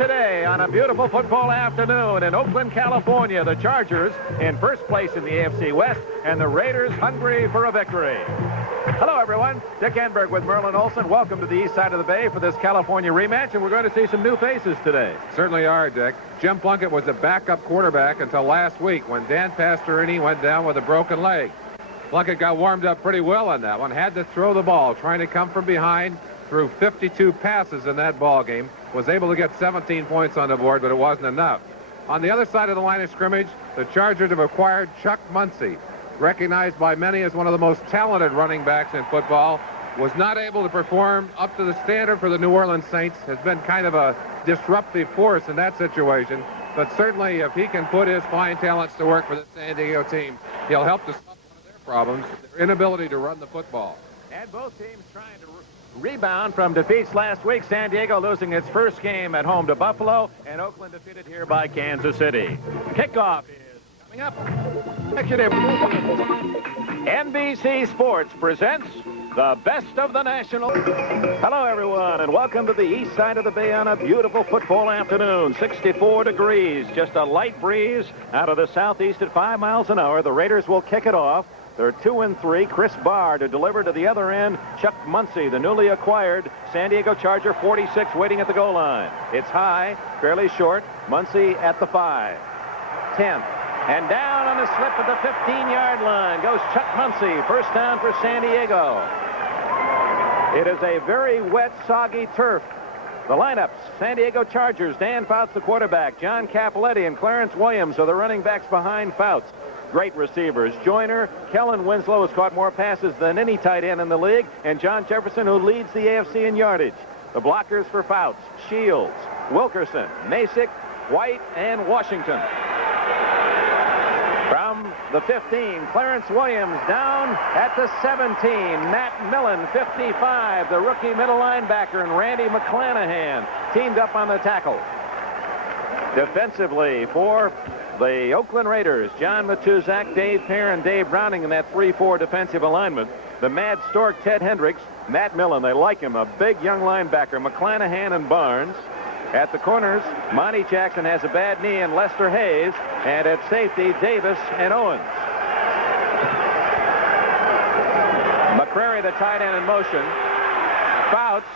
today on a beautiful football afternoon in Oakland, California. The Chargers in first place in the AFC West, and the Raiders hungry for a victory. Hello, everyone. Dick Enberg with Merlin Olsen. Welcome to the east side of the bay for this California rematch, and we're going to see some new faces today. Certainly are, Dick. Jim Plunkett was a backup quarterback until last week when Dan Pastorini went down with a broken leg. Plunkett got warmed up pretty well on that one. Had to throw the ball, trying to come from behind. Threw 52 passes in that ball game. Was able to get 17 points on the board, but it wasn't enough. On the other side of the line of scrimmage, the Chargers have acquired Chuck Muncie, recognized by many as one of the most talented running backs in football. Was not able to perform up to the standard for the New Orleans Saints. Has been kind of a disruptive force in that situation. But certainly, if he can put his fine talents to work for the San Diego team, he'll help to solve one of their problems, their inability to run the football. And both teams trying to rebound from defeats last week. San Diego losing its first game at home to Buffalo, and Oakland defeated here by Kansas City. Kickoff is coming up. NBC Sports presents the best of the national. Hello, everyone, and welcome to the east side of the bay on a beautiful football afternoon. 64 degrees, just a light breeze out of the southeast at 5 miles an hour. The Raiders will kick it off. They're 2-3. Chris Barr to deliver to the other end. Chuck Muncie, the newly acquired San Diego Charger, 46, waiting at the goal line. It's high, fairly short. Muncie at the 5, 10, and down on the slip at the 15-yard line goes Chuck Muncie. First down for San Diego. It is a very wet, soggy turf. The lineups: San Diego Chargers, Dan Fouts, the quarterback. John Cappelletti and Clarence Williams are the running backs behind Fouts. Great receivers. Joyner, Kellen Winslow has caught more passes than any tight end in the league, and John Jefferson, who leads the AFC in yardage. The blockers for Fouts: Shields, Wilkerson, Masick, White, and Washington. From the 15, Clarence Williams down at the 17. Matt Millen, 55, the rookie middle linebacker, and Randy McClanahan teamed up on the tackle. Defensively for the Oakland Raiders, John Matuzak, Dave Pear, and Dave Browning in that 3-4 defensive alignment. The Mad Stork, Ted Hendricks, Matt Millen, they like him, a big young linebacker, McClanahan and Barnes. At the corners, Monty Jackson has a bad knee, and Lester Hayes. And at safety, Davis and Owens. McCrary, the tight end, in motion. Fouts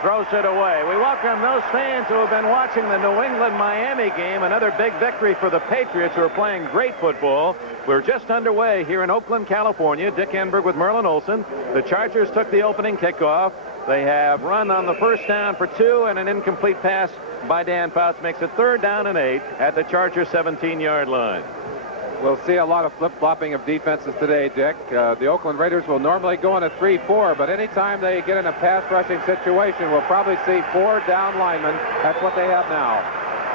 throws it away. We welcome those fans who have been watching the New England-Miami game. Another big victory for the Patriots, who are playing great football. We're just underway here in Oakland, California. Dick Enberg with Merlin Olsen. The Chargers took the opening kickoff. They have run on the first down for 2, and an incomplete pass by Dan Fouts makes it 3rd down and 8 at the Chargers 17-yard line. We'll see a lot of flip-flopping of defenses today, Dick. The Oakland Raiders will normally go in a 3-4, but anytime they get in a pass-rushing situation, we'll probably see 4 down linemen. That's what they have now.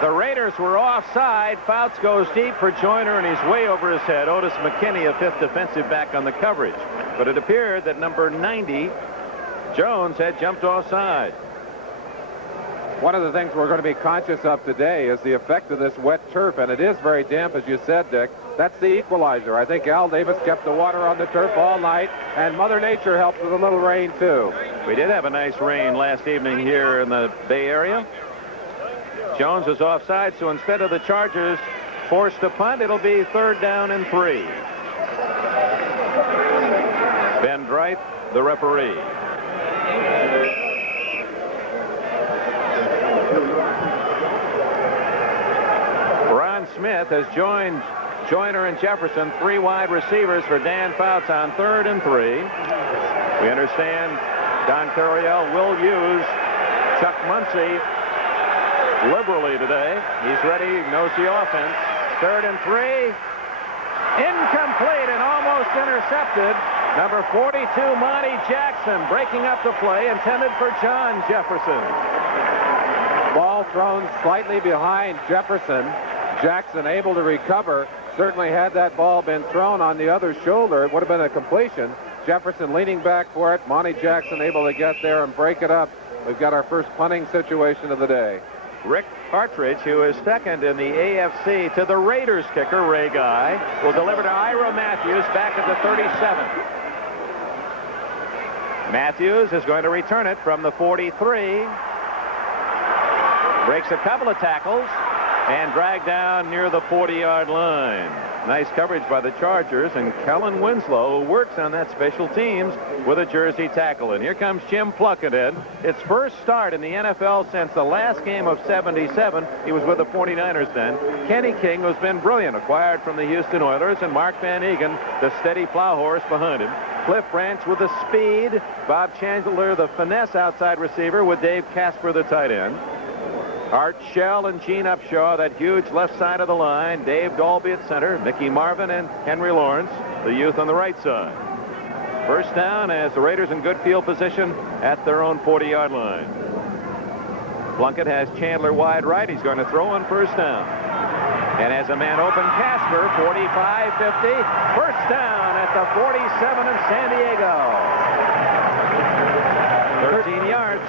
The Raiders were offside. Fouts goes deep for Joyner, and he's way over his head. Otis McKinney, a 5th defensive back, on the coverage. But it appeared that number 90, Jones, had jumped offside. One of the things we're going to be conscious of today is the effect of this wet turf, and it is very damp, as you said, Dick. That's the equalizer. I think Al Davis kept the water on the turf all night, and Mother Nature helped with a little rain, too. We did have a nice rain last evening here in the Bay Area. Jones is offside, so instead of the Chargers forced to punt, it'll be 3rd down and 3. Ben Dreit, the referee. Ron Smith has joined Joyner and Jefferson, 3 wide receivers for Dan Fouts on 3rd and 3. We understand Don Coryell will use Chuck Muncie liberally today. He's ready, knows the offense. 3rd and 3. Incomplete and almost intercepted. Number 42, Monty Jackson, breaking up the play, intended for John Jefferson. Ball thrown slightly behind Jefferson. Jackson able to recover. Certainly, had that ball been thrown on the other shoulder, it would have been a completion. Jefferson leaning back for it. Monty Jackson able to get there and break it up. We've got our first punting situation of the day. Rick Partridge, who is 2nd in the AFC to the Raiders kicker, Ray Guy, will deliver to Ira Matthews back at the 37. Matthews is going to return it from the 43. Breaks a couple of tackles and dragged down near the 40-yard line. Nice coverage by the Chargers, and Kellen Winslow works on that special teams with a jersey tackle. And here comes Jim Plunkett in. Its first start in the NFL since the last game of '77. He was with the 49ers then. Kenny King has been brilliant, acquired from the Houston Oilers, and Mark Van Egan, the steady plow horse behind him. Cliff Branch with the speed. Bob Chandler, the finesse outside receiver, with Dave Casper, the tight end. Art Shell and Gene Upshaw, that huge left side of the line. Dave Dalby at center. Mickey Marvin and Henry Lawrence, the youth on the right side. First down as the Raiders in good field position at their own 40-yard line. Plunkett has Chandler wide right. He's going to throw on first down. And as a man open, Casper, 45-50. First down at the 47 of San Diego. 13 yards.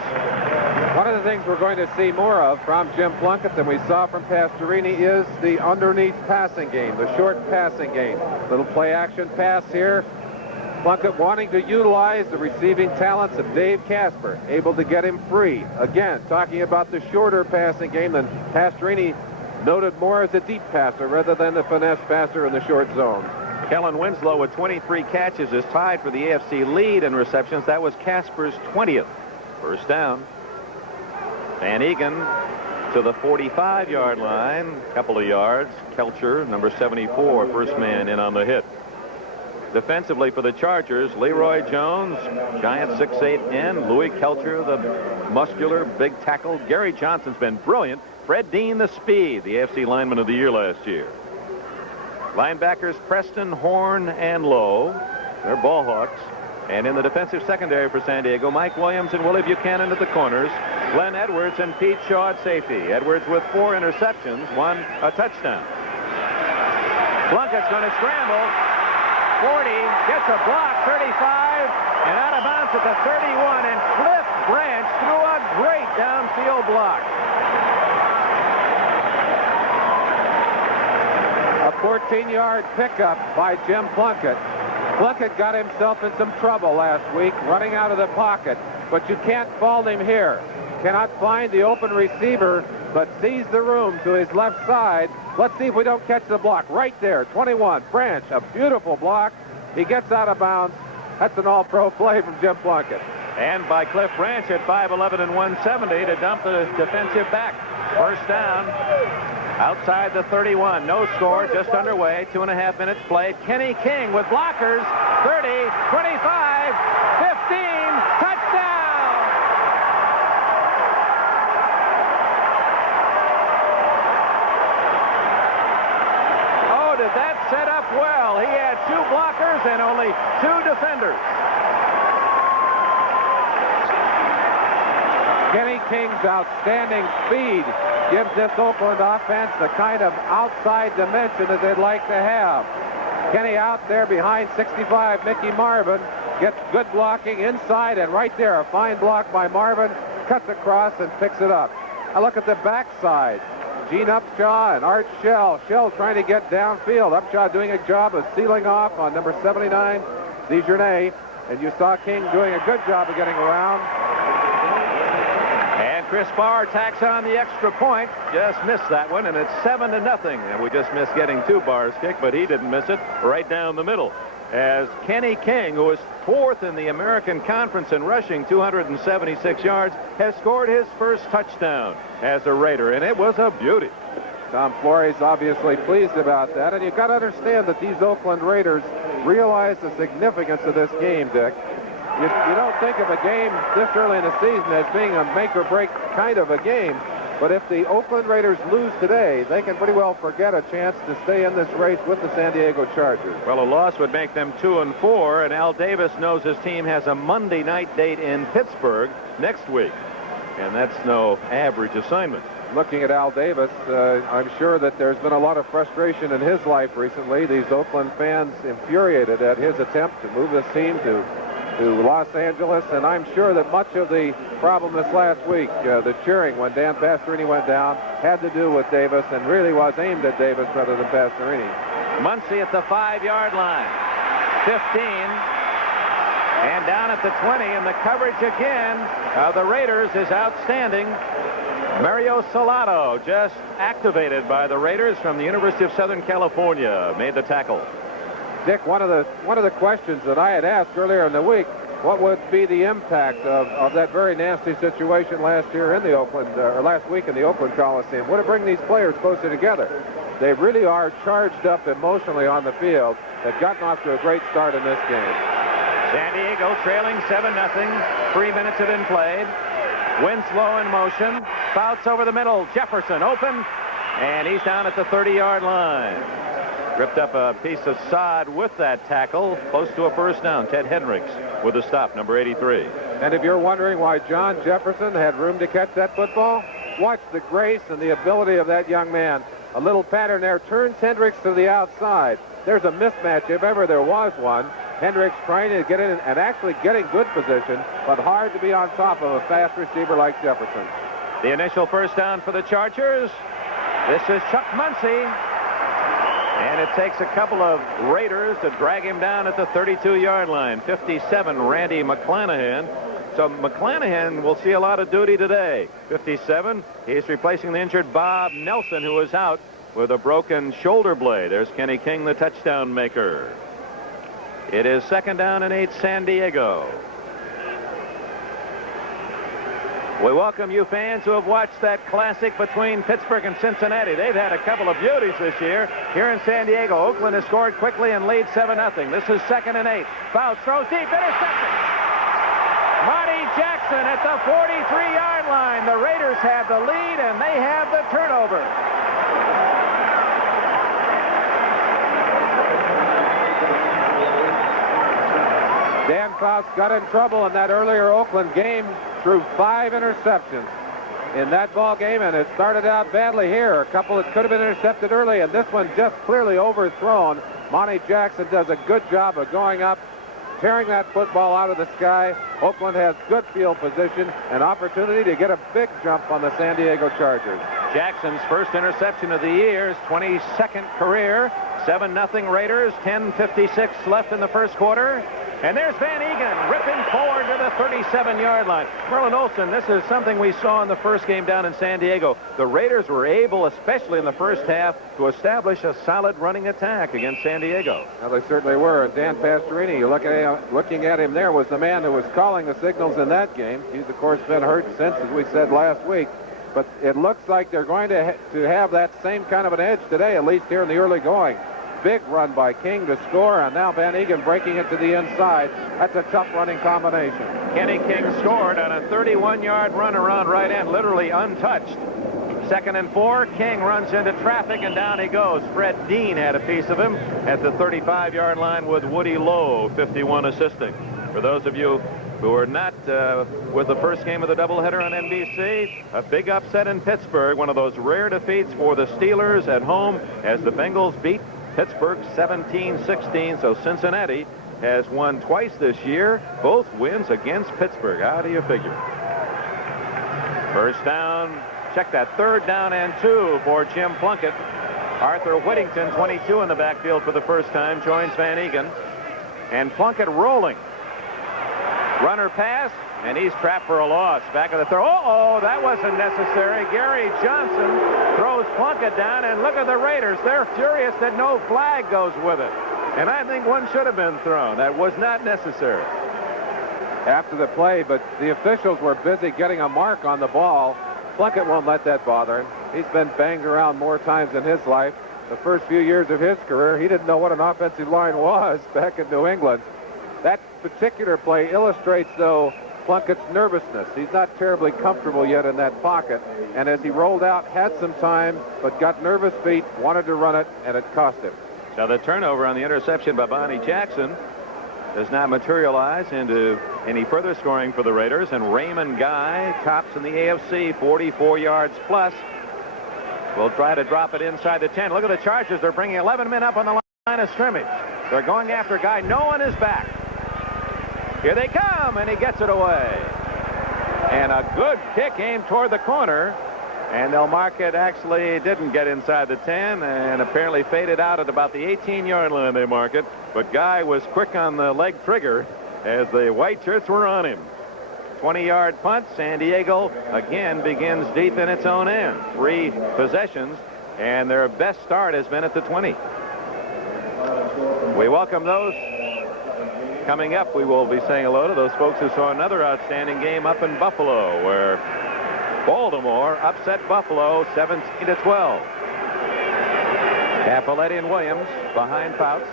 One of the things we're going to see more of from Jim Plunkett than we saw from Pastorini is the underneath passing game, the short passing game. Little play action pass here. Plunkett wanting to utilize the receiving talents of Dave Casper, able to get him free. Again, talking about the shorter passing game than Pastorini noted more as a deep passer rather than the finesse passer in the short zone. Kellen Winslow with 23 catches is tied for the AFC lead in receptions. That was Casper's 20th. First down. Van Egan to the 45-yard line. Couple of yards. Kelcher, number 74, first man in on the hit. Defensively for the Chargers, Leroy Jones, giant 6'8" end. Louis Kelcher, the muscular big tackle. Gary Johnson's been brilliant. Fred Dean, the speed, the AFC lineman of the year last year. Linebackers Preston, Horn, and Lowe. They're ball hawks. And in the defensive secondary for San Diego, Mike Williams and Willie Buchanan at the corners. Glenn Edwards and Pete Shaw at safety. Edwards with 4 interceptions, 1 a touchdown. Plunkett's going to scramble. 40, gets a block, 35, and out of bounds at the 31. And Cliff Branch threw a great downfield block. A 14-yard pickup by Jim Plunkett. Plunkett got himself in some trouble last week running out of the pocket, but you can't fault him here. Cannot find the open receiver, but sees the room to his left side. Let's see if we don't catch the block. Right there, 21, Branch, a beautiful block. He gets out of bounds. That's an all-pro play from Jim Plunkett. And by Cliff Branch at 5'11" and 170 to dump the defensive back. First down. Outside the 31, no score, just underway, 2.5 minutes played. Kenny King with blockers, 30, 25, 15, touchdown! Oh, did that set up well? He had 2 blockers and only 2 defenders. Kenny King's outstanding speed gives this Oakland offense the kind of outside dimension that they'd like to have. Kenny out there behind 65, Mickey Marvin, gets good blocking inside, and right there, a fine block by Marvin, cuts across and picks it up. I look at the backside. Gene Upshaw and Art Shell. Shell trying to get downfield. Upshaw doing a job of sealing off on number 79, DeJournay, and you saw King doing a good job of getting around. Chris Barr tacks on the extra point. Just missed that one, and it's 7-0. And we just missed getting 2 bars kicked, but he didn't miss it right down the middle. As Kenny King, who is 4th in the American Conference in rushing, 276 yards, has scored his first touchdown as a Raider, and it was a beauty. Tom Flores obviously pleased about that, and you've got to understand that these Oakland Raiders realize the significance of this game, Dick. You don't think of a game this early in the season as being a make-or-break kind of a game, but if the Oakland Raiders lose today, they can pretty well forget a chance to stay in this race with the San Diego Chargers. Well, a loss would make them 2-4, and Al Davis knows his team has a Monday night date in Pittsburgh next week, and that's no average assignment. Looking at Al Davis, I'm sure that there's been a lot of frustration in his life recently. These Oakland fans infuriated at his attempt to move this team to Los Angeles, and I'm sure that much of the problem this last week, the cheering when Dan Pastorini went down, had to do with Davis and really was aimed at Davis rather than Pastorini. Muncie at the 5-yard line, 15, and down at the 20, and the coverage again of the Raiders is outstanding. Mario Salado, just activated by the Raiders from the University of Southern California, made the tackle. Dick, one of the questions that I had asked earlier in the week, what would be the impact of that very nasty situation last year in the Oakland, or last week in the Oakland Coliseum? Would it bring these players closer together? They really are charged up emotionally on the field. They've gotten off to a great start in this game. San Diego trailing 7-0. 3 minutes have been played. Winslow in motion. Fouts over the middle. Jefferson open. And he's down at the 30-yard line. Ripped up a piece of sod with that tackle. Close to a first down. Ted Hendricks with a stop, number 83. And if you're wondering why John Jefferson had room to catch that football, watch the grace and the ability of that young man. A little pattern there. Turns Hendricks to the outside. There's a mismatch if ever there was one. Hendricks trying to get in and actually getting good position, but hard to be on top of a fast receiver like Jefferson. The initial first down for the Chargers. This is Chuck Muncie. And it takes a couple of Raiders to drag him down at the 32-yard line. 57, Randy McClanahan. So McClanahan will see a lot of duty today. 57, he's replacing the injured Bob Nelson, who is out with a broken shoulder blade. There's Kenny King, the touchdown maker. It is 2nd down and 8, San Diego. We welcome you fans who have watched that classic between Pittsburgh and Cincinnati. They've had a couple of beauties this year. Here in San Diego, Oakland has scored quickly and leads 7-0. This is 2nd and 8. Fouts throws deep, intercepted. Monty Jackson at the 43-yard line. The Raiders have the lead and they have the turnover. Dan Fouts got in trouble in that earlier Oakland game, threw 5 interceptions in that ball game, and it started out badly here. A couple that could have been intercepted early, and this one just clearly overthrown. Monty Jackson does a good job of going up, tearing that football out of the sky. Oakland has good field position and opportunity to get a big jump on the San Diego Chargers. Jackson's first interception of the year, his 22nd career. 7-0 Raiders, 10:56 left in the first quarter. And there's Van Egan ripping forward to the 37-yard line. Merlin Olsen, this is something we saw in the first game down in San Diego. The Raiders were able, especially in the first half, to establish a solid running attack against San Diego. Well, they certainly were. And Dan Pastorini, looking at him there, was the man who was calling the signals in that game. He's, of course, been hurt since, as we said last week. But it looks like they're going to have that same kind of an edge today, at least here in the early going. Big run by King to score, and now Van Egan breaking it to the inside. That's a tough running combination. Kenny King scored on a 31-yard run around right end, literally untouched. 2nd and 4, King runs into traffic, and down he goes. Fred Dean had a piece of him at the 35-yard line with Woody Lowe, 51, assisting. For those of you who are not with the first game of the doubleheader on NBC, a big upset in Pittsburgh, one of those rare defeats for the Steelers at home as the Bengals beat Pittsburgh 17-16, so Cincinnati has won twice this year, both wins against Pittsburgh. How do you figure? First down, check that, 3rd down and 2 for Jim Plunkett. Arthur Whittington, 22 in the backfield for the first time, joins Van Egan. And Plunkett rolling. Runner pass, and he's trapped for a loss. Back of the throw. Uh-oh, that wasn't necessary. Gary Johnson throws Plunkett down, and look at the Raiders. They're furious that no flag goes with it. And I think one should have been thrown. That was not necessary. After the play, but the officials were busy getting a mark on the ball. Plunkett won't let that bother him. He's been banged around more times in his life. The first few years of his career, he didn't know what an offensive line was back in New England. That particular play illustrates, though, Plunkett's nervousness. He's not terribly comfortable yet in that pocket, and as he rolled out, had some time, but got nervous feet, wanted to run it, and it cost him. Now the turnover on the interception by Bonnie Jackson does not materialize into any further scoring for the Raiders, and Raymond Guy tops in the AFC, 44 yards plus. We'll try to drop it inside the 10. Look at the Chargers. They're bringing 11 men up on the line of scrimmage. They're going after Guy. No one is back. Here they come, and he gets it away. And a good kick aimed toward the corner, and they'll mark it. Actually didn't get inside the 10 and apparently faded out at about the 18-yard line. They mark it, but Guy was quick on the leg trigger as the white shirts were on him. 20-yard punt. San Diego again begins deep in its own end. 3 possessions, and their best start has been at the 20. We welcome those. Coming up, we will be saying hello to those folks who saw another outstanding game up in Buffalo, where Baltimore upset Buffalo 17-12. Cappelletti and Williams behind Fouts.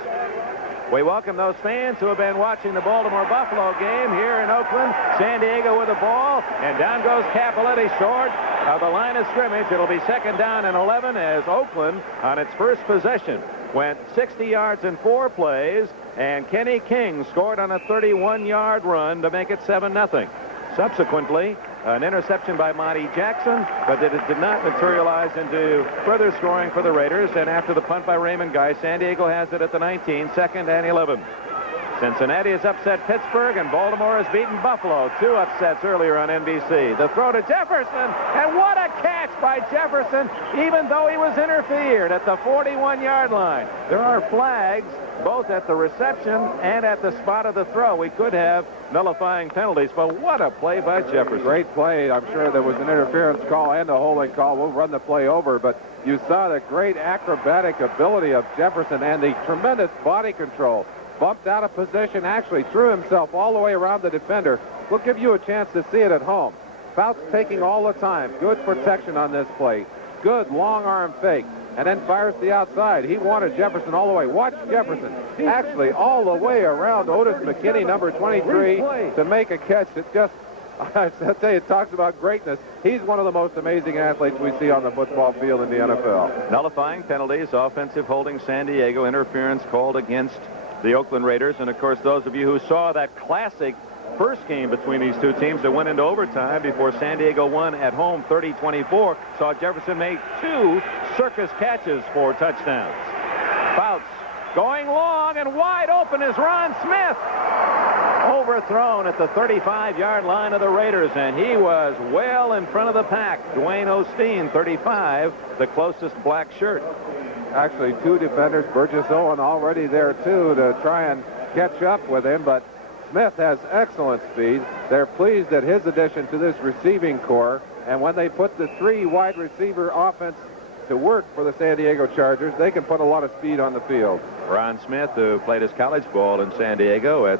We welcome those fans who have been watching the Baltimore-Buffalo game here in Oakland. San Diego with the ball, and down goes Cappelletti short of the line of scrimmage. It'll be 2nd down and 11 as Oakland, on its first possession, went 60 yards in 4 plays, and Kenny King scored on a 31-yard run to make it 7-0. Subsequently, an interception by Monty Jackson, but it did not materialize into further scoring for the Raiders. And after the punt by Raymond Guy, San Diego has it at the 19, 2nd and 11. Cincinnati has upset Pittsburgh, and Baltimore has beaten Buffalo. 2 upsets earlier on NBC. The throw to Jefferson, and what a catch by Jefferson, even though he was interfered at the 41-yard line. There are flags both at the reception and at the spot of the throw. We could have nullifying penalties, but what a play by Jefferson. Great play. I'm sure there was an interference call and a holding call. We'll run the play over, but you saw the great acrobatic ability of Jefferson and the tremendous body control. Bumped out of position, actually threw himself all the way around the defender. We'll give you a chance to see it at home. Fouts taking all the time. Good protection on this play. Good long arm fake. And then fires the outside. He wanted Jefferson all the way. Watch Jefferson actually all the way around Otis McKinney, number 23, to make a catch that just, I tell you, it talks about greatness. He's one of the most amazing athletes we see on the football field in the NFL. Nullifying penalties, offensive holding San Diego, interference called against the Oakland Raiders. And, of course, those of you who saw that classic first game between these two teams that went into overtime before San Diego won at home 30-24, saw Jefferson make 2 circus catches for touchdowns. Fouts going long, and wide open is Ron Smith. Overthrown at the 35-yard line of the Raiders, and he was well in front of the pack. Dwayne Osteen, 35, the closest black shirt. Actually, 2 defenders, Burgess Owen already there too, to try and catch up with him, but Smith has excellent speed. They're pleased at his addition to this receiving corps, and when they put the 3 wide receiver offense to work for the San Diego Chargers, they can put a lot of speed on the field. Ron Smith, who played his college ball in San Diego at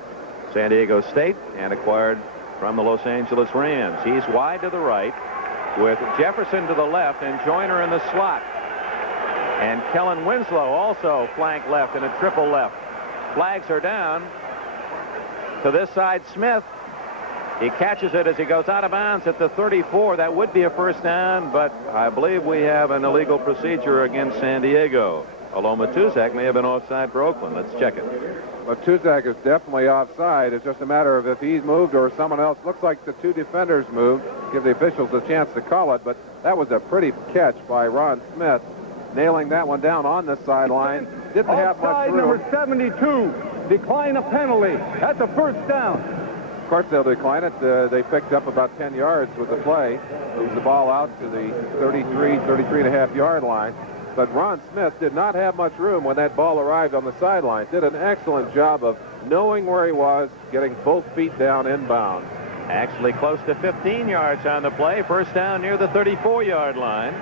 San Diego State and acquired from the Los Angeles Rams. He's wide to the right with Jefferson to the left and Joyner in the slot. And Kellen Winslow also flank left and a triple left. Flags are down. To this side, Smith. He catches it as he goes out of bounds at the 34. That would be a first down, but I believe we have an illegal procedure against San Diego. Although Matuzak may have been offside for Oakland. Let's check it. Matuzak is definitely offside. It's just a matter of if he's moved or someone else. Looks like the 2 defenders moved. Give the officials a chance to call it, but that was a pretty catch by Ron Smith. Nailing that one down on the sideline. Didn't have much room. Number 72, decline a penalty. That's a first down. Of course, they'll decline it. They picked up about 10 yards with the play. Moves the ball out to the 33.5-yard line. But Ron Smith did not have much room when that ball arrived on the sideline. Did an excellent job of knowing where he was, getting both feet down inbound. Actually close to 15 yards on the play. First down near the 34-yard line.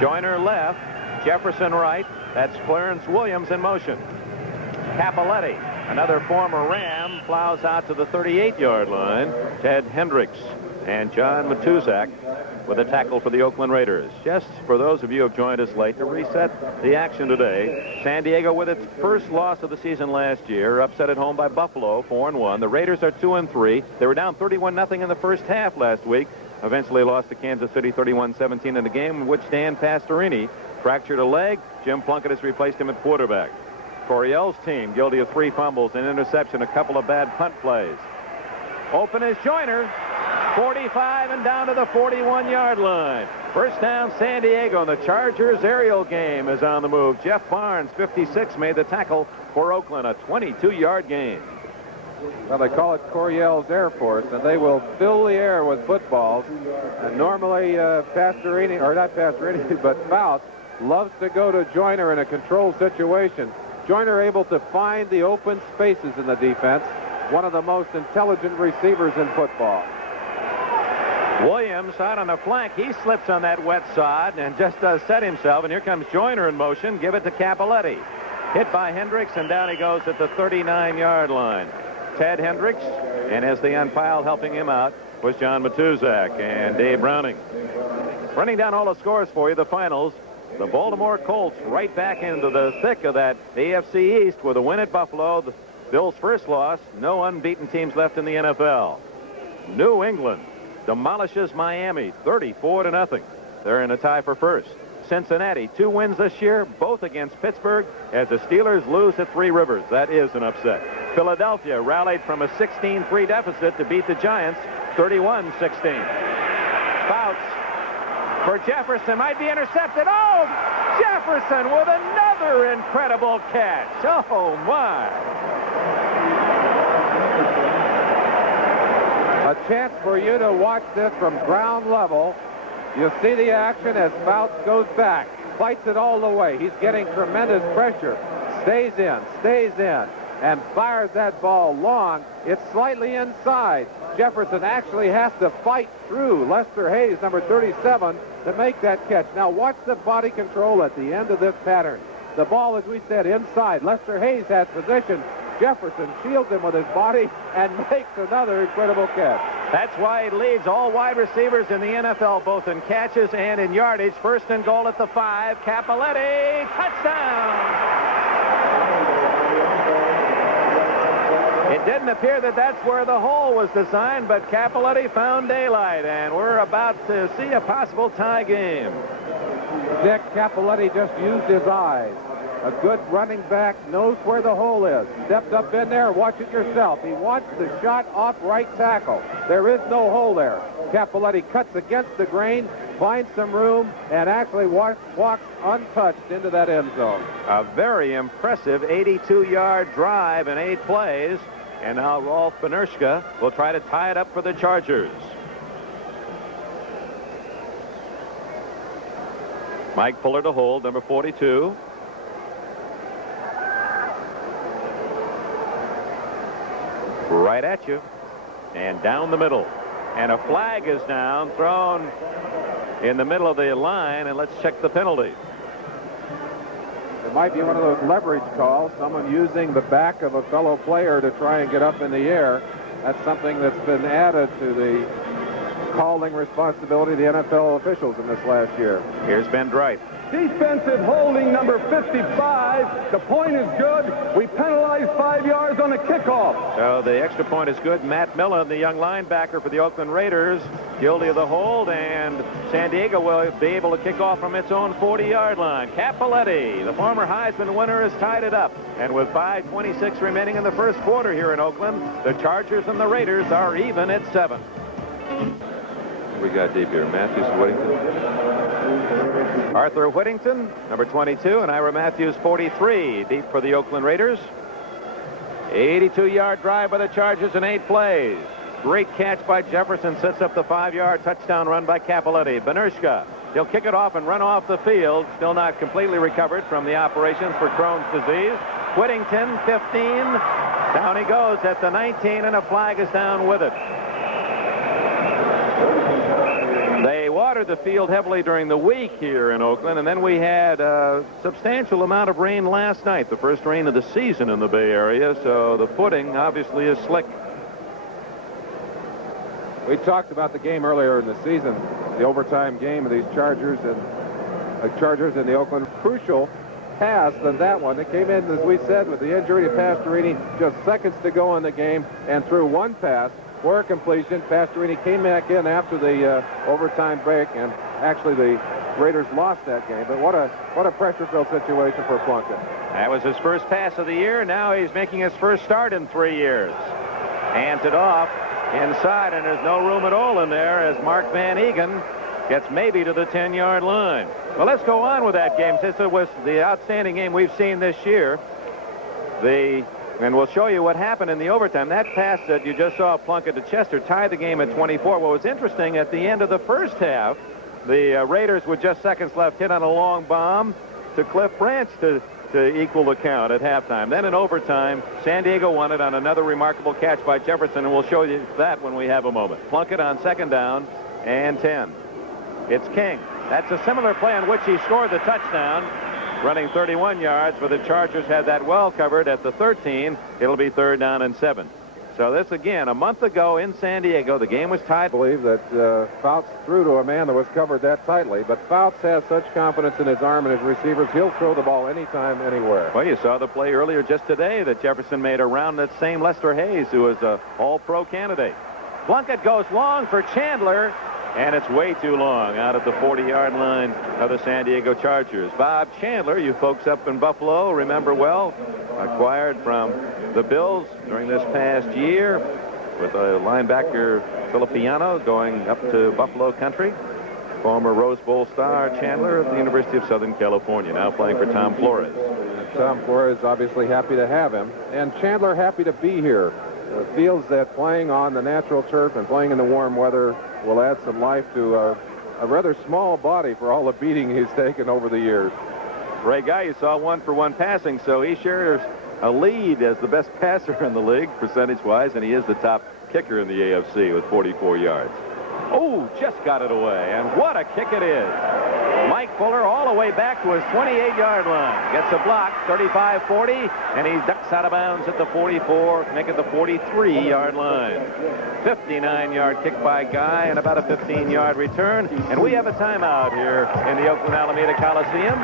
Joyner left. Jefferson right. That's Clarence Williams in motion. Cappelletti, another former Ram, plows out to the 38-yard line. Ted Hendricks and John Matuzak with a tackle for the Oakland Raiders. Just for those of you who have joined us late, to reset the action today, San Diego with its first loss of the season last year, upset at home by Buffalo, 4-1. The Raiders are 2-3. They were down 31-0 in the first half last week. Eventually lost to Kansas City 31-17 in a game in which Dan Pastorini fractured a leg. Jim Plunkett has replaced him at quarterback. Coryell's team guilty of 3 fumbles, an interception, a couple of bad punt plays. Open is Joyner, 45 and down to the 41-yard line. First down, San Diego, and the Chargers aerial game is on the move. Jeff Barnes, 56, made the tackle for Oakland, a 22-yard gain. Well, they call it Coryell's Air Force, and they will fill the air with footballs. And normally Pastorini, or not Pastorini, but Fouts loves to go to Joyner in a controlled situation. Joyner able to find the open spaces in the defense. One of the most intelligent receivers in football. Williams out on the flank. He slips on that wet sod and just does set himself. And here comes Joyner in motion. Give it to Cappelletti. Hit by Hendricks, and down he goes at the 39-yard line. Ted Hendricks, and as the umpire helping him out was John Matuzak and Dave Browning. Running down all the scores for you, the finals. The Baltimore Colts right back into the thick of that AFC East with a win at Buffalo. The Bills' first loss. No unbeaten teams left in the NFL. New England demolishes Miami 34-0. They're in a tie for first. Cincinnati, 2 wins this year, both against Pittsburgh, as the Steelers lose at Three Rivers. That is an upset. Philadelphia rallied from a 16-3 deficit to beat the Giants 31-16. Fouts for Jefferson, might be intercepted. Oh, Jefferson with another incredible catch. Oh, my. A chance for you to watch this from ground level. You'll see the action as Fouts goes back, fights it all the way. He's getting tremendous pressure. Stays in, and fires that ball long. It's slightly inside. Jefferson actually has to fight through Lester Hayes, number 37, to make that catch. Now watch the body control at the end of this pattern. The ball, as we said, inside. Lester Hayes has position. Jefferson shields him with his body and makes another incredible catch. That's why he leads all wide receivers in the NFL, both in catches and in yardage. First and goal at the 5. Cappelletti, touchdown! It didn't appear that that's where the hole was designed, but Cappelletti found daylight, and we're about to see a possible tie game. Dick Cappelletti just used his eyes. A good running back knows where the hole is. Stepped up in there. Watch it yourself. He wants the shot off right tackle. There is no hole there. Cappelletti cuts against the grain, finds some room, and actually walks untouched into that end zone. A very impressive 82-yard drive in 8 plays. And now Rolf Benerschke will try to tie it up for the Chargers. Mike Fuller to hold, number 42. Right at you. And down the middle. And a flag is down, thrown in the middle of the line, and let's check the penalty. It might be one of those leverage calls, someone using the back of a fellow player to try and get up in the air. That's something that's been added to the calling responsibility of the NFL officials in this last year. Here's Ben Dright. Defensive holding number 55. The point is good. We penalize 5 yards on a kickoff. So the extra point is good. Matt Millen, the young linebacker for the Oakland Raiders, guilty of the hold, and San Diego will be able to kick off from its own 40-yard line. Cappelletti, the former Heisman winner, has tied it up. And with 5:26 remaining in the first quarter here in Oakland, the Chargers and the Raiders are even at 7. We got deep here. Matthews, Whittington. Arthur Whittington, number 22, and Ira Matthews, 43, deep for the Oakland Raiders. 82-yard drive by the Chargers in 8 plays. Great catch by Jefferson, sets up the 5-yard touchdown run by Cappelletti. Benerschke, he'll kick it off and run off the field. Still not completely recovered from the operations for Crohn's disease. Whittington, 15. Down he goes at the 19, and a flag is down with it. They watered the field heavily during the week here in Oakland, and then we had a substantial amount of rain last night, the first rain of the season in the Bay Area, so the footing obviously is slick. We talked about the game earlier in the season, the overtime game of these Chargers and the Oakland. Crucial pass than that one. It came in, as we said, with the injury to Pastorini, just seconds to go in the game, and threw one pass for a completion. Pastorini came back in after the overtime break, and actually the Raiders lost that game. But what a pressure-filled situation for Plunkett. That was his first pass of the year. Now he's making his first start in 3 years. Hands it off inside, and there's no room at all in there as Mark Van Egan gets maybe to the 10-yard line. Well, let's go on with that game, since it was the outstanding game we've seen this year. And we'll show you what happened in the overtime. That pass that you just saw, Plunkett to Chester, tied the game at 24. What was interesting, at the end of the first half, the Raiders, with just seconds left, hit on a long bomb to Cliff Branch to equal the count at halftime. Then in overtime, San Diego won it on another remarkable catch by Jefferson, and we'll show you that when we have a moment. Plunkett on second down and 10. It's King. That's a similar play on which he scored the touchdown, running 31 yards, but the Chargers had that well covered at the 13. It'll be 3rd down and 7. So this, again, a month ago in San Diego, the game was tied. I believe that Fouts threw to a man that was covered that tightly, but Fouts has such confidence in his arm and his receivers, he'll throw the ball anytime, anywhere. Well, you saw the play earlier just today that Jefferson made around that same Lester Hayes, who was an all-pro candidate. Plunkett goes long for Chandler, and it's way too long out at the 40-yard line of the San Diego Chargers. Bob Chandler, you folks up in Buffalo remember well, acquired from the Bills during this past year with a linebacker Filippiano going up to Buffalo country. Former Rose Bowl star Chandler at the University of Southern California, now playing for Tom Flores. Tom Flores obviously happy to have him, and Chandler happy to be here. Feels that playing on the natural turf and playing in the warm weather will add some life to a rather small body for all the beating he's taken over the years. Great guy. You saw 1-for-1 passing, so he shares a lead as the best passer in the league percentage-wise, and he is the top kicker in the AFC with 44 yards. Oh, just got it away, and what a kick it is. Mike Fuller all the way back to his 28-yard line. Gets a block, 35-40, and he ducks out of bounds at the 44, make it the 43-yard line. 59-yard kick by Guy and about a 15-yard return. And we have a timeout here in the Oakland Alameda Coliseum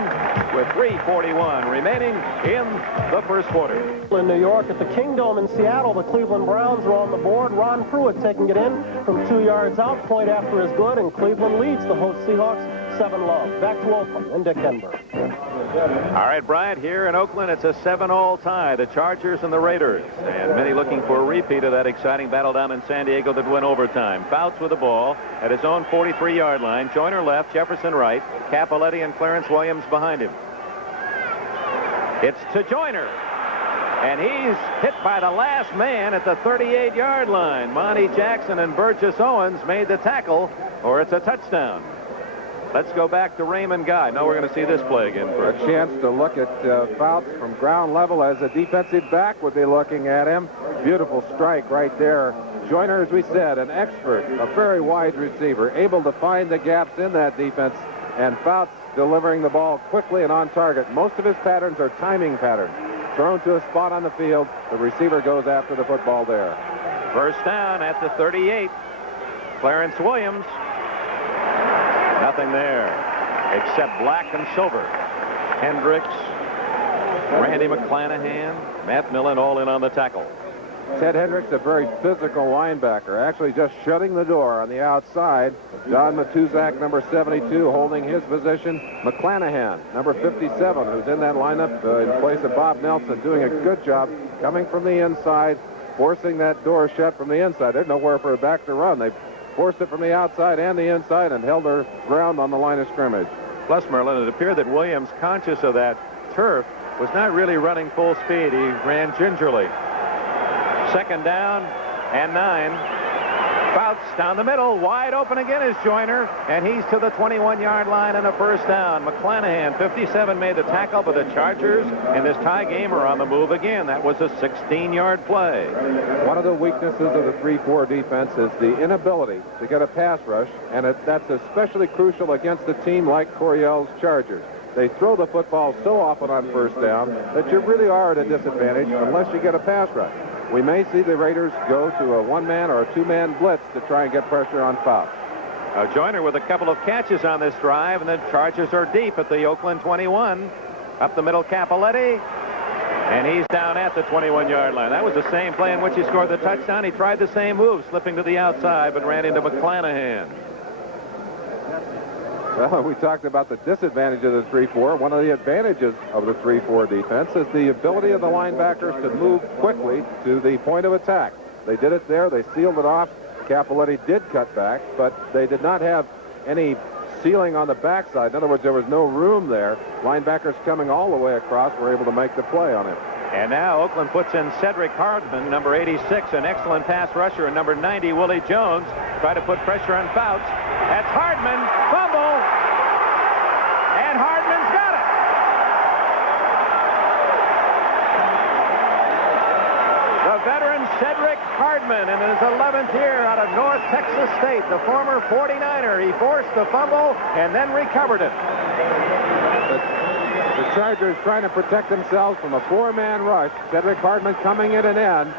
with 3:41 remaining in the first quarter. In New York at the Kingdome in Seattle, the Cleveland Browns are on the board. Ron Pruitt taking it in from 2 yards out. Point after is good, and Cleveland leads the host Seahawks 7-0. Back to Oakland and Dick Denver. All right, Bryant, here in Oakland, it's a 7-all tie, the Chargers and the Raiders. And many looking for a repeat of that exciting battle down in San Diego that went overtime. Fouts with the ball at his own 43-yard line. Joyner left, Jefferson right, Cappelletti and Clarence Williams behind him. It's to Joyner. And he's hit by the last man at the 38-yard line. Monty Jackson and Burgess Owens made the tackle, or it's a touchdown. Let's go back to Raymond Guy. Now we're going to see this play again. A chance to look at Fouts from ground level as a defensive back would be looking at him. Beautiful strike right there. Joyner, as we said, an expert, a very wide receiver, able to find the gaps in that defense, and Fouts delivering the ball quickly and on target. Most of his patterns are timing patterns. Thrown to a spot on the field, the receiver goes after the football there. First down at the 38. Clarence Williams. Nothing there except black and silver. Hendricks, Randy McClanahan, Matt Millen all in on the tackle. Ted Hendricks, a very physical linebacker, actually just shutting the door on the outside. Don Matuzak, number 72, holding his position. McClanahan, number 57, who's in that lineup in place of Bob Nelson, doing a good job coming from the inside, forcing that door shut from the inside. There's nowhere for a back to run. They forced it from the outside and the inside and held their ground on the line of scrimmage. Plus, Merlin, it appeared that Williams, conscious of that turf, was not really running full speed. He ran gingerly. Second down and 9. Fouts down the middle, wide open again is Joyner, and he's to the 21-yard line and a first down. McClanahan, 57, made the tackle, but the Chargers in this tie game are on the move again. That was a 16-yard play. One of the weaknesses of the 3-4 defense is the inability to get a pass rush, and that's especially crucial against a team like Coryell's Chargers. They throw the football so often on first down that you really are at a disadvantage unless you get a pass rush. We may see the Raiders go to a one-man or a two-man blitz to try and get pressure on Fouts. Joyner with a couple of catches on this drive, and the Chargers are deep at the Oakland 21. Up the middle, Cappelletti, and he's down at the 21-yard line. That was the same play in which he scored the touchdown. He tried the same move, slipping to the outside, but ran into McClanahan. Well, we talked about the disadvantage of the 3-4. One of the advantages of the 3-4 defense is the ability of the linebackers to move quickly to the point of attack. They did it there. They sealed it off. Cappelletti did cut back, but they did not have any sealing on the backside. In other words, there was no room there. Linebackers coming all the way across were able to make the play on it. And now Oakland puts in Cedric Hardman, number 86, an excellent pass rusher, and number 90, Willie Jones, try to put pressure on Fouts. That's Hardman, fumble, and Hardman's got it. The veteran Cedric Hardman in his 11th year out of North Texas State, the former 49er. He forced the fumble and then recovered it. The Chargers trying to protect themselves from a four-man rush. Cedric Hardman coming in and in.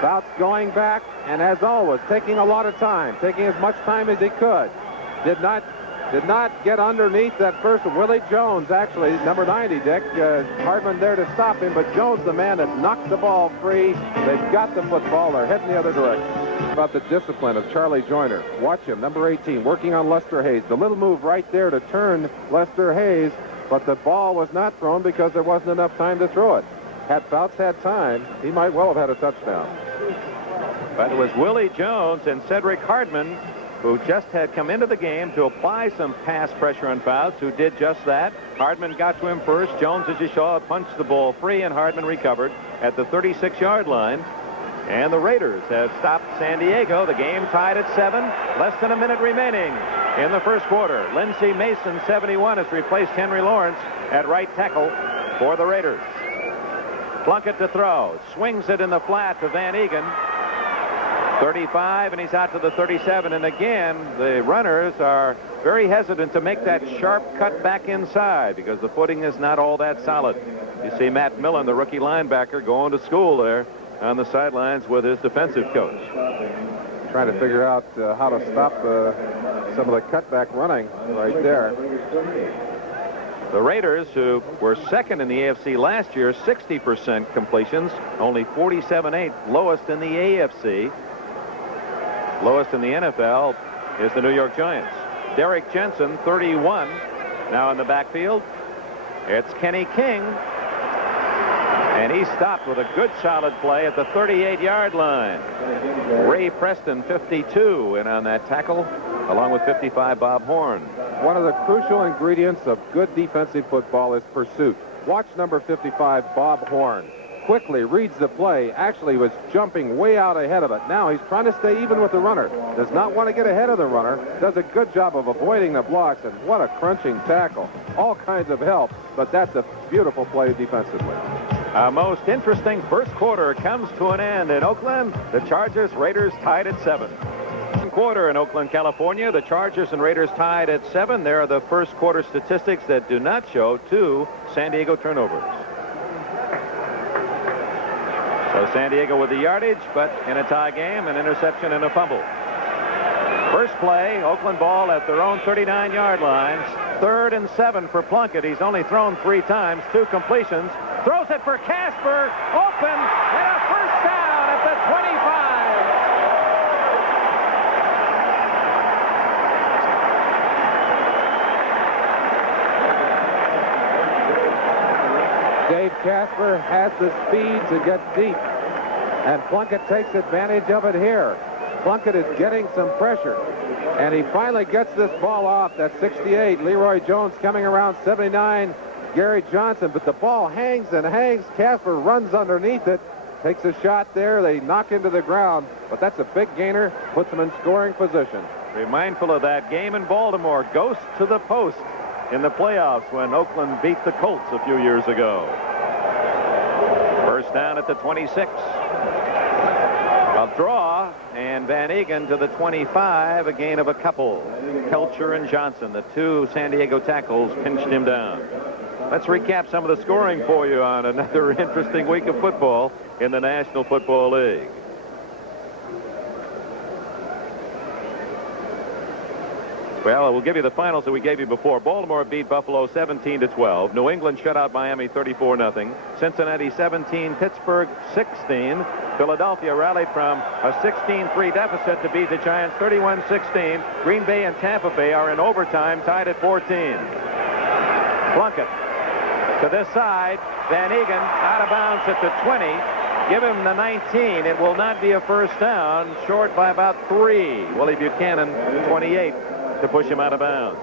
Fouts going back, and as always, taking a lot of time, taking as much time as he could. Did not get underneath that first. Willie Jones, actually, number 90, Dick. Hardman there to stop him, but Jones, the man that knocked the ball free. They've got the football. They're heading the other direction. About the discipline of Charlie Joyner. Watch him, number 18, working on Lester Hayes. The little move right there to turn Lester Hayes, but the ball was not thrown because there wasn't enough time to throw it. Had Fouts had time, he might well have had a touchdown. But it was Willie Jones and Cedric Hardman who just had come into the game to apply some pass pressure on Fouts, who did just that. Hardman got to him first. Jones, as you saw, punched the ball free, and Hardman recovered at the 36-yard line. And the Raiders have stopped San Diego. The game tied at 7. Less than a minute remaining in the first quarter. Lindsey Mason, 71, has replaced Henry Lawrence at right tackle for the Raiders. Plunkett to throw. Swings it in the flat to Van Egan. 35, and he's out to the 37. And again, the runners are very hesitant to make that sharp cut back inside because the footing is not all that solid. You see Matt Millen, the rookie linebacker, going to school there on the sidelines with his defensive coach. Trying to figure out how to stop some of the cutback running right there. The Raiders, who were second in the AFC last year, 60% completions, only 47.8, lowest in the AFC. Lowest in the NFL is the New York Giants. Derek Jensen, 31, now in the backfield. It's Kenny King, and he stopped with a good solid play at the 38-yard line. Ray Preston, 52, in on that tackle, along with 55, Bob Horn. One of the crucial ingredients of good defensive football is pursuit. Watch number 55, Bob Horn. Quickly reads the play. Actually was jumping way out ahead of it. Now he's trying to stay even with the runner. Does not want to get ahead of the runner. Does a good job of avoiding the blocks, and what a crunching tackle. All kinds of help, but that's a beautiful play defensively. A most interesting first quarter comes to an end in Oakland. The Chargers Raiders tied at 7. Quarter in Oakland, California. The Chargers and Raiders tied at 7. There are the first quarter statistics that do not show 2 San Diego turnovers. So San Diego with the yardage, but in a tie game, an interception and a fumble. First play, Oakland ball at their own 39-yard line. 3rd and 7 for Plunkett. He's only thrown 3 times, 2 completions. Throws it for Casper, open, and a first down at the 25. Dave Casper has the speed to get deep, and Plunkett takes advantage of it here. Plunkett is getting some pressure, and he finally gets this ball off. That's 68. Leroy Jones coming around 79. Gary Johnson, but the ball hangs and hangs. Casper runs underneath it, takes a shot there. They knock into the ground, but that's a big gainer, puts them in scoring position. Be mindful of that game in Baltimore. Ghost to the post in the playoffs when Oakland beat the Colts a few years ago. First down at the 26. A draw, and Van Egan to the 25, a gain of a couple. Kelcher and Johnson, the 2 San Diego tackles, pinched him down. Let's recap some of the scoring for you on another interesting week of football in the National Football League. Well, we'll give you the finals that we gave you before. Baltimore beat Buffalo 17-12. New England shut out Miami 34-0. Cincinnati 17, Pittsburgh 16. Philadelphia rallied from a 16-3 deficit to beat the Giants 31-16. Green Bay and Tampa Bay are in overtime, tied at 14. Plunkett to this side. Van Egan out of bounds at the 20. Give him the 19. It will not be a first down. Short by about 3. Willie Buchanan, 28, to push him out of bounds.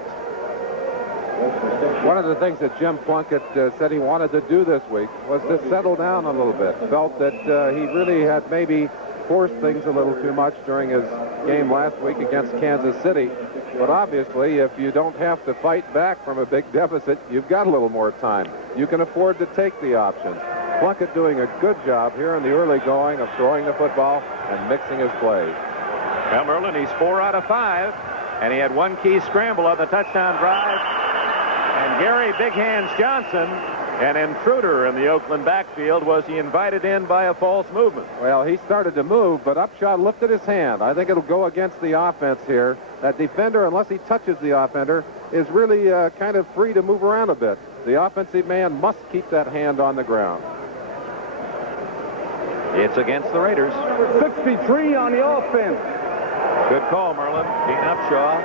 One of the things that Jim Plunkett said he wanted to do this week was to settle down a little bit. Felt that he really had maybe forced things a little too much during his game last week against Kansas City. But obviously, if you don't have to fight back from a big deficit, you've got a little more time. You can afford to take the options. Plunkett doing a good job here in the early going of throwing the football and mixing his plays. Well, Merlin, he's 4 out of 5, and he had one key scramble on the touchdown drive. And Gary Big Hands Johnson, an intruder in the Oakland backfield, was he invited in by a false movement? Well, he started to move, but Upshaw lifted his hand. I think it'll go against the offense here. That defender, unless he touches the offender, is really kind of free to move around a bit. The offensive man must keep that hand on the ground. It's against the Raiders. 63 on the offense. Good call, Merlin. Dean Upshaw.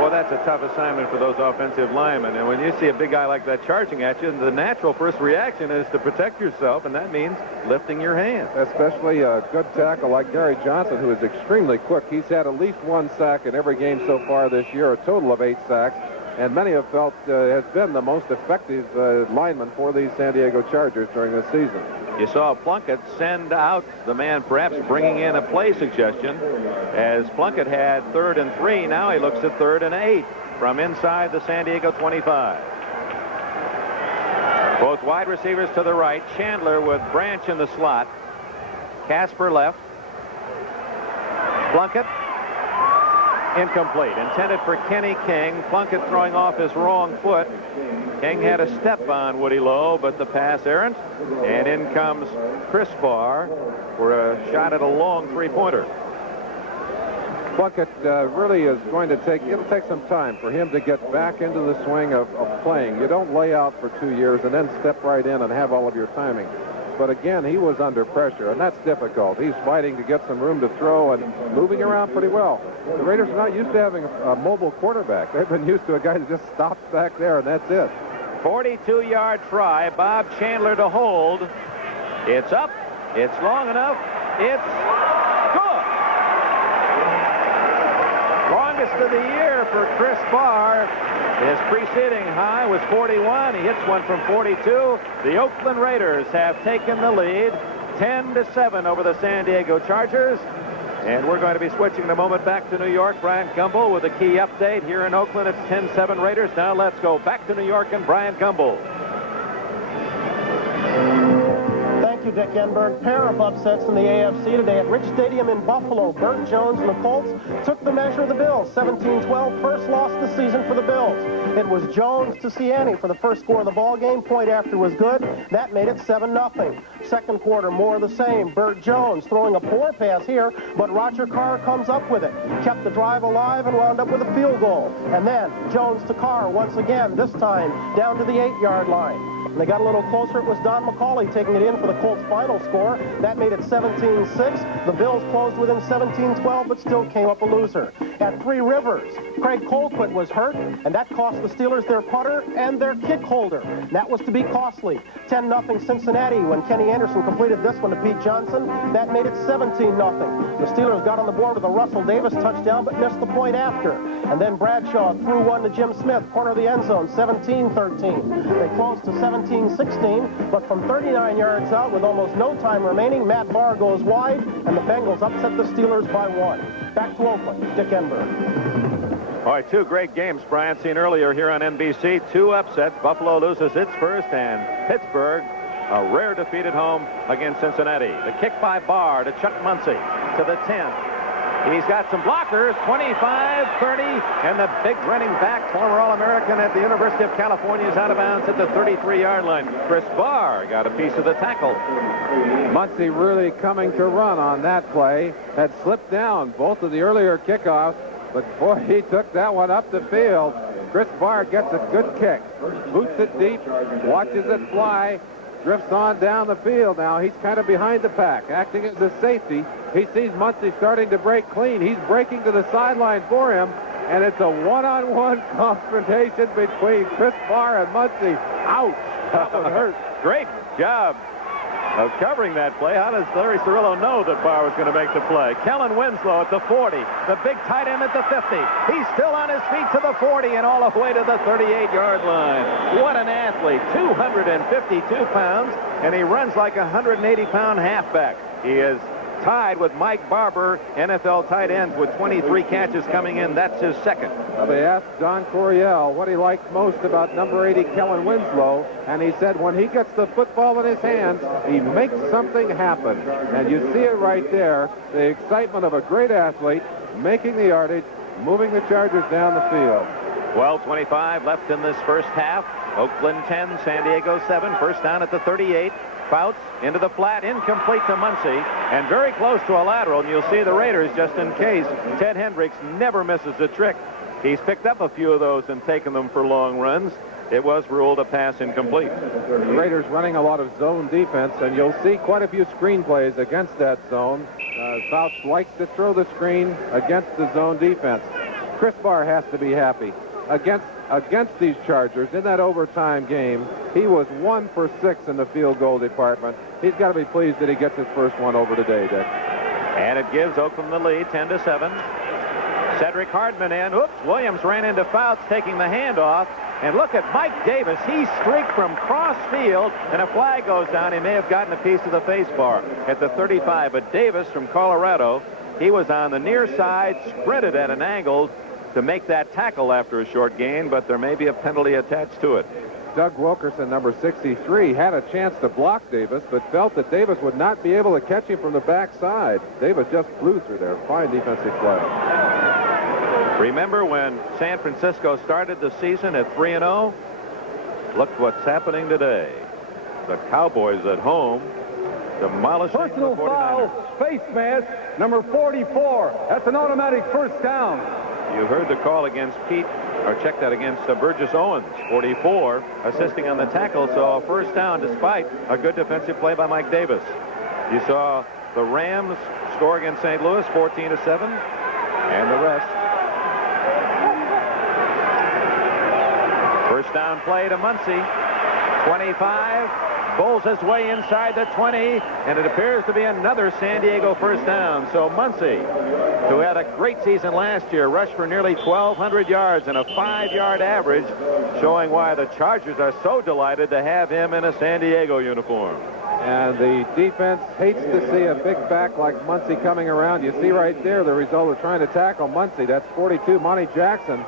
Well, that's a tough assignment for those offensive linemen. And when you see a big guy like that charging at you, the natural first reaction is to protect yourself, and that means lifting your hand. Especially a good tackle like Gary Johnson, who is extremely quick. He's had at least 1 sack in every game so far this year, a total of 8 sacks. And many have felt has been the most effective lineman for these San Diego Chargers during this season. You saw Plunkett send out the man, perhaps bringing in a play suggestion, as Plunkett had 3rd and 3. Now he looks at 3rd and 8 from inside the San Diego 25. Both wide receivers to the right. Chandler with Branch in the slot. Casper left. Plunkett. Incomplete. Intended for Kenny King. Plunkett throwing off his wrong foot. King had a step on Woody Lowe, but the pass errant. And in comes Chris Barr for a shot at a long 3-pointer. Plunkett really is going to it'll take some time for him to get back into the swing of playing. You don't lay out for 2 years and then step right in and have all of your timing. But again, he was under pressure, and that's difficult. He's fighting to get some room to throw and moving around pretty well. The Raiders are not used to having a mobile quarterback. They've been used to a guy that just stops back there, and that's it. 42-yard try. Bob Chandler to hold. It's up. It's long enough. It's good. Longest of the year for Chris Barr. His preceding high was 41. He hits one from 42. The Oakland Raiders have taken the lead 10-7 over the San Diego Chargers. And we're going to be switching in a moment back to New York. Brian Gumbel with a key update here in Oakland. It's 10-7 Raiders. Now let's go back to New York and Brian Gumbel. Thank you, Dick Enberg. Pair of upsets in the AFC today at Rich Stadium in Buffalo. Burt Jones and the Colts took the measure of the Bills. 17-12, first loss of the season for the Bills. It was Jones to Ciani for the first score of the ball game. Point after was good. That made it 7-0. Second quarter, more of the same. Burt Jones throwing a poor pass here, but Roger Carr comes up with it. Kept the drive alive and wound up with a field goal. And then Jones to Carr once again, this time down to the 8-yard line. When they got a little closer, it was Don McCauley taking it in for the Colts' final score. That made it 17-6. The Bills closed within 17-12, but still came up a loser. At Three Rivers, Craig Colquitt was hurt, and that cost the Steelers their putter and their kick holder. That was to be costly. 10-0 Cincinnati when Kenny Anderson completed this one to Pete Johnson. That made it 17-0. The Steelers got on the board with a Russell Davis touchdown, but missed the point after. And then Bradshaw threw one to Jim Smith, corner of the end zone, 17-13. They closed to 17-16, but from 39 yards out with almost no time remaining, Matt Barr goes wide, and the Bengals upset the Steelers by 1. Back to Oakland, Dick Enberg. All right, 2 great games, Brian, seen earlier here on NBC. 2 upsets. Buffalo loses its first, and Pittsburgh, a rare defeat at home against Cincinnati. The kick by Barr to Chuck Muncie to the 10. He's got some blockers, 25, 30, and the big running back, former All-American at the University of California, is out of bounds at the 33-yard line. Chris Barr got a piece of the tackle. Muncie really coming to run on that play. Had slipped down both of the earlier kickoffs, but boy, he took that one up the field. Chris Barr gets a good kick. Boots it deep, watches it fly, drifts on down the field now. He's kind of behind the pack, acting as a safety. He sees Muncie starting to break clean. He's breaking to the sideline for him, and it's a one-on-one confrontation between Chris Barr and Muncie. Ouch! That one hurt. Great job of covering that play. How does Larry Cirillo know that Barr was going to make the play? Kellen Winslow at the 40. The big tight end at the 50. He's still on his feet to the 40 and all the way to the 38-yard line. What an athlete. 252 pounds, and he runs like a 180-pound halfback. He is tied with Mike Barber, NFL tight ends, with 23 catches coming in. That's his second. Well, they asked Don Coryell what he liked most about number 80, Kellen Winslow, and he said when he gets the football in his hands, he makes something happen. And you see it right there, the excitement of a great athlete, making the yardage, moving the Chargers down the field. 12:25 left in this first half. Oakland 10, San Diego 7. First down at the 38. Fouts into the flat, incomplete to Muncy, and very close to a lateral. And you'll see the Raiders, just in case, Ted Hendricks never misses a trick. He's picked up a few of those and taken them for long runs. It was ruled a pass incomplete. The Raiders running a lot of zone defense, and you'll see quite a few screen plays against that zone. Fouts likes to throw the screen against the zone defense. Chris Barr has to be happy. Against these Chargers in that overtime game, he was 1 for 6 in the field goal department. He's got to be pleased that he gets his first one over today, Dick. And it gives Oakland the lead, 10-7. Cedric Hardman in. Oops, Williams ran into Fouts, taking the handoff. And look at Mike Davis. He streaked from cross field, and a flag goes down. He may have gotten a piece of the face bar at the 35. But Davis from Colorado, he was on the near side, sprinted at an angle to make that tackle after a short gain, but there may be a penalty attached to it. Doug Wilkerson, number 63, had a chance to block Davis, but felt that Davis would not be able to catch him from the backside. Davis just flew through there. Fine defensive play. Remember when San Francisco started the season at 3-0? Look what's happening today. The Cowboys at home demolishing Personal the 49ers. foul, face mask, number 44. That's an automatic first down. You heard the call against Pete, or check that against Burgess Owens, 44, assisting on the tackle. So a first down despite a good defensive play by Mike Davis. You saw the Rams score against St. Louis, 14-7, and the rest. First down play to Muncy, 25. Bowls his way inside the 20, and it appears to be another San Diego first down. So Muncy, who had a great season last year, rushed for nearly 1,200 yards and a 5-yard average, showing why the Chargers are so delighted to have him in a San Diego uniform. And the defense hates to see a big back like Muncy coming around. You see right there the result of trying to tackle Muncy. That's 42. Monty Jackson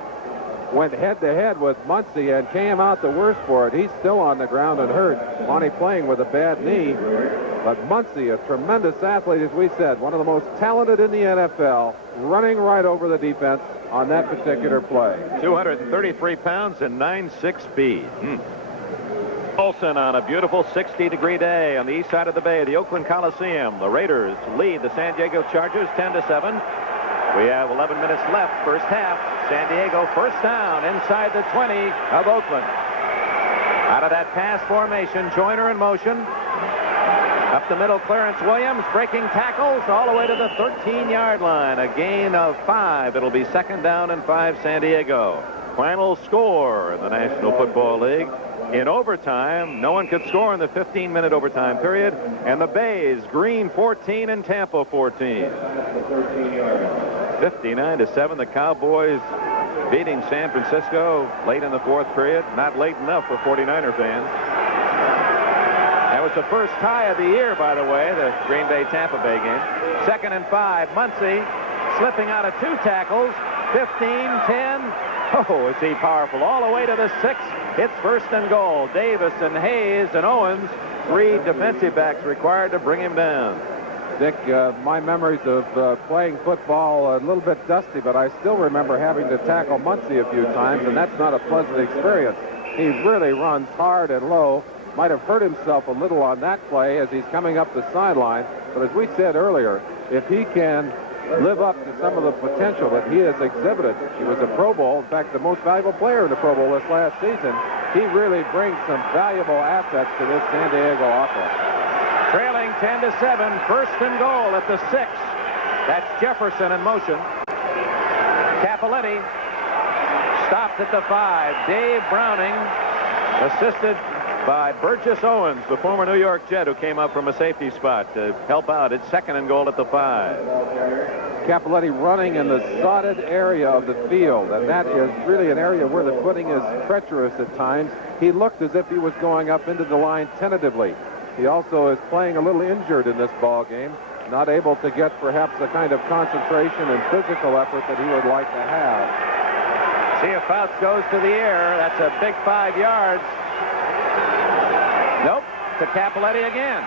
went head-to-head with Muncy and came out the worst for it. He's still on the ground and hurt. Monty playing with a bad knee. But Muncy, a tremendous athlete, as we said, one of the most talented in the NFL, running right over the defense on that particular play. 233 pounds and 9.6 speed. Olsen on a beautiful 60-degree day on the east side of the bay, the Oakland Coliseum. The Raiders lead the San Diego Chargers 10-7. We have 11 minutes left, first half. San Diego first down inside the 20 of Oakland. Out of that pass formation, Joyner in motion. Up the middle, Clarence Williams breaking tackles all the way to the 13-yard line. A gain of 5. It'll be second down and 5, San Diego. Final score in the National Football League. In overtime, no one could score in the 15-minute overtime period. And the Bays, Green 14 and Tampa 14. 59-7, the Cowboys beating San Francisco late in the fourth period. Not late enough for 49er fans. That was the first tie of the year, by the way, the Green Bay-Tampa Bay game. Second and 5, Muncy slipping out of 2 tackles. 15, 10. Oh, is he powerful. All the way to the 6. It's first and goal. Davis and Hayes and Owens, 3 defensive backs required to bring him down. Dick, my memories of playing football a little bit dusty, but I still remember having to tackle Muncy a few times, and that's not a pleasant experience. He really runs hard and low. Might have hurt himself a little on that play as he's coming up the sideline. But as we said earlier, if he can live up to some of the potential that he has exhibited, he was a Pro Bowl, in fact, the most valuable player in the Pro Bowl this last season. He really brings some valuable assets to this San Diego offense. Trailing 10-7, first and goal at the 6. That's Jefferson in motion. Cappelletti stopped at the 5. Dave Browning, assisted by Burgess Owens, the former New York Jet, who came up from a safety spot to help out. It's second and goal at the 5. Cappelletti running in the sodded area of the field, and that is really an area where the footing is treacherous at times. He looked as if he was going up into the line tentatively. He also is playing a little injured in this ball game. not able to get perhaps the kind of concentration and physical effort that he would like to have. See if Fouts goes to the air. That's a big 5 yards. Nope, to Cappelletti again.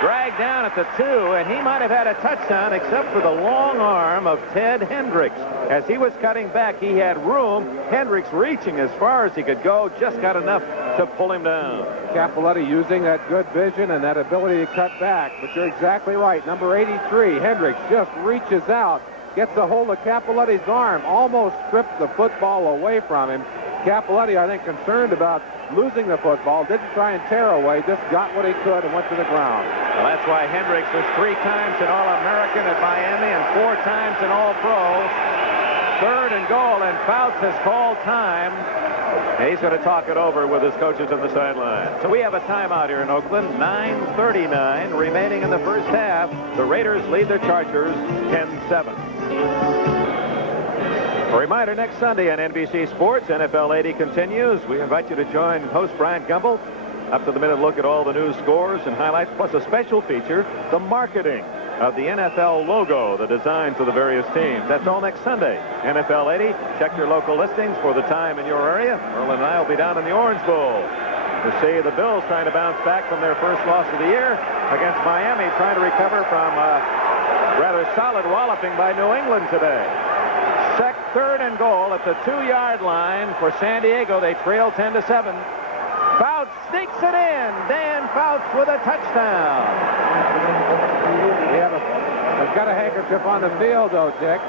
Dragged down at the 2, and he might have had a touchdown except for the long arm of Ted Hendricks. As he was cutting back, he had room. Hendricks reaching as far as he could go, just got enough to pull him down. Cappelletti using that good vision and that ability to cut back. But you're exactly right. Number 83, Hendricks, just reaches out, gets a hold of Cappelletti's arm, almost stripped the football away from him. Cappelletti, I think, concerned about losing the football, didn't try and tear away, just got what he could and went to the ground. Well, that's why Hendricks was 3 times an All-American at Miami and 4 times an All-Pro. 3rd and goal, and Fouts has called time. And he's going to talk it over with his coaches on the sideline. So we have a timeout here in Oakland. 9:39 remaining in the first half. The Raiders lead the Chargers 10-7. A reminder, next Sunday on NBC Sports, NFL 80 continues. We invite you to join host Brian Gumbel. Up to the minute look at all the news, scores, and highlights, plus a special feature, the marketing of the NFL logo, the designs of the various teams. That's all next Sunday. NFL 80. Check your local listings for the time in your area. Merlin and I will be down in the Orange Bowl to see the Bills trying to bounce back from their first loss of the year against Miami, trying to recover from a rather solid walloping by New England today. 3rd and goal at the 2-yard line for San Diego. They trail 10-7. Fouts sneaks it in. Dan Fouts with a touchdown. Yeah, they've got a handkerchief on the field, though, Dick.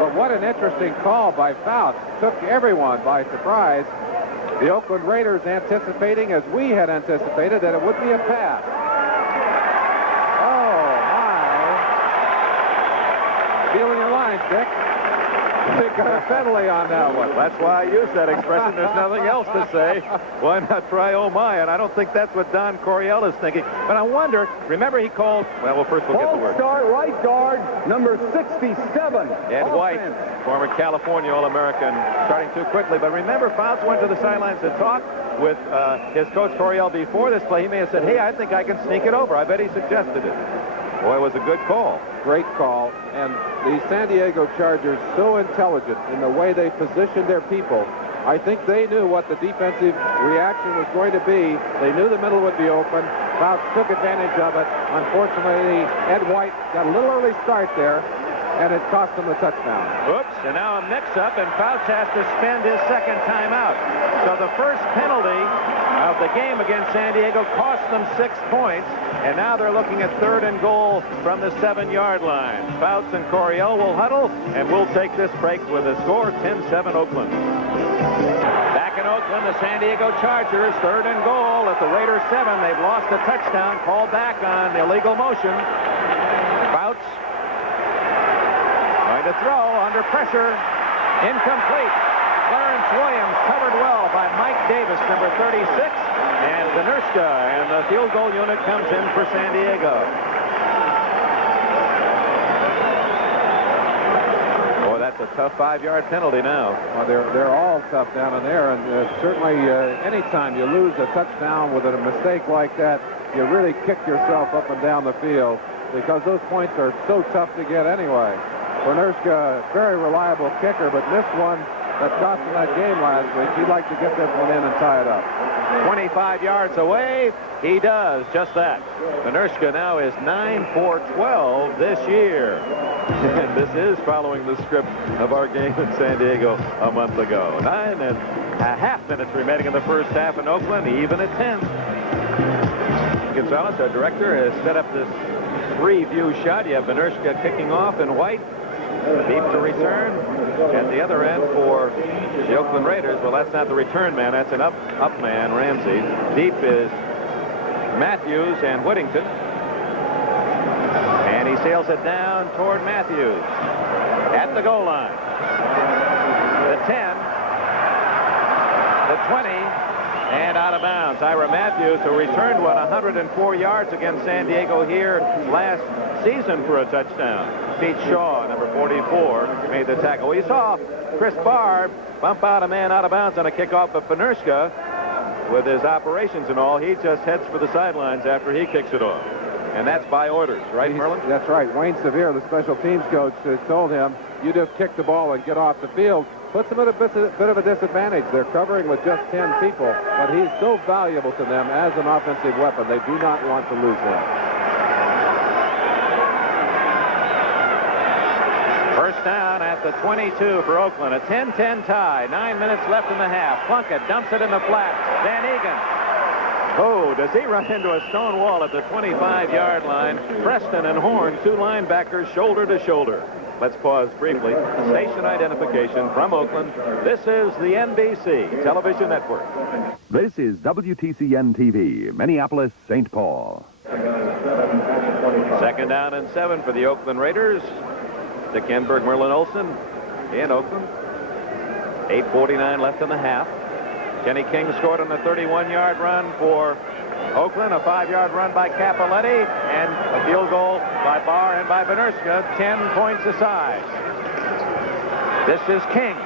But what an interesting call by Fouts. Took everyone by surprise. The Oakland Raiders anticipating, as we had anticipated, that it would be a pass. Oh, my. Feeling your lines, Dick. They got a penalty on that one. That's why I use that expression. There's nothing else to say. Why not try oh my? And I don't think that's what Don Coryell is thinking. But I wonder, remember he called, well first we'll get the word. Start right guard, number 67. Ed White, former California All-American, starting too quickly. But remember, Fouts went to the sidelines to talk with his coach Coryell before this play. He may have said, hey, I think I can sneak it over. I bet he suggested it. Boy, it was a good call. Great call. And the San Diego Chargers, so intelligent in the way they positioned their people. I think they knew what the defensive reaction was going to be. They knew the middle would be open. Fouts took advantage of it. Unfortunately, Ed White got a little early start there, and it cost them the touchdown. Oops, and now a mix-up, and Fouts has to spend his second timeout. So the first penalty of the game against San Diego cost them 6 points, and now they're looking at 3rd and goal from the 7-yard line. Fouts and Coryell will huddle, and we'll take this break with a score 10-7 Oakland. Back in Oakland, the San Diego Chargers, 3rd and goal at the Raiders 7. They've lost a touchdown, called back on illegal motion. Fouts going to throw under pressure. Incomplete. Clarence Williams covered well by Mike Davis, number 36, and Vinerska, and the field goal unit comes in for San Diego. Boy, that's a tough 5-yard penalty now. Well, they're all tough down in there, and certainly anytime you lose a touchdown with a mistake like that, you really kick yourself up and down the field because those points are so tough to get anyway. Vinerska, very reliable kicker, but missed one that cost him that game last week. He'd like to get this one in and tie it up. 25 yards away, he does just that. Vinerska now is 9 for 12 this year. And this is following the script of our game in San Diego a month ago. 9.5 minutes remaining in the first half in Oakland, even at 10. Gonzalez, our director, has set up this 3-view shot. You have Vinerska kicking off and White deep to return. At the other end for the Oakland Raiders, well, that's not the return man. That's an up man, Ramsey. Deep is Matthews and Whittington. And he sails it down toward Matthews at the goal line. The 10, the 20, and out of bounds. Ira Matthews, who returned 104 yards against San Diego here last season for a touchdown. Pete Shaw, number 44, made the tackle. We saw Chris Barr bump out a man out of bounds on a kickoff, but Vinerska, with his operations and all, he just heads for the sidelines after he kicks it off. And that's by orders, right, Merlin? That's right. Wayne Sevier, the special teams coach, told him, you just kick the ball and get off the field. Puts them at a bit of a disadvantage. They're covering with just 10 people, but he's so valuable to them as an offensive weapon. They do not want to lose him. First down at the 22 for Oakland. A 10-10 tie. 9 minutes left in the half. Plunkett dumps it in the flat. Van Egan. Oh, does he run into a stone wall at the 25-yard line? Preston and Horn, two linebackers, shoulder to shoulder. Let's pause briefly. Station identification from Oakland. This is the NBC Television Network. This is WTCN-TV, Minneapolis, St. Paul. Second down and 7 for the Oakland Raiders. Dick Enberg, Merlin Olsen in Oakland. 8:49 left in the half. Kenny King scored on the 31-yard run for Oakland, a 5-yard run by Cappelletti, and a field goal by Barr and by Benerska, 10 points aside. This is King,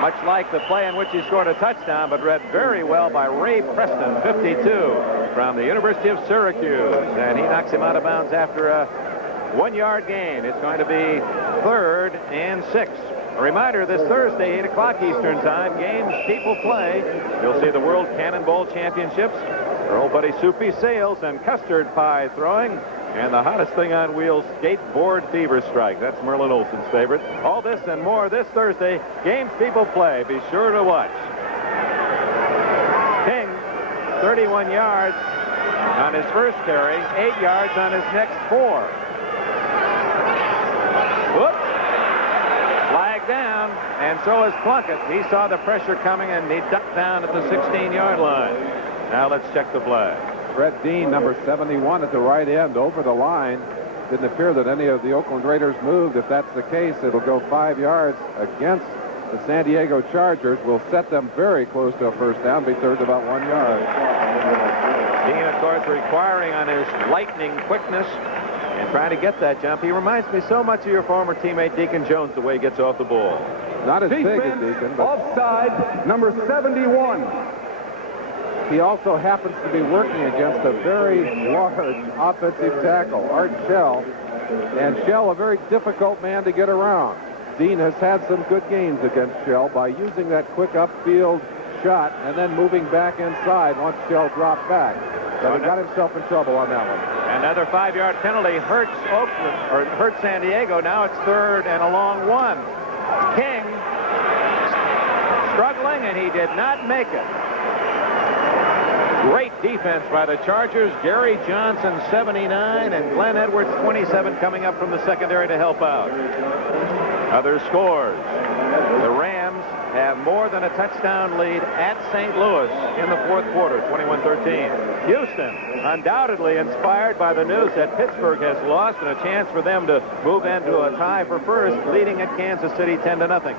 much like the play in which he scored a touchdown, but read very well by Ray Preston, 52, from the University of Syracuse, and he knocks him out of bounds after a 1-yard gain. It's going to be 3rd and 6. A reminder, this Thursday, 8 o'clock Eastern Time, games people play. You'll see the World Cannonball Championships. Our old buddy Soupy Sales and custard pie throwing. And the hottest thing on wheels, skateboard fever strike. That's Merlin Olsen's favorite. All this and more this Thursday, games people play. Be sure to watch. King, 31 yards on his first carry, 8 yards on his next 4. Whoops. Flag down, and so is Plunkett. He saw the pressure coming, and he ducked down at the 16-yard line. Now let's check the flag. Fred Dean, number 71 at the right end, over the line. Didn't appear that any of the Oakland Raiders moved. If that's the case, it'll go 5 yards against the San Diego Chargers. Will set them very close to a first down, be third about 1 yard. Dean, of course, requiring on his lightning quickness and trying to get that jump. He reminds me so much of your former teammate Deacon Jones, the way he gets off the ball. Not as big as Defense, Deacon, but offside, number 71. he also happens to be working against a very large offensive tackle, Art Shell. And Shell, a very difficult man to get around. Dean has had some good games against Shell by using that quick upfield shot and then moving back inside once Shell dropped back. But he got himself in trouble on that one. Another 5-yard penalty hurts Oakland, or hurts San Diego. Now it's 3rd and a long 1. King struggling, and he did not make it. Great defense by the Chargers. Gary Johnson, 79, and Glenn Edwards, 27, coming up from the secondary to help out. Other scores. The Rams have more than a touchdown lead at St. Louis in the 4th quarter, 21-13. Houston, undoubtedly inspired by the news that Pittsburgh has lost and a chance for them to move into a tie for first, leading at Kansas City 10-0.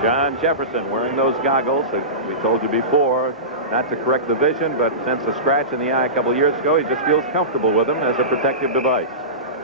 John Jefferson wearing those goggles, as we told you before, not to correct the vision, but since a scratch in the eye a couple years ago, he just feels comfortable with them as a protective device.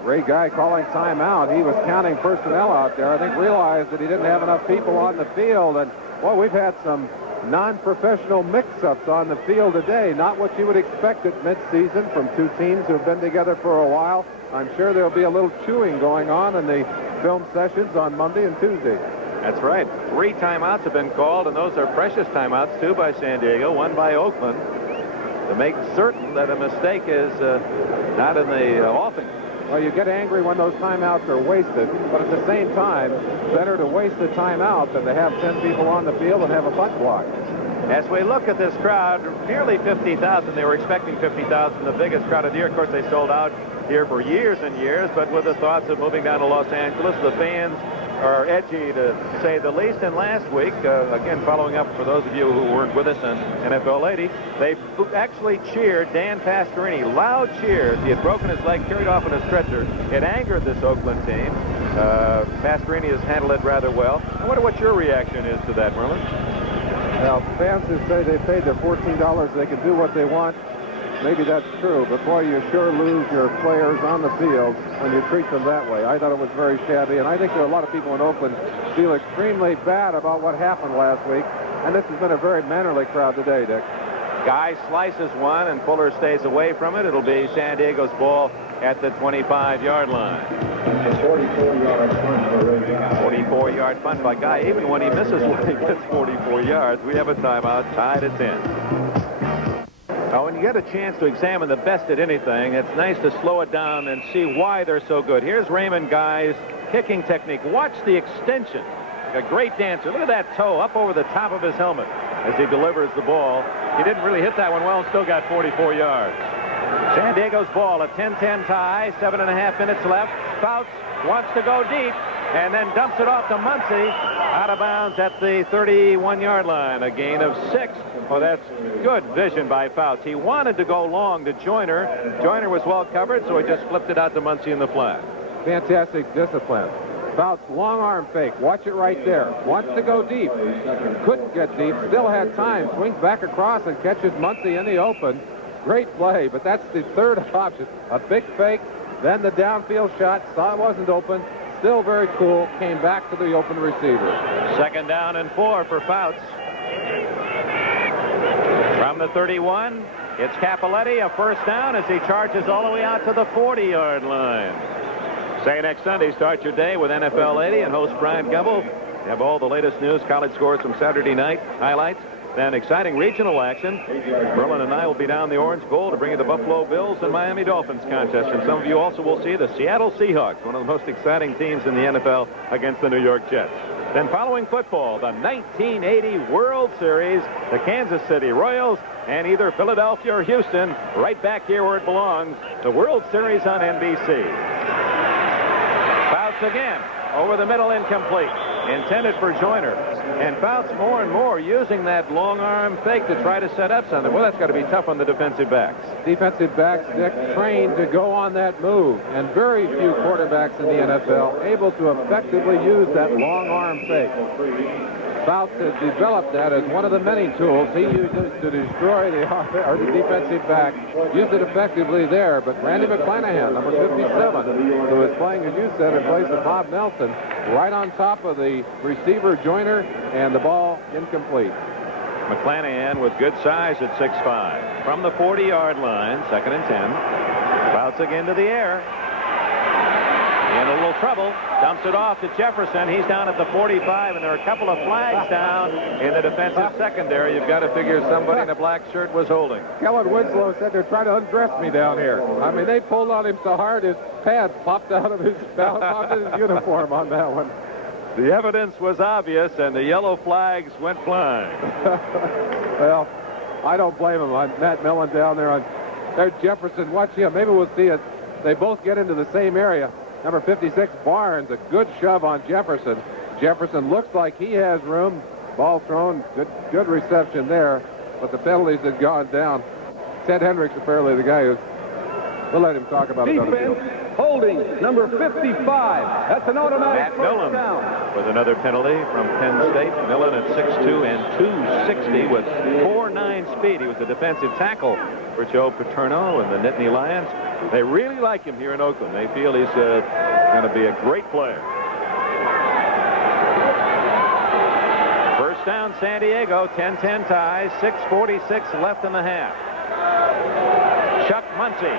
Ray Guy calling timeout. He was counting personnel out there. I think realized that he didn't have enough people on the field. And, boy, we've had some non-professional mix-ups on the field today. Not what you would expect at midseason from two teams who have been together for a while. I'm sure there'll be a little chewing going on in the film sessions on Monday and Tuesday. That's right. 3 timeouts have been called, and those are precious timeouts, 2 by San Diego, 1 by Oakland, to make certain that a mistake is not in the offing. Well, you get angry when those timeouts are wasted, but at the same time, better to waste a timeout than to have 10 people on the field and have a punt block. As we look at this crowd, nearly 50,000. They were expecting 50,000, the biggest crowd of the year. Of course, they sold out here for years and years, but with the thoughts of moving down to Los Angeles, the fans are edgy, to say the least. And last week, again, following up for those of you who weren't with us on NFL 80, they actually cheered Dan Pastorini. Loud cheers. He had broken his leg, carried off in a stretcher. It angered this Oakland team. Pastorini has handled it rather well. I wonder what your reaction is to that, Merlin. Well, fans who say they paid their $14, they can do what they want. Maybe that's true, but boy, you sure lose your players on the field when you treat them that way. I thought it was very shabby, and I think there are a lot of people in Oakland feel extremely bad about what happened last week, and this has been a very mannerly crowd today, Dick. Guy slices one, and Fuller stays away from it. It'll be San Diego's ball at the 25-yard line. 44-yard punt by Guy. Even when he misses one, he gets 44 yards. We have a timeout, tied at 10. Now, when you get a chance to examine the best at anything, it's nice to slow it down and see why they're so good. Here's Raymond Guy's kicking technique. Watch the extension. Like a great dancer. Look at that toe up over the top of his helmet as he delivers the ball. He didn't really hit that one well and still got 44 yards. San Diego's ball, a 10-10 tie, 7.5 minutes left. Fouts wants to go deep and then dumps it off to Muncy, out of bounds at the 31-yard line. A gain of 6. Well, that's good vision by Fouts. He wanted to go long to Joyner. Joyner was well covered, so he just flipped it out to Muncy in the flat. Fantastic discipline. Fouts long arm fake. Watch it right there. Wants to go deep. Couldn't get deep. Still had time. Swings back across and catches Muncy in the open. Great play, but that's the third option. A big fake, then the downfield shot. Saw it wasn't open. Still very cool. Came back to the open receiver. 2nd down and 4 for Fouts. From the 31, it's Cappelletti, a 1st down as he charges all the way out to the 40-yard line. Say next Sunday, start your day with NFL 80 and host Brian Gumbel. You have all the latest news, college scores from Saturday night, highlights, then exciting regional action. Merlin and I will be down the Orange Bowl to bring you the Buffalo Bills and Miami Dolphins contest. And some of you also will see the Seattle Seahawks, one of the most exciting teams in the NFL, against the New York Jets. Then following football, the 1980 World Series, the Kansas City Royals, and either Philadelphia or Houston, right back here where it belongs, the World Series on NBC. Fouts again, over the middle, incomplete. Intended for Joyner. And Fouts more and more using that long arm fake to try to set up something. Well, that's got to be tough on the defensive backs. Defensive backs, Dick, trained to go on that move. And very few quarterbacks in the NFL able to effectively use that long arm fake. Fouts has developed that as one of the many tools he uses to destroy the defensive back. Used it effectively there, but Randy McClanahan, number 57, who is playing, as you said, in place of Bob Nelson, right on top of the receiver Joyner, and the ball incomplete. McClanahan with good size at 6'5". From the 40-yard line, 2nd and 10. Fouts again to the air. In a little trouble, dumps it off to Jefferson. He's down at the 45, and there are a couple of flags down in the defensive secondary. You've got to figure somebody in a black shirt was holding. Kellen Winslow said they're trying to undress me down here. I mean, they pulled on him so hard his pants popped out of his uniform on that one. The evidence was obvious, and the yellow flags went flying. Well, I don't blame him. Matt Millen down there. There's Jefferson. Watch him. Maybe we'll see it. They both get into the same area. Number 56, Barnes, a good shove on Jefferson. Jefferson looks like he has room. Ball thrown. Good reception there. But the penalties had gone down. Ted Hendricks, apparently the guy who... We'll let him talk about it. Defense, holding, number 55. That's an automatic Matt Millen down. with another penalty from Penn State. Millen at 6'2" and 260 with 4'9" speed. He was a defensive tackle for Joe Paterno and the Nittany Lions. They really like him here in Oakland. They feel he's going to be a great player. 1st down, San Diego, 10-10 tie, 6:46 left in the half. Chuck Muncy,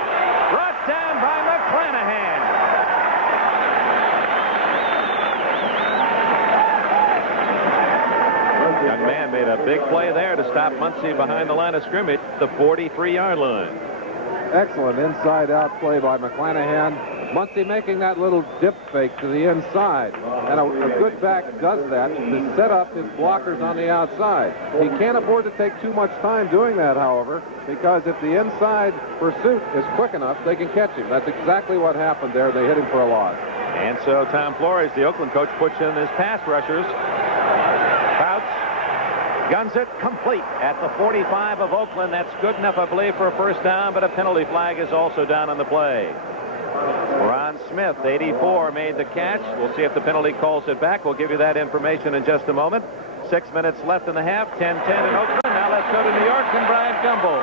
brought down by McClanahan. Young man made a big play there to stop Muncy behind the line of scrimmage, the 43-yard line. Excellent inside-out play by McClanahan. Muncy making that little dip fake to the inside. And a good back does that to set up his blockers on the outside. He can't afford to take too much time doing that, however, because if the inside pursuit is quick enough, they can catch him. That's exactly what happened there. They hit him for a loss. And so Tom Flores, the Oakland coach, puts in his pass rushers. Fouts guns it complete at the 45 of Oakland. That's good enough, I believe, for a 1st down, but a penalty flag is also down on the play. Ron Smith, 84, made the catch. We'll see if the penalty calls it back. We'll give you that information in just a moment. 6 minutes left in the half, 10-10 in Oakland. Now let's go to New York and Brian Gumbel.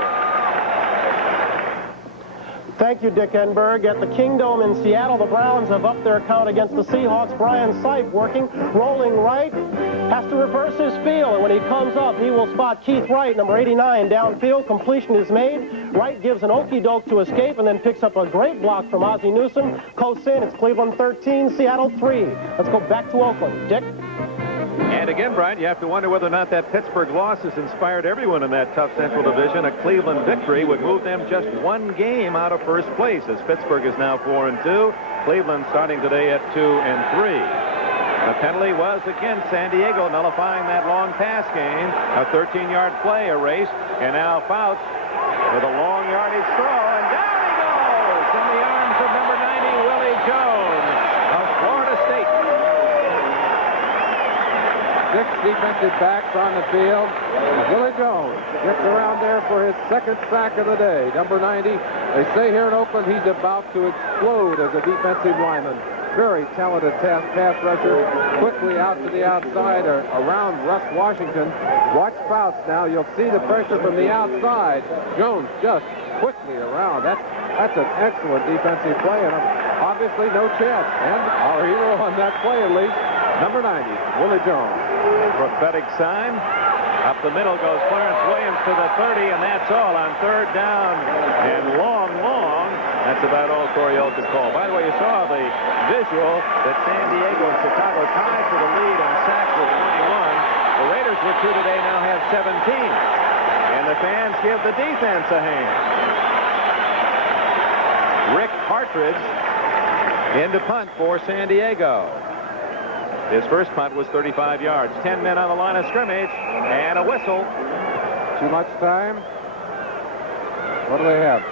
Thank you, Dick Enberg. At the Kingdome in Seattle, the Browns have upped their count against the Seahawks. Brian Sipe working, rolling right, has to reverse his field, and when he comes up, he will spot Keith Wright, number 89, downfield. Completion is made. Wright gives an okey-doke to escape and then picks up a great block from Ozzie Newsome. Coast in, it's Cleveland 13, Seattle 3. Let's go back to Oakland. Dick? And again, Brian, you have to wonder whether or not that Pittsburgh loss has inspired everyone in that tough Central Division. A Cleveland victory would move them just one game out of first place, as Pittsburgh is now 4-2. Cleveland starting today at 2-3. The penalty was against San Diego, nullifying that long pass game. A 13-yard play erased, and now Fouts with a long yardage throw, and down he goes in the arms of number 90, Willie Jones of Florida State. 6 defensive backs on the field. Willie Jones gets around there for his second sack of the day. Number 90. They say here in Oakland he's about to explode as a defensive lineman. Very talented pass rusher. Quickly out to the outside or around Russ Washington. Watch Fouts now. You'll see the pressure from the outside. Jones just quickly around. That's an excellent defensive play, and obviously no chance. And our hero on that play, at least, number 90, Willie Jones. Prophetic sign. Up the middle goes Clarence Williams to the 30, and that's all on third down. And long. That's about all Coryell could call. By the way, you saw the visual that San Diego and Chicago tied for the lead in sacks with 21. The Raiders with 2 today now have 17. And the fans give the defense a hand. Rick Partridge in to punt for San Diego. His first punt was 35 yards. 10 men on the line of scrimmage, and a whistle. Too much time. What do they have?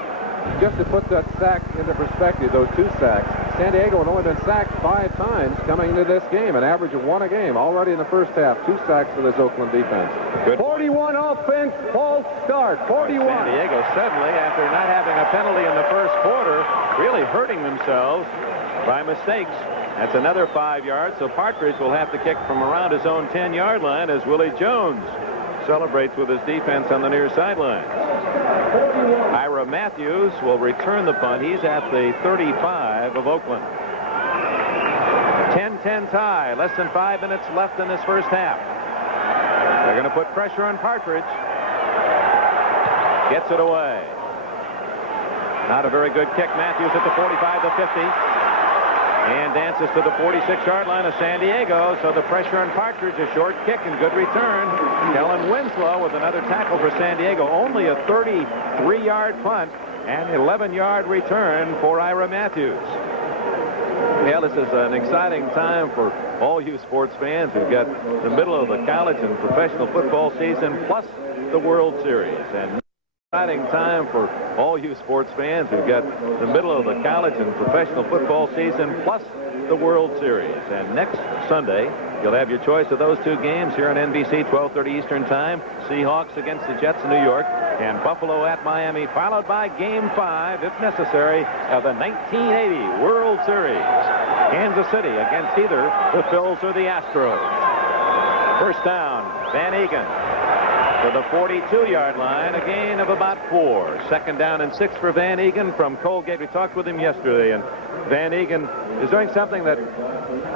Just to put that sack into perspective, those 2 sacks, San Diego had only been sacked 5 times coming into this game, an average of 1 a game. Already in the first half, 2 sacks for this Oakland defense. Good. 41 offense, false start, 41. San Diego suddenly, after not having a penalty in the first quarter, really hurting themselves by mistakes. That's another 5 yards, so Partridge will have to kick from around his own 10-yard line as Willie Jones celebrates with his defense on the near sideline. Ira Matthews will return the punt. He's at the 35 of Oakland. 10-10 tie. Less than 5 minutes left in this first half. They're going to put pressure on Partridge. Gets it away. Not a very good kick. Matthews at the 45, the 50. And dances to the 46-yard line of San Diego. So the pressure on Partridge, a short kick and good return. Kellen Winslow with another tackle for San Diego. Only a 33-yard punt and 11-yard return for Ira Matthews. Yeah, this is an exciting time for all you sports fans who've got the middle of the college and professional football season plus the World Series. And exciting time for all you sports fans who've got the middle of the college and professional football season plus the World Series. And next Sunday, you'll have your choice of those 2 games here on NBC, 12:30 Eastern Time. Seahawks against the Jets in New York, and Buffalo at Miami, followed by Game 5, if necessary, of the 1980 World Series. Kansas City against either the Phils or the Astros. First down, Van Egan to the 42-yard line, a gain of about 4. Second down and 6 for Van Egan from Colgate. We talked with him yesterday, and Van Egan is doing something that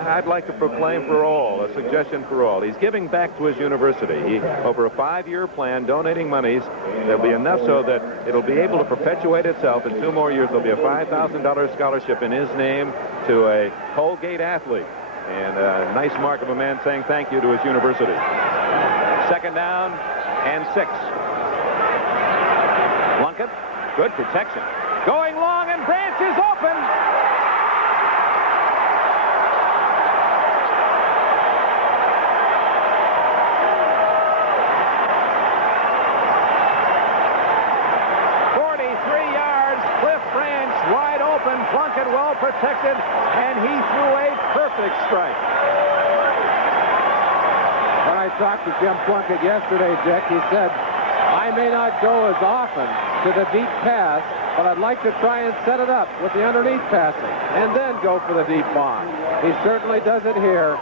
I'd like to proclaim for all, a suggestion for all. He's giving back to his university. Over a 5-year plan, donating monies. There'll be enough so that it'll be able to perpetuate itself. In 2 more years, there'll be a $5,000 scholarship in his name to a Colgate athlete. And a nice mark of a man saying thank you to his university. Second down and 6. Plunkett, good protection. Going long, and Branch is open. Plunkett well protected, and he threw a perfect strike. When I talked to Jim Plunkett yesterday, Dick, he said, I may not go as often to the deep pass, but I'd like to try and set it up with the underneath passing and then go for the deep bomb. He certainly does it here.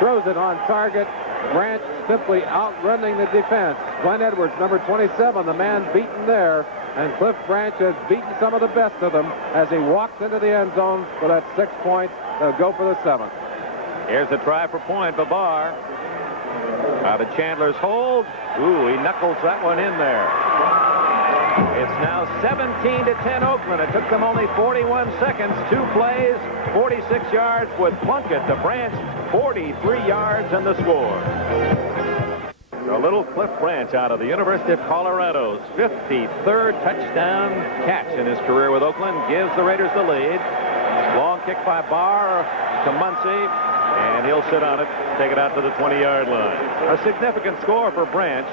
Throws it on target, Branch simply outrunning the defense. Glenn Edwards, number 27, the man beaten there. And Cliff Branch has beaten some of the best of them as he walks into the end zone for that 6 point. They'll go for the 7th. Here's a try for point. Babar out of Chandler's hold. Ooh, he knuckles that one in there. It's now 17-10 Oakland. It took them only 41 seconds. 2 plays, 46 yards with Plunkett to Branch, 43 yards and the score. A little Cliff Branch out of the University of Colorado's 53rd touchdown catch in his career with Oakland gives the Raiders the lead. Long kick by Barr to Muncie, and he'll sit on it, take it out to the 20-yard line. A significant score for Branch,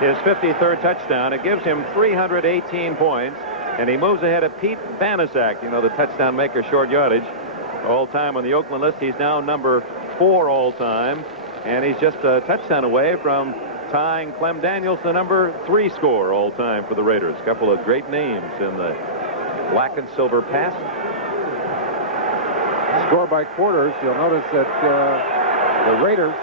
his 53rd touchdown. It gives him 318 points, and he moves ahead of Pete Banaszak, you know, the touchdown maker, short yardage, all time on the Oakland list. He's now number 4 all time, and he's just a touchdown away from tying Clem Daniels, the number 3 scorer all time for the Raiders. A couple of great names in the black and silver past. Score by quarters. You'll notice that the Raiders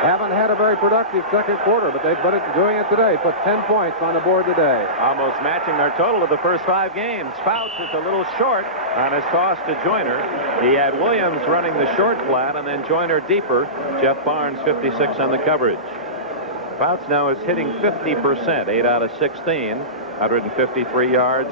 haven't had a very productive second quarter, but they've been doing it today. Put 10 points on the board today. Almost matching their total of the first 5 games. Fouts is a little short on his toss to Joyner. He had Williams running the short flat and then Joyner deeper. Jeff Barnes 56 on the coverage. Fouts now is hitting 50%, 8 out of 16, 153 yards,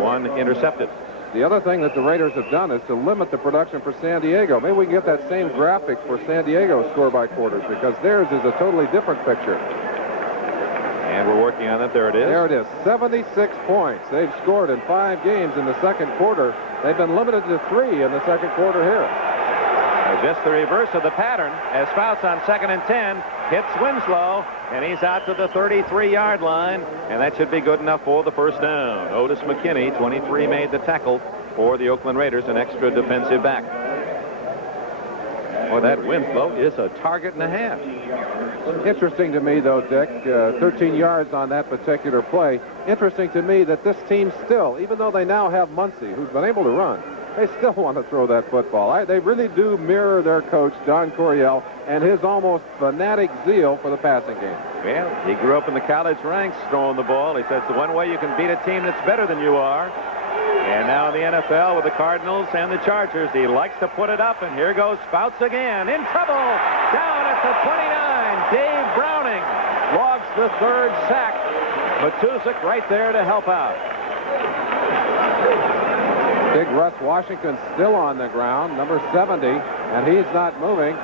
1 intercepted. The other thing that the Raiders have done is to limit the production for San Diego. Maybe we can get that same graphic for San Diego's score by quarters, because theirs is a totally different picture. And we're working on it. There it is. There it is. 76 points. They've scored in 5 games in the second quarter. They've been limited to 3 in the second quarter here. Just the reverse of the pattern as Fouts on 2nd and 10 hits Winslow, and he's out to the 33-yard line, and that should be good enough for the first down. Otis McKinney, 23, made the tackle for the Oakland Raiders, an extra defensive back. Well, that Winslow is a target and a half. Interesting to me, though, Dick, 13 yards on that particular play. Interesting to me that this team still, even though they now have Muncie, who's been able to run, they still want to throw that football. They really do mirror their coach, Don Coryell, and his almost fanatic zeal for the passing game. Well, he grew up in the college ranks throwing the ball. He says the one way you can beat a team that's better than you are. And now in the NFL with the Cardinals and the Chargers, he likes to put it up, and here goes Fouts again. In trouble, down at the 29. Dave Browning logs the 3rd sack. Matuszak right there to help out. Big Russ Washington still on the ground, number 70, and he's not moving.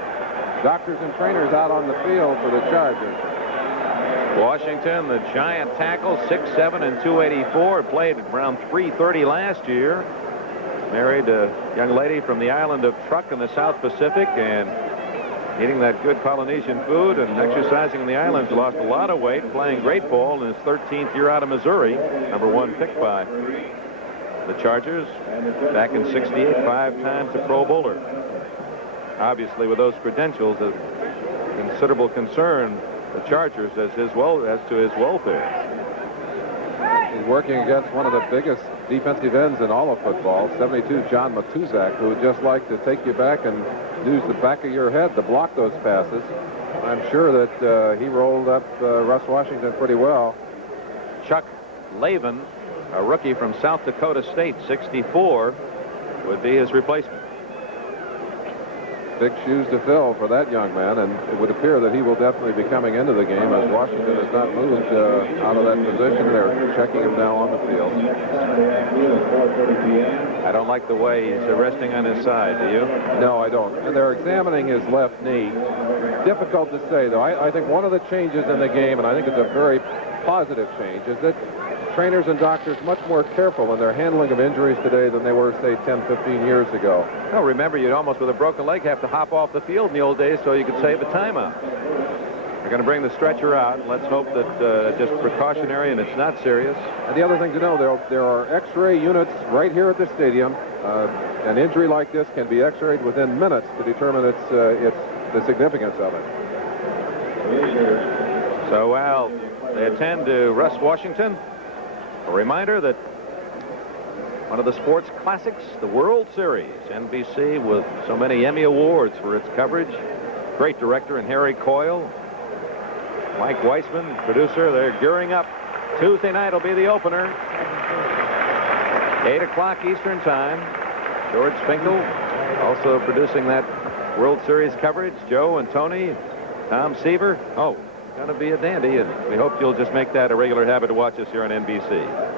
Doctors and trainers out on the field for the Chargers. Washington, the giant tackle, 6'7" and 284, played around 330 last year. Married a young lady from the island of Truk in the South Pacific, and eating that good Polynesian food and exercising in the islands. Lost a lot of weight, playing great ball in his 13th year out of Missouri. Number 1 pick by the Chargers. Back in '68, 5 times a Pro Bowler. Obviously, with those credentials, a considerable concern the Chargers as to his welfare. He's working against one of the biggest defensive ends in all of football, 72 John Matuszak, who would just like to take you back and use the back of your head to block those passes. I'm sure that he rolled up Russ Washington pretty well. Chuck Lavin, a rookie from South Dakota State, 64, would be his replacement. Big shoes to fill for that young man, and it would appear that he will definitely be coming into the game, as Washington has not moved out of that position. They're checking him now on the field. I don't like the way he's resting on his side, do you? No, I don't. And they're examining his left knee. Difficult to say, though. I think one of the changes in the game, and I think it's a very positive change, is that trainers and doctors much more careful in their handling of injuries today than they were, say, 10, 15 years ago. Well, remember, you'd almost, with a broken leg, have to hop off the field in the old days so you could save a timeout. They're going to bring the stretcher out. Let's hope that just precautionary and it's not serious. And the other thing to know, there are X-ray units right here at the stadium. An injury like this can be X-rayed within minutes to determine the significance of it. So, while they attend to Russ Washington, a reminder that one of the sports classics, the World Series, NBC with so many Emmy Awards for its coverage, great director, and Harry Coyle. Mike Weissman, producer. They're gearing up. Tuesday night will be the opener. 8 o'clock Eastern Time. George Finkel also producing that World Series coverage. Joe and Tony, Tom Seaver. Oh, going to be a dandy, and we hope you'll just make that a regular habit to watch us here on NBC.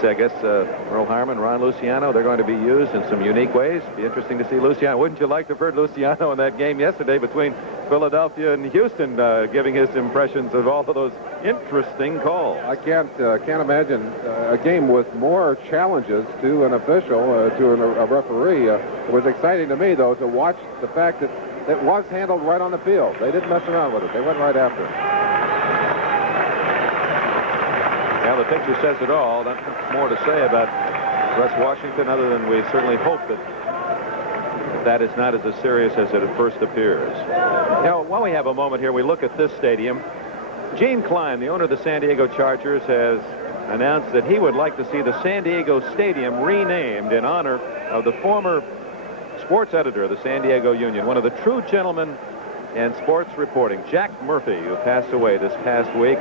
I guess Earl Harmon, Ron Luciano, they're going to be used in some unique ways. Be interesting to see Luciano. Wouldn't you like to have heard Luciano in that game yesterday between Philadelphia and Houston, giving his impressions of all of those interesting calls? I can't imagine a game with more challenges to an official, to a referee. It was exciting to me, though, to watch the fact that it was handled right on the field. They didn't mess around with it. They went right after it. Well, the picture says it all. Not much more to say about Russ Washington other than we certainly hope that is not as serious as it at first appears. Now, while we have a moment here, we look at this stadium. Gene Klein, the owner of the San Diego Chargers, has announced that he would like to see the San Diego Stadium renamed in honor of the former sports editor of the San Diego Union, one of the true gentlemen in sports reporting, Jack Murphy, who passed away this past week.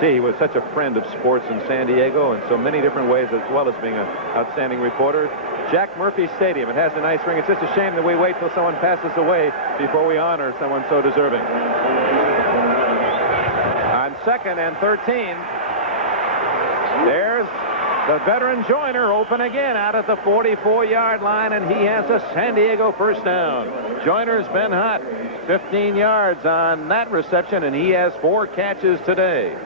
He was such a friend of sports in San Diego in so many different ways, as well as being an outstanding reporter. Jack Murphy Stadium. It has a nice ring. It's just a shame that we wait till someone passes away before we honor someone so deserving. On 2nd and 13, there's the veteran Joyner open again out at the 44-yard line, and he has a San Diego first down. Joyner's been hot. 15 yards on that reception, and he has 4 catches today.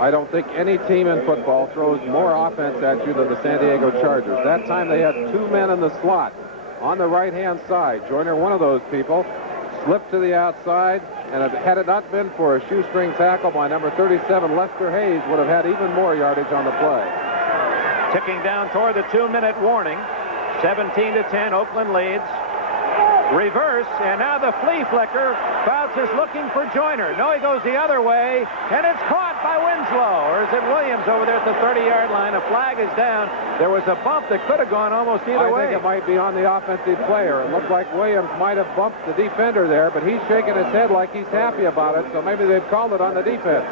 I don't think any team in football throws more offense at you than the San Diego Chargers. That time they had 2 men in the slot on the right-hand side. Joyner, one of those people, slipped to the outside, and had it not been for a shoestring tackle by number 37, Lester Hayes would have had even more yardage on the play. Ticking down toward the 2-minute warning. 17-10, Oakland leads. Reverse, and now the flea flicker. Fouts is looking for Joyner. No, he goes the other way, and it's caught by Winslow. Or is it Williams over there at the 30-yard line? A flag is down. There was a bump that could have gone almost either way. I think it might be on the offensive player. It looked like Williams might have bumped the defender there, but he's shaking his head like he's happy about it, so maybe they've called it on the defense.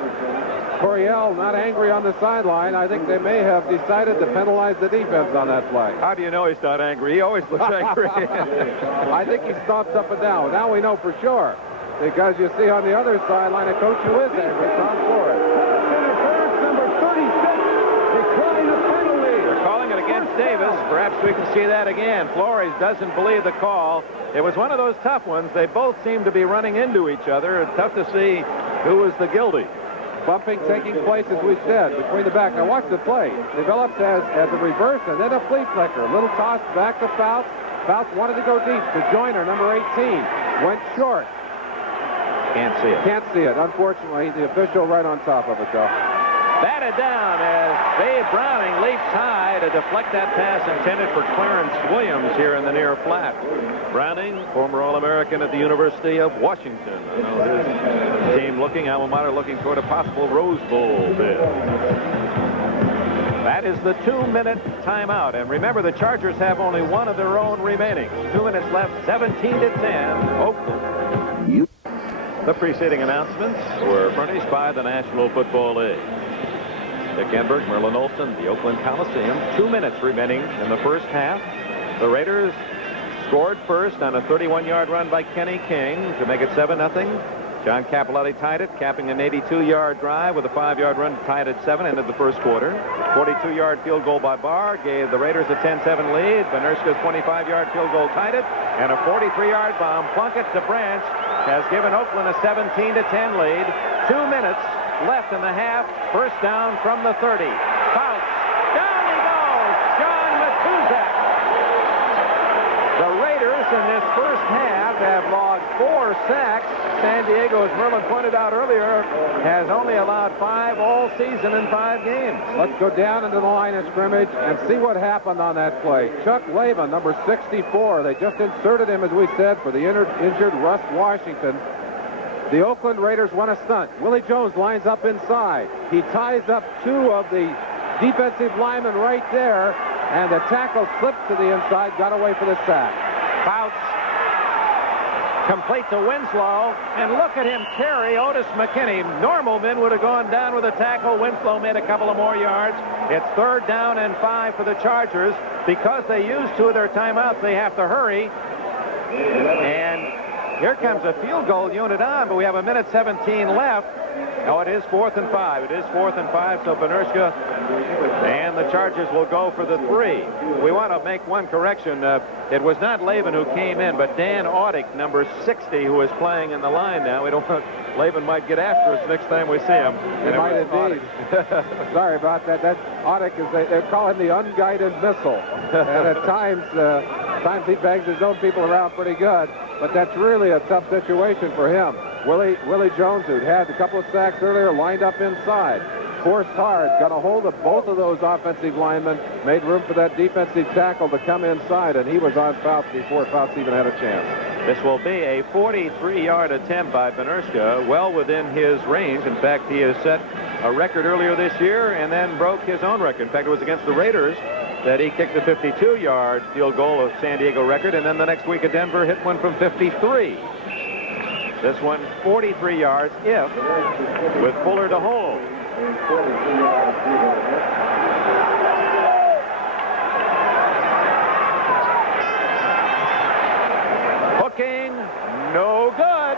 Coryell not angry on the sideline. I think they may have decided to penalize the defense on that play. How do you know he's not angry? He always looks angry. I think he stomps up and down. Now we know for sure, because you see on the other sideline a coach who is angry, Tom Flores. Number 36, decline the penalty. They're calling it against Davis. Perhaps we can see that again. Flores doesn't believe the call. It was one of those tough ones. They both seem to be running into each other. It's tough to see who was the guilty. Bumping taking place, as we said, between the back. Now watch the play. Develops as a reverse and then a flea flicker. A little toss back to Fouts. Fouts wanted to go deep to Joyner, number 18. Went short. Can't see it. Can't see it. Unfortunately, the official right on top of it, though. Batted down as Dave Browning leaps high to deflect that pass intended for Clarence Williams here in the near flat. Browning, former All-American at the University of Washington. I know his team alma mater looking toward a possible Rose Bowl bid. That is the 2-minute timeout. And remember, the Chargers have only one of their own remaining. 2 minutes left, 17-10, Oakland. The preceding announcements were furnished by the National Football League. Dick Enberg, Merlin Olsen, the Oakland Coliseum. 2 minutes remaining in the first half. The Raiders scored first on a 31-yard run by Kenny King to make it 7-0. John Cappelletti tied it, capping an 82-yard drive with a 5-yard run tied at 7, ended the first quarter. 42-yard field goal by Barr gave the Raiders a 10-7 lead. Benerska's 25-yard field goal tied it, and a 43-yard bomb Plunkett to Branch has given Oakland a 17-10 lead. 2 minutes left in the half. First down from the 30. Fouts. Down he goes. John Matuzak. The Raiders in this first half have logged 4 sacks. San Diego, as Merlin pointed out earlier, has only allowed 5 all season in 5 games. Let's go down into the line of scrimmage and see what happened on that play. Chuck Lavin, number 64. They just inserted him, as we said, for the injured Russ Washington. The Oakland Raiders run a stunt. Willie Jones lines up inside. He ties up 2 of the defensive linemen right there, and the tackle slipped to the inside, got away for the sack. Fouts Complete to Winslow, and look at him carry Otis McKinney. Normal men would have gone down with a tackle. Winslow made a couple of more yards. It's 3rd down and 5 for the Chargers. Because they used 2 of their timeouts, they have to hurry. And here comes a field goal unit on, but we have 1:17 left. No, it is 4th and 5. It is 4th and 5, so Benershka and the Chargers will go for the 3. We want to make one correction. It was not Laban who came in, but Dan Audick, number 60, who is playing in the line now. We don't want Laban might get after us next time we see him. He might indeed. Sorry about that. That Audick is, they call him the unguided missile. And at times he bangs his own people around pretty good, but that's really a tough situation for him. Willie Jones, who'd had a couple of sacks earlier, lined up inside. Forced hard, got a hold of both of those offensive linemen, made room for that defensive tackle to come inside, and he was on Fouts before Fouts even had a chance. This will be a 43-yard attempt by Benershka, well within his range. In fact, he has set a record earlier this year and then broke his own record. In fact, it was against the Raiders that he kicked the 52-yard field goal of San Diego record, and then the next week at Denver hit one from 53. This one 43 yards if with Fuller to hold. Hooking, no good.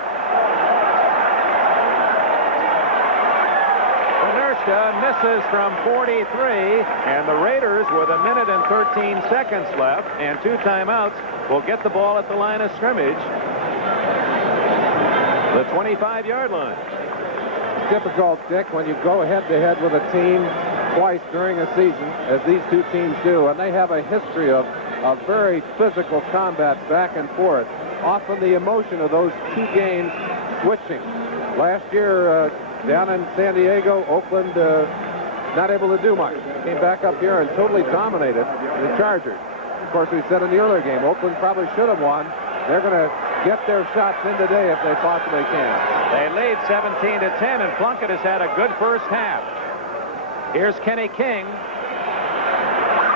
Benershka misses from 43, and the Raiders, with 1:13 left and 2 timeouts, will get the ball at the line of scrimmage. The 25-yard line. Difficult, Dick, when you go head-to-head with a team twice during a season, as these two teams do, and they have a history of very physical combats back and forth. Often the emotion of those 2 games switching. Last year, down in San Diego, Oakland not able to do much. Came back up here and totally dominated the Chargers. Of course, we said in the earlier game, Oakland probably should have won. They're going to get their shots in today if they possibly can. They lead 17-10, and Plunkett has had a good first half. Here's Kenny King.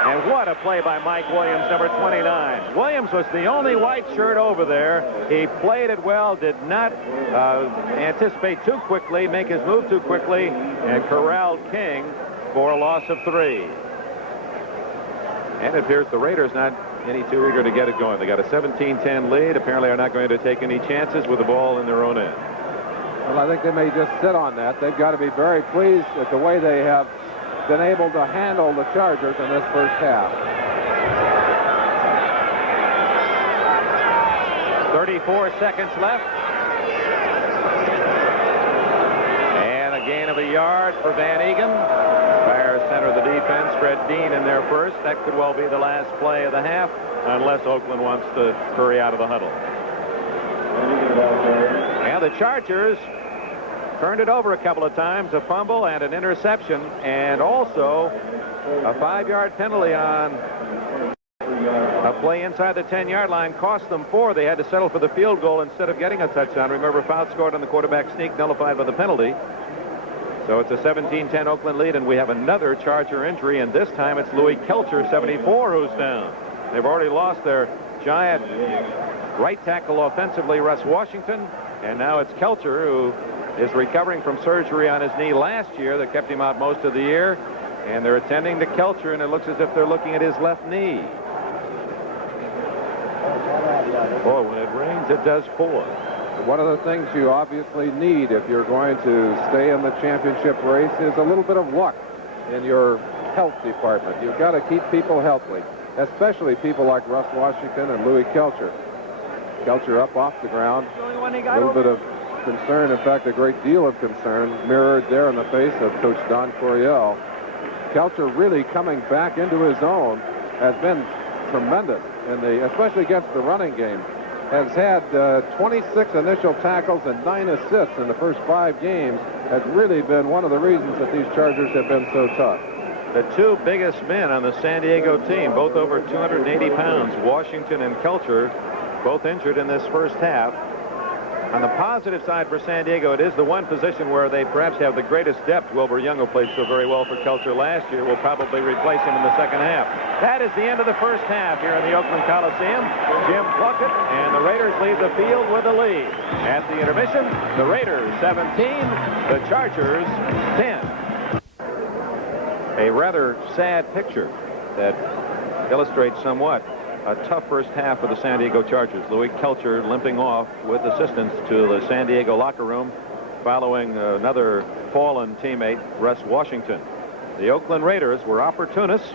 And what a play by Mike Williams, number 29. Williams was the only white shirt over there. He played it well, did not anticipate too quickly, make his move too quickly, and corralled King for a loss of 3. And it appears the Raiders not any too eager to get it going. They got a 17-10 lead. Apparently are not going to take any chances with the ball in their own end. Well, I think they may just sit on that. They've got to be very pleased at the way they have been able to handle the Chargers in this first half. 34 seconds left. And a gain of a yard for Van Egan. Fire center of the defense. Fred Dean in there first. That could well be the last play of the half, unless Oakland wants to hurry out of the huddle. And the Chargers turned it over a couple of times, a fumble and an interception, and also a 5-yard penalty on a play inside the 10-yard line. Cost them 4. They had to settle for the field goal instead of getting a touchdown. Remember, Fouts scored on the quarterback sneak, nullified by the penalty. So it's a 17-10 Oakland lead, and we have another Charger injury, and this time it's Louis Kelcher, 74, who's down. They've already lost their giant right tackle offensively, Russ Washington, and now it's Kelcher, who is recovering from surgery on his knee last year that kept him out most of the year, and they're attending to Kelcher, and it looks as if they're looking at his left knee. Boy, when it rains, it does pour. One of the things you obviously need if you're going to stay in the championship race is a little bit of luck in your health department. You've got to keep people healthy, especially people like Russ Washington and Louis Kelcher. Kelcher up off the ground. A little bit of concern, in fact, a great deal of concern mirrored there in the face of Coach Don Coryell. Kelcher really coming back into his own has been tremendous, especially against the running game. Has had 26 initial tackles and 9 assists in the first 5 games. Has really been one of the reasons that these Chargers have been so tough. The 2 biggest men on the San Diego team, both over 280 pounds, Washington and Kelcher, both injured in this first half. On the positive side for San Diego, it is the one position where they perhaps have the greatest depth. Wilbur Young, who played so very well for Kelcher last year, will probably replace him in the second half. That is the end of the first half here in the Oakland Coliseum. Jim Plunkett and the Raiders leave the field with a lead. At the intermission, the Raiders 17, the Chargers 10. A rather sad picture that illustrates somewhat a tough first half for the San Diego Chargers. Louis Kelcher limping off with assistance to the San Diego locker room following another fallen teammate, Russ Washington. The Oakland Raiders were opportunists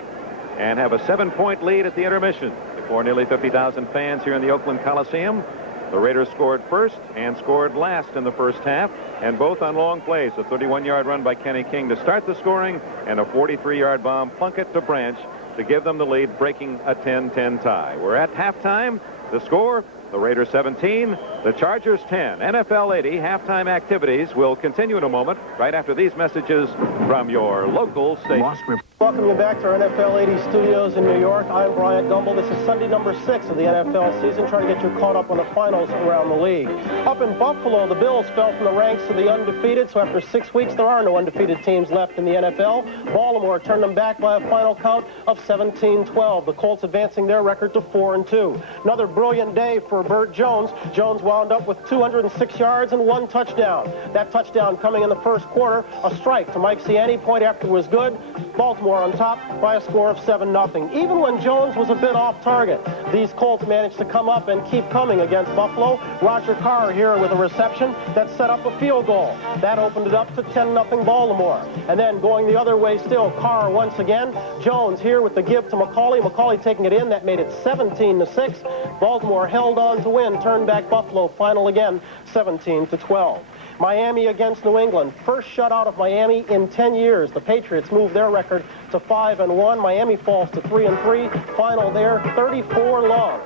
and have a 7-point lead at the intermission. Before nearly 50,000 fans here in the Oakland Coliseum, the Raiders scored first and scored last in the first half, and both on long plays. A 31-yard run by Kenny King to start the scoring and a 43-yard bomb, Plunkett to Branch, to give them the lead, breaking a 10-10 tie. We're at halftime. The score, the Raiders 17, the Chargers 10. NFL 80 halftime activities will continue in a moment, right after these messages from your local station. Welcome you back to our NFL 80 studios in New York. I'm Bryant Gumbel. This is Sunday number 6 of the NFL season, trying to get you caught up on the finals around the league. Up in Buffalo, the Bills fell from the ranks to the undefeated, so after 6 weeks, there are no undefeated teams left in the NFL. Baltimore turned them back by a final count of 17-12. The Colts advancing their record to 4-2. Another brilliant day for Burt Jones. Jones wound up with 206 yards and 1 touchdown. That touchdown coming in the first quarter, a strike to Mike Siani. Point after was good. Baltimore on top by a score of 7-0. Even when Jones was a bit off target, these Colts managed to come up and keep coming against Buffalo. Roger Carr here with a reception that set up a field goal. That opened it up to 10-0 Baltimore. And then going the other way still, Carr once again. Jones here with the give to McCauley. McCauley taking it in. That made it 17-6. Baltimore held on to win, turned back Buffalo. Final again, 17-12. Miami against New England. First shutout of Miami in 10 years. The Patriots move their record to 5-1. Miami falls to 3-3. Final there, 34 long.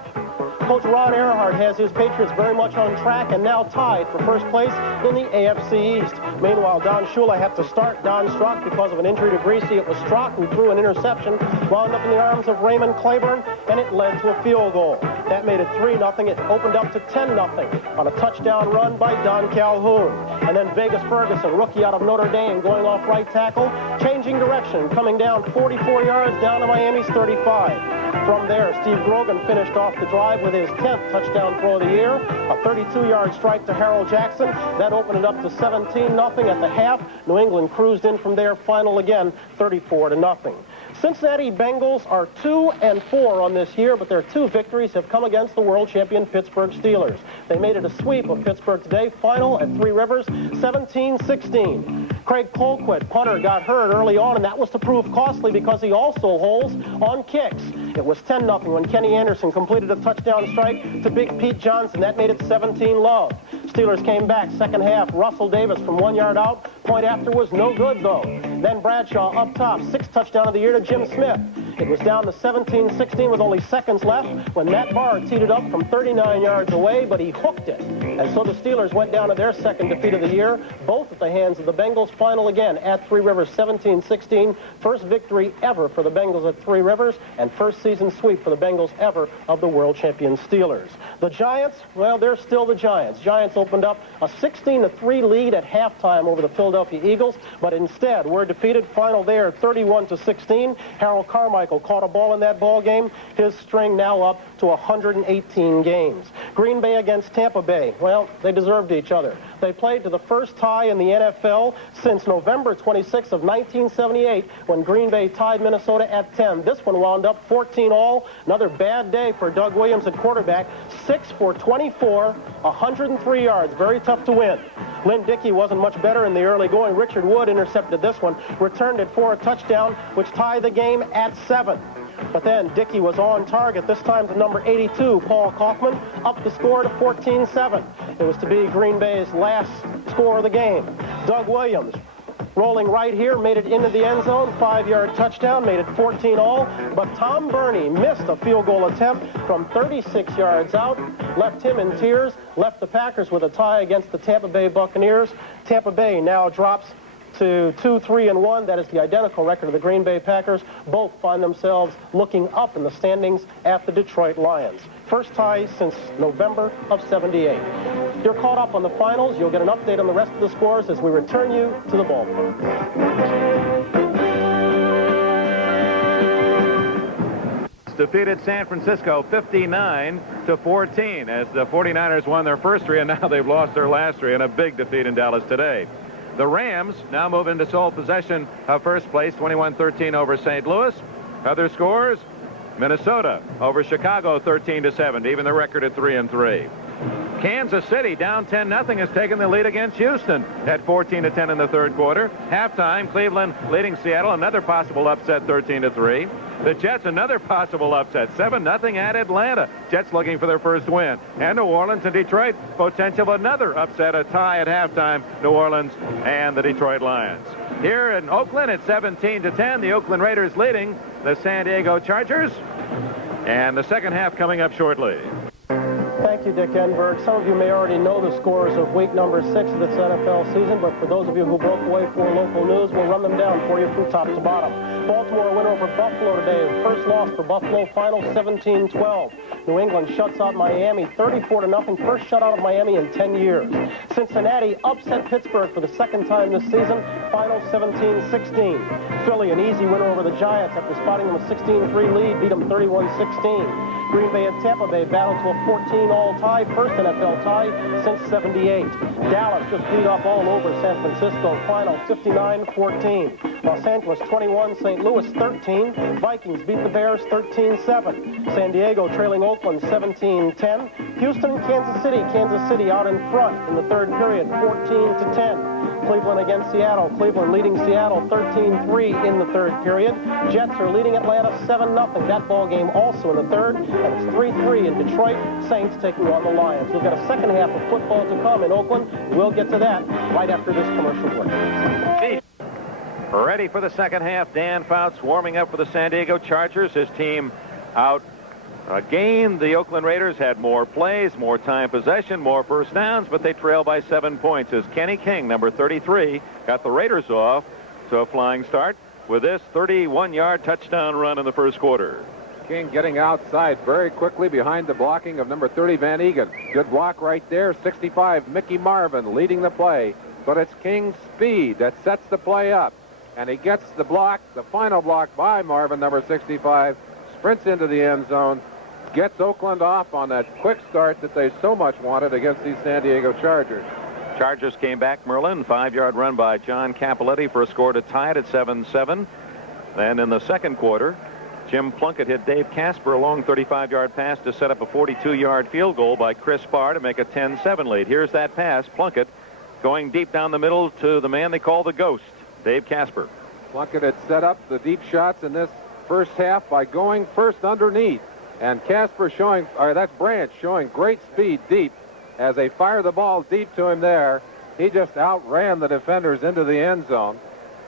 Coach Ron Earhart has his Patriots very much on track and now tied for first place in the AFC East. Meanwhile, Don Shula had to start. Don Strock because of an injury to Greasy. It was Strock who threw an interception, wound up in the arms of Raymond Claiborne, and it led to a field goal. That made it 3-0. It opened up to 10-0 on a touchdown run by Don Calhoun. And then Vegas Ferguson, rookie out of Notre Dame, going off right tackle, changing direction, coming down 44 yards down to Miami's 35. From there, Steve Grogan finished off the drive with his 10th touchdown throw of the year, a 32-yard strike to Harold Jackson. That opened it up to 17-0 at the half. New England cruised in from there, final again, 34-0. Cincinnati Bengals are 2-4 on this year, but their 2 victories have come against the world champion Pittsburgh Steelers. They made it a sweep of Pittsburgh today, final at Three Rivers, 17-16. Craig Colquitt, punter, got hurt early on, and that was to prove costly because he also holds on kicks. It was 10-0 when Kenny Anderson completed a touchdown strike to Big Pete Johnson. That made it 17-love. Steelers came back second half. Russell Davis from 1 yard out. Point after was no good, though. Then Bradshaw up top, 6th touchdown of the year to Jim Smith. It was down to 17-16 with only seconds left when Matt Barr teed it up from 39 yards away, but he hooked it. And so the Steelers went down to their second defeat of the year, both at the hands of the Bengals. Final again at Three Rivers, 17-16. First victory ever for the Bengals at Three Rivers, and first season sweep for the Bengals ever of the world champion Steelers. The Giants, well, they're still the Giants. Giants opened up a 16-3 lead at halftime over the Philadelphia Eagles, but instead were defeated. Final there, 31-16. Harold Carmichael caught a ball in that ball game. His string now up to 118 games. Green Bay against Tampa Bay. Well, they deserved each other. They played to the first tie in the NFL since November 26th of 1978 when Green Bay tied Minnesota at 10. This one wound up 14-all. Another bad day for Doug Williams at quarterback. 6 for 24, 103 yards. Very tough to win. Lynn Dickey wasn't much better in the early going. Richard Wood intercepted this one, returned it for a touchdown, which tied the game at 7. But then Dickey was on target, this time to number 82, Paul Kaufman, up the score to 14-7. It was to be Green Bay's last score of the game. Doug Williams, rolling right here, made it into the end zone, 5-yard touchdown, made it 14-all. But Tom Burney missed a field goal attempt from 36 yards out, left him in tears, left the Packers with a tie against the Tampa Bay Buccaneers. Tampa Bay now drops to 2-3-1. That is the identical record of the Green Bay Packers. Both find themselves looking up in the standings at the Detroit Lions. First tie since November of '78. You're caught up on the finals. You'll get an update on the rest of the scores as we return you to the ballpark. Defeated San Francisco 59-14 as the 49ers won their first three, and now they've lost their last three in a big defeat in Dallas today. The Rams now move into sole possession of first place, 21-13 over St. Louis. Other scores: Minnesota over Chicago 13-7, even the record at 3-3. Kansas City down 10-0 has taken the lead against Houston at 14-10 in the third quarter. Halftime, Cleveland leading Seattle, another possible upset, 13-3. The Jets, another possible upset, 7-0 at Atlanta. Jets looking for their first win. And New Orleans and Detroit, potential of another upset, a tie at halftime, New Orleans and the Detroit Lions. Here in Oakland at 17-10, the Oakland Raiders leading the San Diego Chargers. And the second half coming up shortly. Thank you, Dick Enberg. Some of you may already know the scores of week number 6 of this NFL season, but for those of you who broke away for local news, we'll run them down for you from top to bottom. Baltimore win over Buffalo today. First loss for Buffalo, final 17-12. New England shuts out Miami 34-0. First shutout of Miami in 10 years. Cincinnati upset Pittsburgh for the second time this season, final 17-16. Philly, an easy win over the Giants after spotting them a 16-3 lead, beat them 31-16. Green Bay and Tampa Bay battled to a 14-all tie, first NFL tie since '78. Dallas just beat up all over San Francisco, final 59-14. Los Angeles 21, St. Louis 13. Vikings beat the Bears 13-7. San Diego trailing Oakland 17-10. Houston and Kansas City out in front in the third period, 14-10. Cleveland against Seattle. Cleveland leading Seattle 13-3 in the third period. Jets are leading Atlanta 7-0. That ball game also in the third, and it's 3-3 in Detroit. Saints taking on the Lions. We've got a second half of football to come in Oakland. We'll get to that right after this commercial break. Ready for the second half. Dan Fouts warming up for the San Diego Chargers. His team out again. The Oakland Raiders had more plays, more time possession, more first downs, but they trail by 7 points as Kenny King, number 33, got the Raiders off to a flying start with this 31-yard touchdown run in the first quarter. King getting outside very quickly behind the blocking of number 30, Van Egan. Good block right there. 65, Mickey Marvin leading the play. But it's King's speed that sets the play up. And he gets the block, the final block by Marvin, number 65, sprints into the end zone, gets Oakland off on that quick start that they so much wanted against these San Diego Chargers. Chargers came back, Merlin. 5-yard run by John Cappelletti for a score to tie it at 7-7. Then in the second quarter, Jim Plunkett hit Dave Casper a long 35-yard pass to set up a 42-yard field goal by Chris Barr to make a 10-7 lead. Here's that pass. Plunkett going deep down the middle to the man they call the Ghost, Dave Casper. Plunkett had set up the deep shots in this first half by going first underneath. And Casper showing, or that's Branch showing great speed deep as they fire the ball deep to him there. He just outran the defenders into the end zone.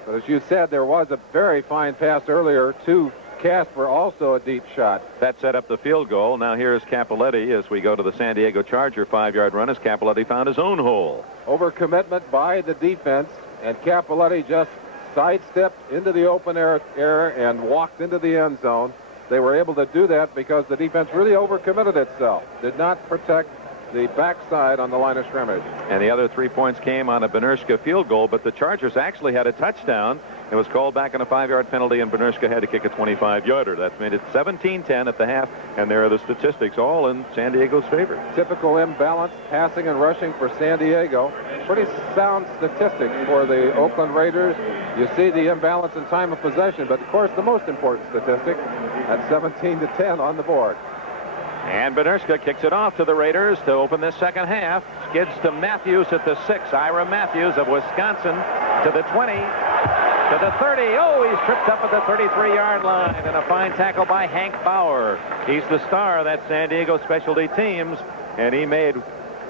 But as you said, there was a very fine pass earlier to Casper, also a deep shot. That set up the field goal. Now here's Cappelletti as we go to the San Diego Charger 5-yard run as Cappelletti found his own hole. Overcommitment by the defense, and Cappelletti just sidestepped into the open air and walked into the end zone. They were able to do that because the defense really overcommitted itself, did not protect the backside on the line of scrimmage. And the other 3 points came on a Benershka field goal, but the Chargers actually had a touchdown. It was called back on a 5-yard penalty, and Benershka had to kick a 25-yarder. That's made it 17-10 at the half, and there are the statistics all in San Diego's favor. Typical imbalance, passing and rushing for San Diego. Pretty sound statistics for the Oakland Raiders. You see the imbalance in time of possession, but of course the most important statistic at 17-10 on the board. And Benershka kicks it off to the Raiders to open this second half. Skids to Matthews at the 6. Ira Matthews of Wisconsin to the 20, to the 30. Oh, he's tripped up at the 33-yard line, and a fine tackle by Hank Bauer. He's the star of that San Diego specialty teams, and he made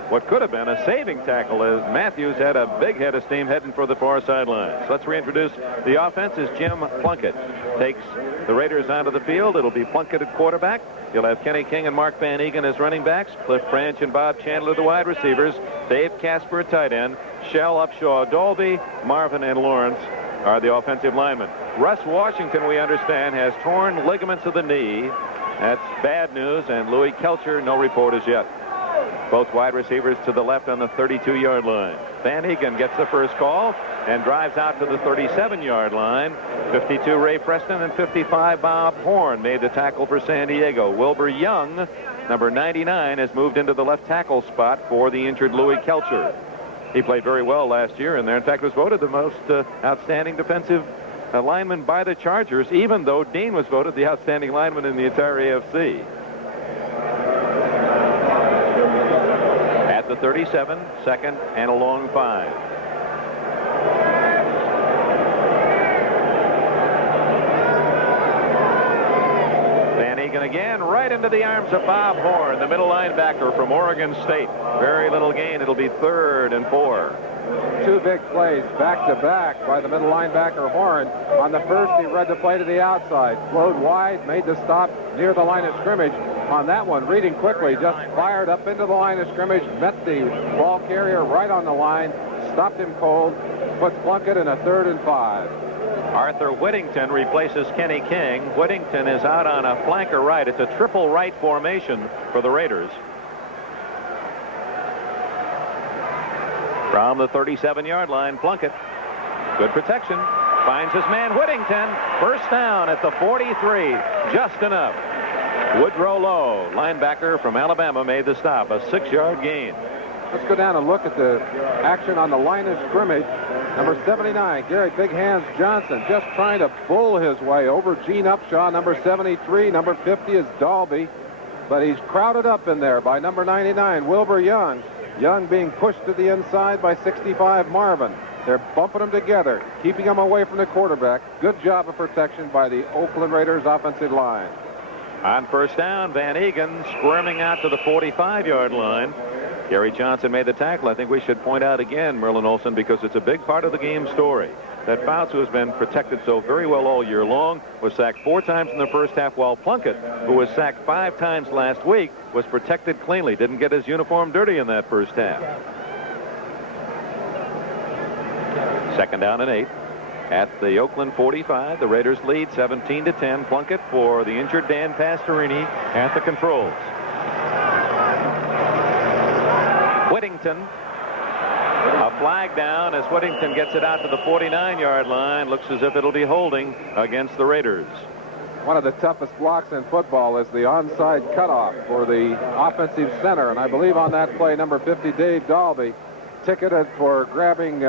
what could have been a saving tackle as Matthews had a big head of steam heading for the far sideline. So let's reintroduce the offense as Jim Plunkett takes the Raiders onto the field. It'll be Plunkett at quarterback. You'll have Kenny King and Mark Van Egan as running backs. Cliff Branch and Bob Chandler the wide receivers. Dave Casper at tight end. Shell, Upshaw, Dolby, Marvin, and Lawrence are the offensive linemen. Russ Washington, we understand, has torn ligaments of the knee. That's bad news. And Louis Kelcher, no report as yet. Both wide receivers to the left on the 32-yard line. Van Egan gets the first call and drives out to the 37-yard line. 52 Ray Preston and 55 Bob Horn made the tackle for San Diego. Wilbur Young, number 99, has moved into the left tackle spot for the injured Louis Kelcher. He played very well last year and there, in fact, was voted the most outstanding defensive lineman by the Chargers, even though Dean was voted the outstanding lineman in the entire AFC. At the 37, second and a long 5. Van Egan again, right into the arms of Bob Horn, the middle linebacker from Oregon State. Very little gain. It'll be 3rd and 4. 2 big plays back-to-back by the middle linebacker Horn. On the first, he read the play to the outside, flowed wide, made the stop near the line of scrimmage. On that one, reading quickly, just fired up into the line of scrimmage, met the ball carrier right on the line, stopped him cold, puts Plunkett in a 3rd and 5. Arthur Whittington replaces Kenny King. Whittington is out on a flanker right. It's a triple right formation for the Raiders. From the 37-yard line, Plunkett. Good protection. Finds his man Whittington. First down at the 43. Just enough. Woodrow Lowe, linebacker from Alabama, made the stop. A 6-yard gain. Let's go down and look at the action on the line of scrimmage. Number 79, Gary Big Hands Johnson, just trying to bull his way over Gene Upshaw. Number 73, number 50 is Dalby, but he's crowded up in there by number 99, Wilbur Young. Young being pushed to the inside by 65 Marvin. They're bumping them together, keeping them away from the quarterback. Good job of protection by the Oakland Raiders offensive line. On first down, Van Egan squirming out to the 45-yard line. Gary Johnson made the tackle. I think we should point out again, Merlin Olsen, because it's a big part of the game story, that Fouts, who has been protected so very well all year long, was sacked 4 times in the first half, while Plunkett, who was sacked 5 times last week, was protected cleanly. Didn't get his uniform dirty in that first half. Second down and 8. At the Oakland 45, the Raiders lead 17-10. Plunkett for the injured Dan Pastorini at the controls. Whittington, a flag down as Whittington gets it out to the 49-yard line. Looks as if it'll be holding against the Raiders. One of the toughest blocks in football is the onside cutoff for the offensive center, and I believe on that play, number 50, Dave Dalby, ticketed for grabbing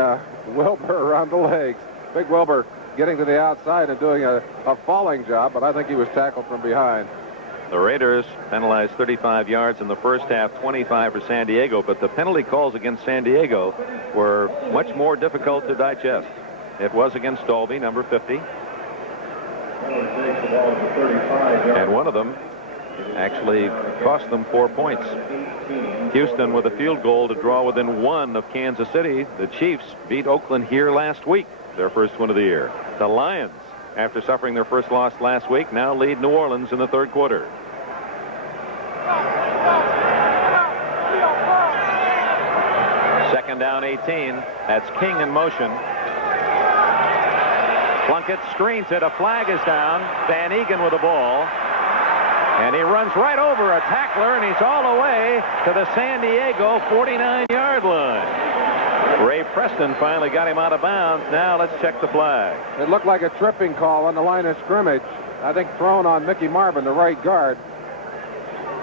Wilbur around the legs. Big Wilbur getting to the outside and doing a falling job, but I think he was tackled from behind. The Raiders penalized 35 yards in the first half, 25 for San Diego, but the penalty calls against San Diego were much more difficult to digest. It was against Dalby, number 50. And one of them actually cost them 4 points. Houston with a field goal to draw within 1 of Kansas City. The Chiefs beat Oakland here last week, their first win of the year. The Lions, after suffering their first loss last week, now lead New Orleans in the 3rd quarter. Second down, 18. That's King in motion. Plunkett screens it. A flag is down. Van Egan with the ball. And he runs right over a tackler, and he's all the way to the San Diego 49-yard line. Ray Preston finally got him out of bounds. Now let's check the flag. It looked like a tripping call on the line of scrimmage. I think thrown on Mickey Marvin, the right guard.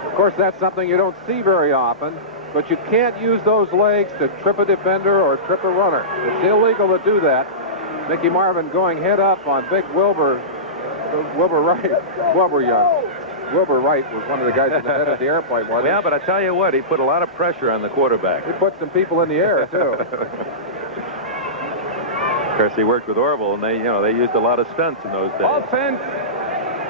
Of course, that's something you don't see very often, but you can't use those legs to trip a defender or trip a runner. It's illegal to do that. Mickey Marvin going head up on big Wilbur Young. Wilbur Wright was one of the guys in the head of the airplane, wasn't he? Yeah, but I tell you what, he put a lot of pressure on the quarterback. He put some people in the air, too. Of course, he worked with Orville, and they used a lot of stunts in those days. Offense,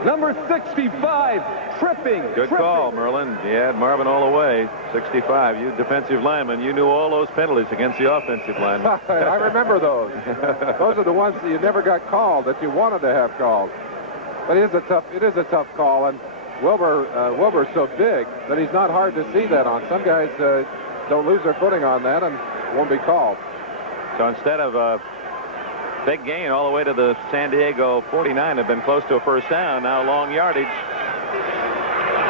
number 65, tripping. Good call, Merlin. You had Marvin all the way. 65. You defensive lineman, you knew all those penalties against the offensive lineman. I remember those. Those are the ones that you never got called, that you wanted to have called. But it is a tough call, and Wilbur's so big that he's not hard to see that on. Some guys don't lose their footing on that and won't be called. So instead of a big gain all the way to the San Diego 49, have been close to a first down. Now long yardage.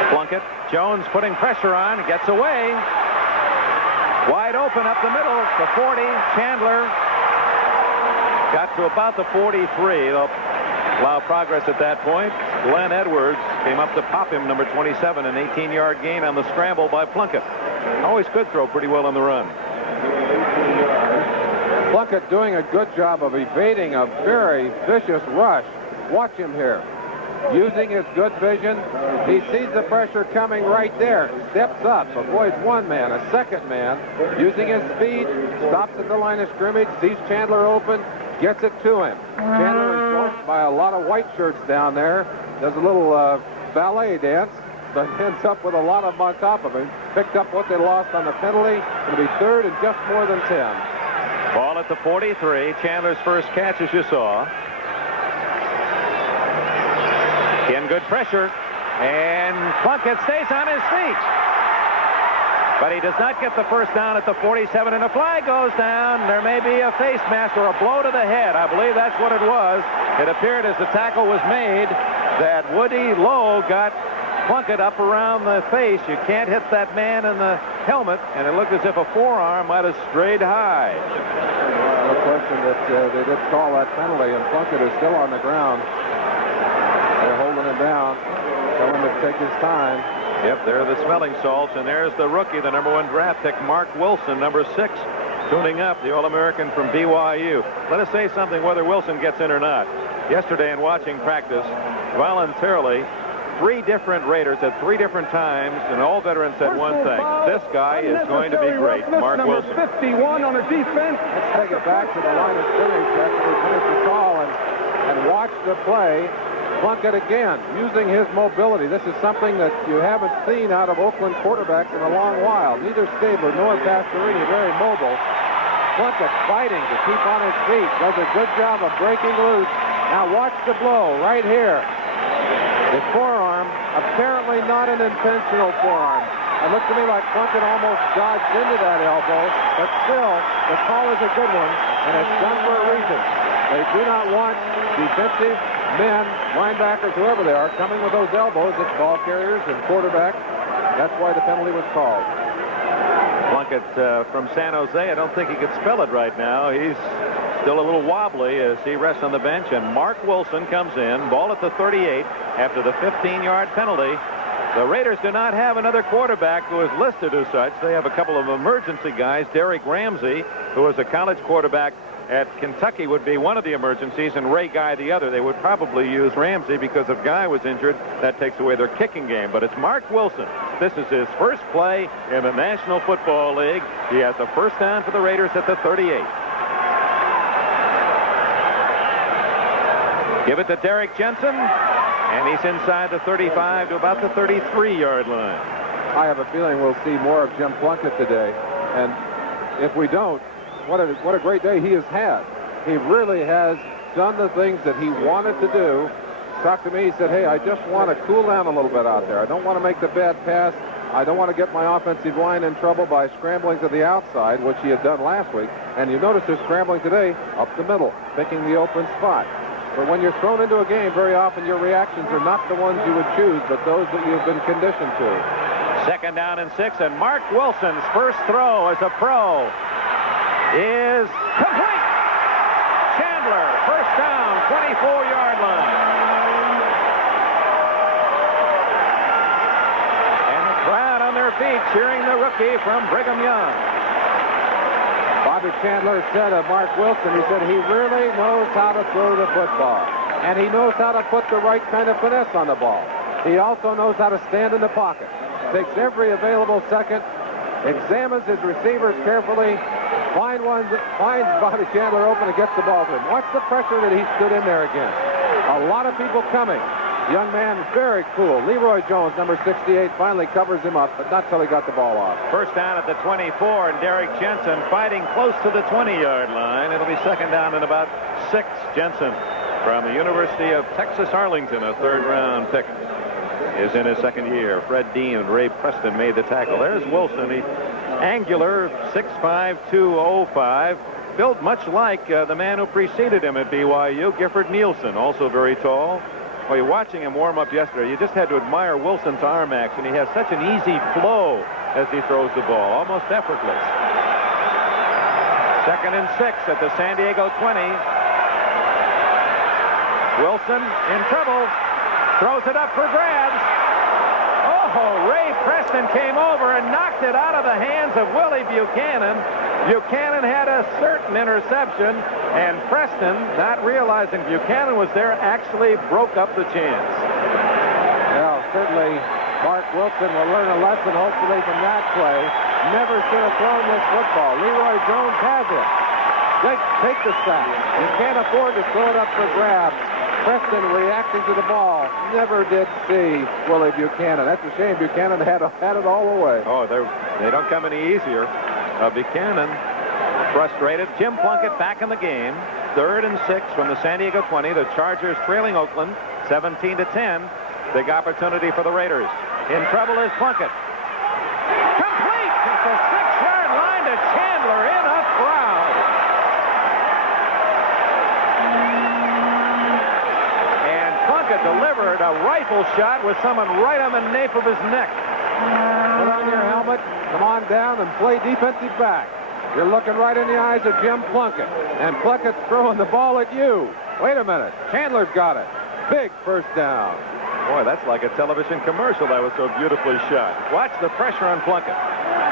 Plunkett, Jones putting pressure on, gets away. Wide open up the middle. The 40. Chandler got to about the 43. They'll allow progress at that point. Glenn Edwards came up to pop him, number 27, an 18-yard gain on the scramble by Plunkett. Always could throw pretty well on the run. Plunkett doing a good job of evading a very vicious rush. Watch him here. Using his good vision, he sees the pressure coming right there, steps up, avoids one man, a second man, using his speed, stops at the line of scrimmage, sees Chandler open, gets it to him. Chandler is joined by a lot of white shirts down there, does a little ballet dance, but ends up with a lot of them on top of him. Picked up what they lost on the penalty. It'll be third and just more than 10. Ball at the 43. Chandler's first catch, as you saw. In good pressure, and Plunkett stays on his feet. But he does not get the first down at the 47, and a flag goes down. There may be a face mask or a blow to the head. I believe that's what it was. It appeared as the tackle was made that Woody Lowe got Plunkett up around the face. You can't hit that man in the helmet, and it looked as if a forearm might have strayed high. No question that they did call that penalty, and Plunkett is still on the ground. They're holding him down, telling him to take his time. Yep, there are the smelling salts, and there's the rookie, the #1 draft pick, Mark Wilson, number 6, tuning up, the All-American from BYU. Let us say something whether Wilson gets in or not. Yesterday in watching practice, voluntarily, 3 different Raiders at 3 different times, and all veterans said one thing: this guy is going to be great, Mark Wilson. 51 on a defense. Let's take it back to the line of scrimmage after we finish the call and watch the play. Plunkett again, using his mobility. This is something that you haven't seen out of Oakland quarterbacks in a long while. Neither Stabler nor Pastorini very mobile. Plunkett fighting to keep on his feet. Does a good job of breaking loose. Now watch the blow right here. The forearm, apparently not an intentional forearm. It looked to me like Plunkett almost dodged into that elbow, but still, the call is a good one, and it's done for a reason. They do not want defensive men, linebackers, whoever they are, coming with those elbows at ball carriers and quarterbacks. That's why the penalty was called. Plunkett from San Jose, I don't think he could spell it right now. He's still a little wobbly as he rests on the bench, and Mark Wilson comes in. Ball at the 38 after the 15-yard penalty. The Raiders do not have another quarterback who is listed as such. They have a couple of emergency guys. Derek Ramsey, who was a college quarterback at Kentucky, would be one of the emergencies, and Ray Guy the other. They would probably use Ramsey because if Guy was injured, that takes away their kicking game. But it's Mark Wilson. This is his first play in the National Football League. He has a first down for the Raiders at the 38. Give it to Derek Jensen, and he's inside the 35 to about the 33-yard line. I have a feeling we'll see more of Jim Plunkett today, and if we don't, what a great day he has had. He really has done the things that he wanted to do. Talked to me, he said, hey, I just want to cool down a little bit out there. I don't want to make the bad pass. I don't want to get my offensive line in trouble by scrambling to the outside, which he had done last week. And you notice they're scrambling today up the middle, picking the open spot. But when you're thrown into a game, very often your reactions are not the ones you would choose, but those that you've been conditioned to. Second down and 6, and Mark Wilson's first throw as a pro is complete. Chandler, first down, 24-yard line. And the crowd on their feet cheering the rookie from Brigham Young. Bobby Chandler said of Mark Wilson, he said he really knows how to throw the football. And he knows how to put the right kind of finesse on the ball. He also knows how to stand in the pocket. Takes every available second, examines his receivers carefully, finds Bobby Chandler open and gets the ball to him. Watch the pressure that he stood in there against. A lot of people coming. Young man, very cool. Leroy Jones, number 68, finally covers him up, but not till he got the ball off. First down at the 24, and Derek Jensen fighting close to the 20-yard line. It'll be second down and about 6. Jensen from the University of Texas Arlington, a third-round pick, is in his second year. Fred Dean and Ray Preston made the tackle. There's Wilson. He angular, 6'5", 205. Built much like the man who preceded him at BYU, Gifford Nielsen, also very tall. Well, you're watching him warm up yesterday. You just had to admire Wilson's arm action. He has such an easy flow as he throws the ball, almost effortless. 2nd and 6 at the San Diego 20. Wilson in trouble. Throws it up for grabs. Oh, Ray Preston came over and knocked it out of the hands of Willie Buchanan. Buchanan had a certain interception, and Preston, not realizing Buchanan was there, actually broke up the chance. Well, certainly Mark Wilson will learn a lesson, hopefully, from that play. Never should have thrown this football. Leroy Jones has it. Take the sack. You can't afford to throw it up for grabs. Preston reacting to the ball. Never did see Willie Buchanan. That's a shame. Buchanan had it all the way. Oh, they don't come any easier. Buchanan frustrated. Jim Plunkett back in the game. 3rd and 6 from the San Diego 20. The Chargers trailing Oakland 17-10. Big opportunity for the Raiders. In trouble is Plunkett. Complete at the 6-yard line to Chandler in a crowd. And Plunkett delivered a rifle shot with someone right on the nape of his neck. Put on your helmet, come on down and play defensive back. You're looking right in the eyes of Jim Plunkett, and Plunkett's throwing the ball at you. Wait a minute, Chandler's got it. Big first down. Boy, that's like a television commercial that was so beautifully shot. Watch the pressure on Plunkett.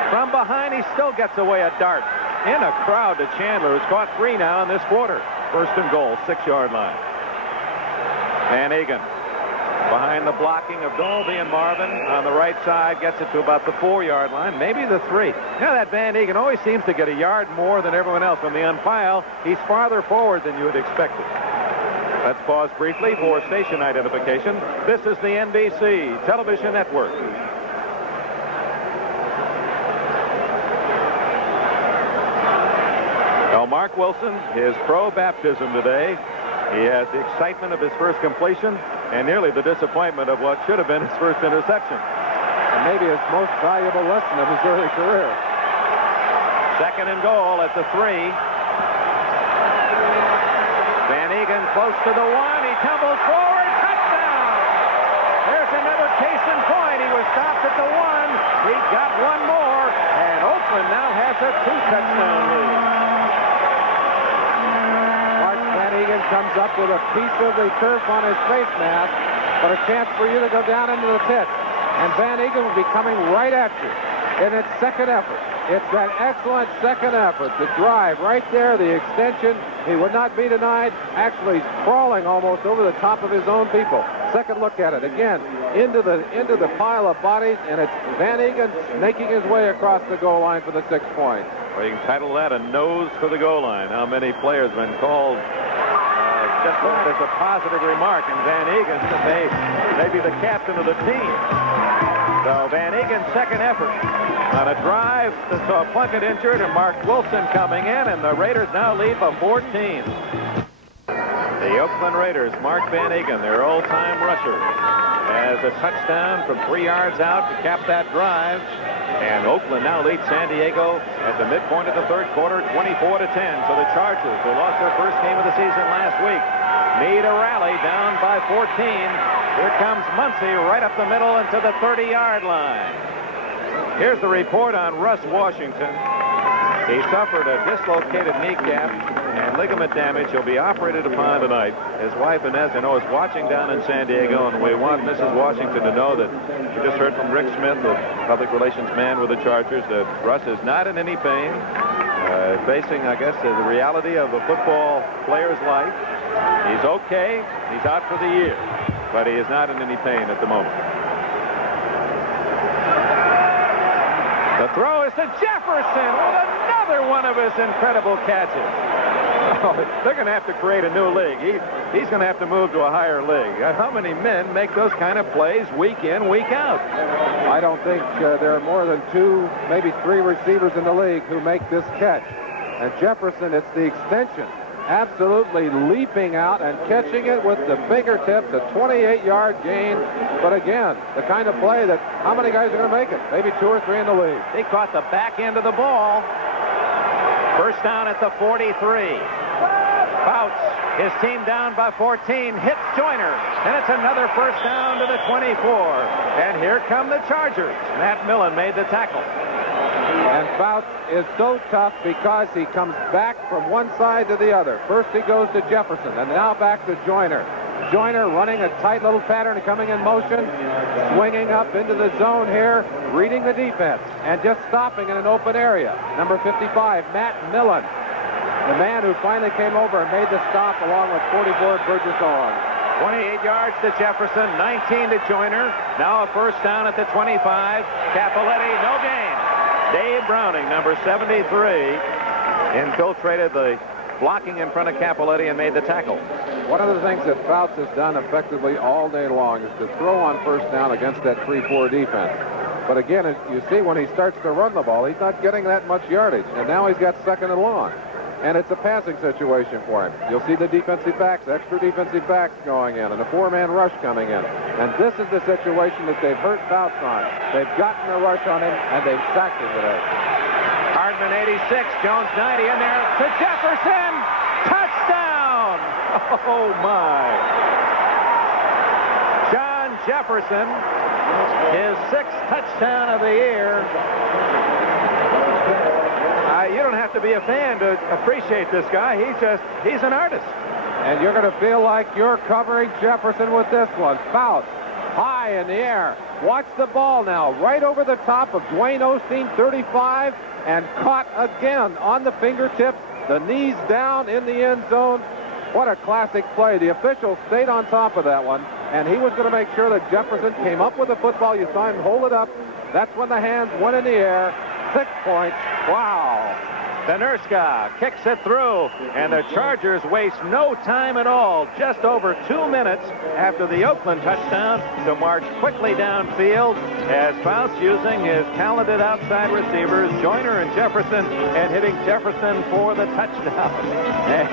From behind, he still gets away a dart. In a crowd to Chandler, who's caught 3 now in this quarter. 1st and goal, 6-yard line. Van Egan behind the blocking of Dolby and Marvin on the right side, gets it to about the 4-yard line, maybe the 3. Now that Van Egan always seems to get a yard more than everyone else. When they unpile, he's farther forward than you would expect it. Let's pause briefly for station identification. This is the NBC Television Network. Well, Mark Wilson, his pro baptism today. He has the excitement of his first completion and nearly the disappointment of what should have been his first interception. And maybe his most valuable lesson of his early career. 2nd and goal at the 3. Van Egan close to the 1. He tumbles forward. Touchdown! There's another case in point. He was stopped at the 1. He got one more. And Oakland now has a 2-touchdown lead. Van Egan comes up with a piece of the turf on his face mask, but a chance for you to go down into the pit. And Van Egan will be coming right at you in its second effort. It's that excellent second effort. The drive right there, the extension. He would not be denied. Actually, he's crawling almost over the top of his own people. Second look at it. Again, into the pile of bodies, and it's Van Egan making his way across the goal line for the 6 points. Well, you can title that a nose for the goal line. How many players have been called just as a positive remark, and Van Egan may be the captain of the team. So Van Egan's second effort on a drive that saw Plunkett injured and Mark Wilson coming in, and the Raiders now lead by 14. The Oakland Raiders, Mark Van Egan, their old-time rusher, has a touchdown from 3 yards out to cap that drive. And Oakland now leads San Diego at the midpoint of the 3rd quarter, 24-10. So the Chargers, who lost their first game of the season last week, need a rally, down by 14. Here comes Muncie right up the middle into the 30-yard line. Here's the report on Russ Washington. He suffered a dislocated kneecap and ligament damage. He'll be operated upon tonight. His wife, Inez, I know, is watching down in San Diego, and we want Mrs. Washington to know that we just heard from Rick Smith, the public relations man with the Chargers, that Russ is not in any pain, facing, I guess, the reality of a football player's life. He's okay. He's out for the year, but he is not in any pain at the moment. The throw is to Jefferson with another one of his incredible catches. Oh, they're going to have to create a new league. He's going to have to move to a higher league. How many men make those kind of plays week in, week out? I don't think there are more than 2, maybe 3 receivers in the league who make this catch. And Jefferson, it's the extension. Absolutely leaping out and catching it with the fingertips, a 28-yard gain. But again, the kind of play that how many guys are going to make it? Maybe 2 or 3 in the league. They caught the back end of the ball. First down at the 43. Fouts, his team down by 14, hits Joyner, and it's another first down to the 24. And here come the Chargers. Matt Millen made the tackle. And Fouts is so tough because he comes back from one side to the other. First he goes to Jefferson, and now back to Joyner. Joyner running a tight little pattern, coming in motion, swinging up into the zone here, reading the defense, and just stopping in an open area. Number 55, Matt Millen, the man who finally came over and made the stop along with 44 Burgess Owens. 28 yards to Jefferson, 19 to Joyner. Now a first down at the 25. Cappelletti, no gain. Dave Browning, number 73, infiltrated the blocking in front of Cappelletti and made the tackle. One of the things that Fouts has done effectively all day long is to throw on first down against that 3-4 defense. But again, as you see, when he starts to run the ball, he's not getting that much yardage. And now he's got second and long. And it's a passing situation for him. You'll see the defensive backs, extra defensive backs going in, and a 4-man rush coming in. And this is the situation that they've hurt Fouts on. They've gotten a rush on him, and they've sacked him today. Hardman 86, Jones 90 in there to Jefferson. Touchdown! Oh, my. John Jefferson, his 6th touchdown of the year. You don't have to be a fan to appreciate this guy. He's an artist. And you're going to feel like you're covering Jefferson with this one. Fouts high in the air. Watch the ball now. Right over the top of Dwayne Osteen, 35, and caught again on the fingertips. The knees down in the end zone. What a classic play. The official stayed on top of that one, and he was going to make sure that Jefferson came up with the football. You saw him hold it up. That's when the hands went in the air. 6 points. Wow. Benerska kicks it through, and the Chargers waste no time at all. Just over 2 minutes after the Oakland touchdown to march quickly downfield as Fouts using his talented outside receivers, Joyner and Jefferson, and hitting Jefferson for the touchdown.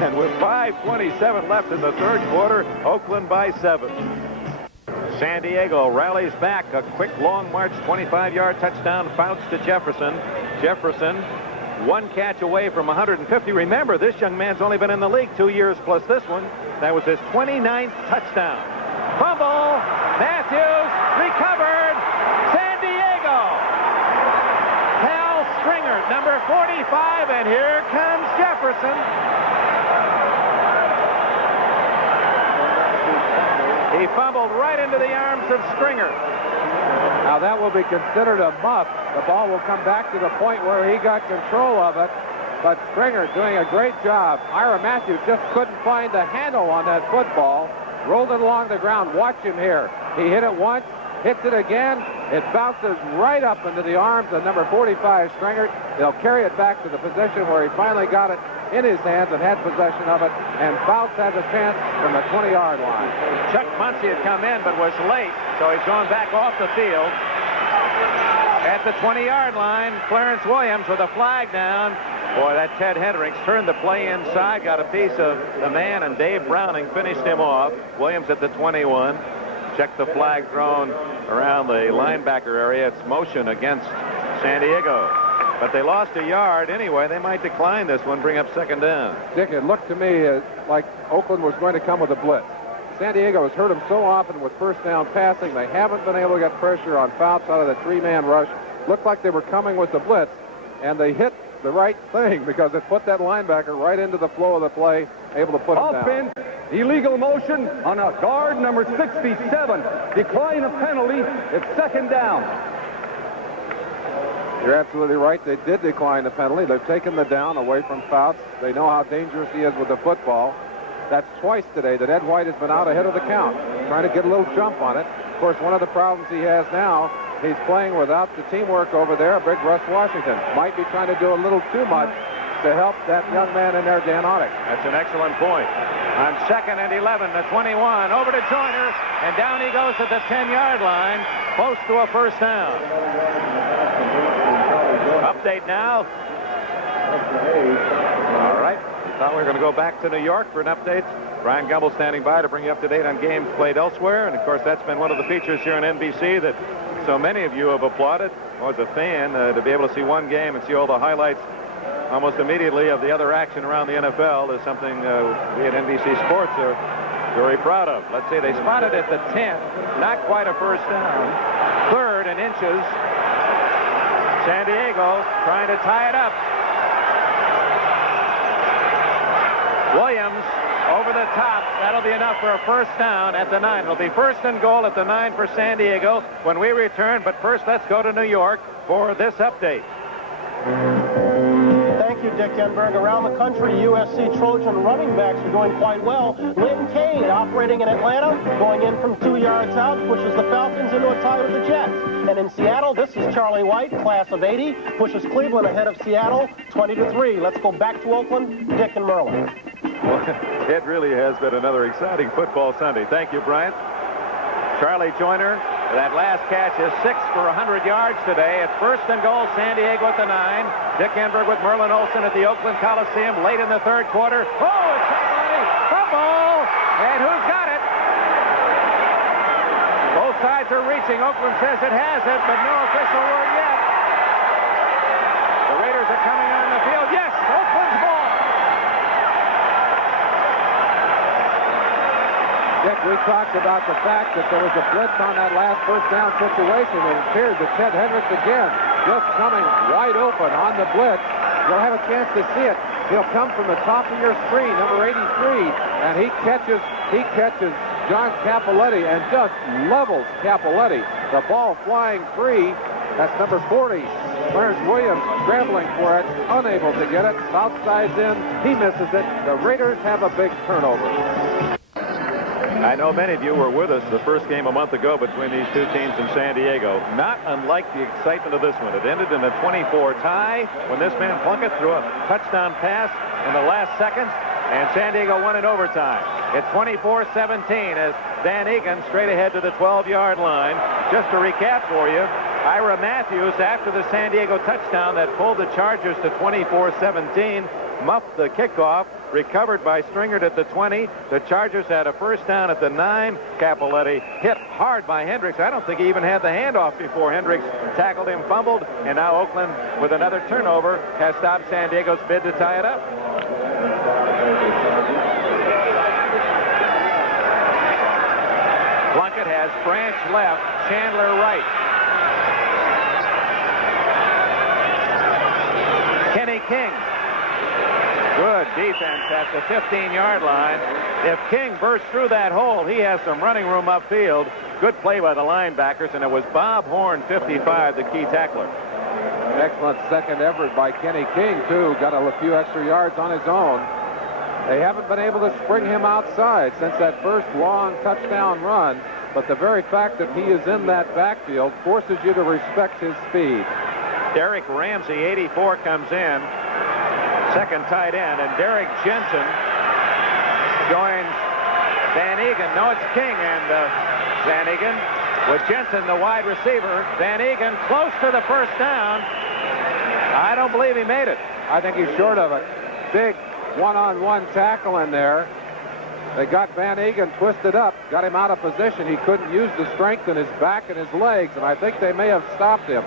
And with 5:27 left in the third quarter, Oakland by 7. San Diego rallies back. A quick long march, 25-yard touchdown, Fouts to Jefferson. Jefferson, 1 catch away from 150. Remember, this young man's only been in the league 2 years plus this one. That was his 29th touchdown. Fumble. Matthews recovered. San Diego. Hal Stringer, number 45, and here comes Jefferson. He fumbled right into the arms of Stringer. Now that will be considered a muff. The ball will come back to the point where he got control of it. But Stringer doing a great job. Ira Matthews just couldn't find the handle on that football. Rolled it along the ground. Watch him here. He hit it once, hits it again. It bounces right up into the arms of number 45, Stringer. They'll carry it back to the position where he finally got it in his hands and had possession of it. And Fouts has a chance from the 20-yard line. Chuck Muncie had come in but was late, so he's gone back off the field. At the 20-yard line, Clarence Williams with a flag down. Boy, that Ted Hendricks turned the play inside, got a piece of the man, and Dave Browning finished him off. Williams at the 21. Check the flag thrown around the linebacker area. It's motion against San Diego. But they lost a yard anyway. They might decline this one, bring up second down. Dick, it looked to me like Oakland was going to come with a blitz. San Diego has hurt them so often with first down passing. They haven't been able to get pressure on Fouts out of the 3-man rush. Looked like they were coming with the blitz, and they hit the right thing because it put that linebacker right into the flow of the play, able to put him down. Illegal motion on a guard, number 67. Decline of penalty. It's second down. You're absolutely right. They did decline the penalty. They've taken the down away from Fouts. They know how dangerous he is with the football. That's twice today that Ed White has been out ahead of the count, trying to get a little jump on it. Of course, one of the problems he has now, he's playing without the teamwork over there. Big Russ Washington might be trying to do a little too much to help that young man in there, Dan Audick. That's an excellent point. On 2nd and 11, the 21, over to Joyner, and down he goes at the 10-yard line, close to a first down. Update now. All right. We thought we were going to go back to New York for an update. Brian Gumble standing by to bring you up to date on games played elsewhere. And, of course, that's been one of the features here on NBC that so many of you have applauded. As a fan, to be able to see one game and see all the highlights almost immediately of the other action around the NFL is something we at NBC Sports are very proud of. Let's see, they spotted at the 10. Not quite a first down. 3rd and inches. San Diego trying to tie it up. Williams over the top. That'll be enough for a first down at the 9. It'll be first and goal at the 9 for San Diego when we return. But first, let's go to New York for this update. Thank you, Dick Enberg. Around the country, USC Trojan running backs are doing quite well. Lynn Kane, operating in Atlanta, going in from 2 yards out, pushes the Falcons into a tie with the Jets. And in Seattle, this is Charlie White, class of 80, pushes Cleveland ahead of Seattle, 20-3. Let's go back to Oakland, Dick and Merlin. Well, it really has been another exciting football Sunday. Thank you, Bryant. Charlie Joyner, that last catch is 6 for 100 yards today. It's first and goal, San Diego at the 9. Dick Enberg with Merlin Olsen at the Oakland Coliseum late in the third quarter. Oh, it's Cappelletti, fumble! And who's got it? Both sides are reaching. Oakland says it has it, but no official word yet. The Raiders are coming on the field. Yes, Oakland's ball. Dick, we talked about the fact that there was a blitz on that last first down situation, and it appears that Ted Hendricks again just coming wide open on the blitz. You'll have a chance to see it. He'll come from the top of your screen, number 83, and he catches John Cappelletti and just levels Cappelletti. The ball flying free. That's number 40. Clarence Williams scrambling for it, unable to get it. South side's in. He misses it. The Raiders have a big turnover. I know many of you were with us the first game a month ago between these two teams in San Diego. Not unlike the excitement of this one. It ended in a 24 tie when this man Plunkett threw a touchdown pass in the last seconds, and San Diego won in overtime. It's 24-17 as Dan Egan straight ahead to the 12-yard line. Just to recap for you, Ira Matthews, after the San Diego touchdown that pulled the Chargers to 24-17, muffed the kickoff, recovered by Stringert at the 20. The Chargers had a first down at the 9. Cappelletti hit hard by Hendricks. I don't think he even had the handoff before Hendricks tackled him, fumbled, and now Oakland, with another turnover, has stopped San Diego's bid to tie it up. Plunkett has Branch left, Chandler right. Kenny King. Good defense at the 15-yard line. If King bursts through that hole, he has some running room upfield. Good play by the linebackers, and it was Bob Horn, 55, the key tackler. Excellent second effort by Kenny King, too. Got a few extra yards on his own. They haven't been able to spring him outside since that first long touchdown run, but the very fact that he is in that backfield forces you to respect his speed. Derek Ramsey, 84, comes in. Second tight end, and Derek Jensen joins Van Egan. No, it's King and Van Egan with Jensen, the wide receiver. Van Egan close to the first down. I don't believe he made it. I think he's short of it. Big one-on-one tackle in there. They got Van Egan twisted up, got him out of position. He couldn't use the strength in his back and his legs, and I think they may have stopped him.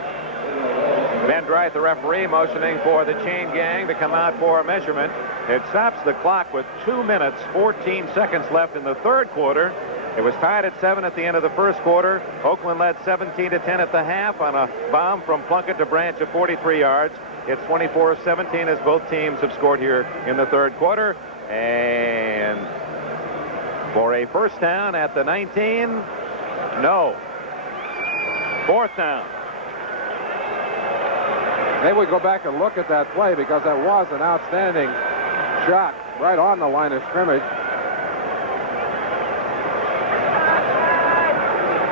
Ben Dright, the referee, motioning for the chain gang to come out for a measurement. It stops the clock with 2 minutes, 14 seconds left in the third quarter. It was tied at 7 at the end of the first quarter. Oakland led 17-10 at the half on a bomb from Plunkett to Branch of 43 yards. It's 24-17 as both teams have scored here in the third quarter. And for a first down at the 19, no. Fourth down. Maybe we go back and look at that play because that was an outstanding shot right on the line of scrimmage.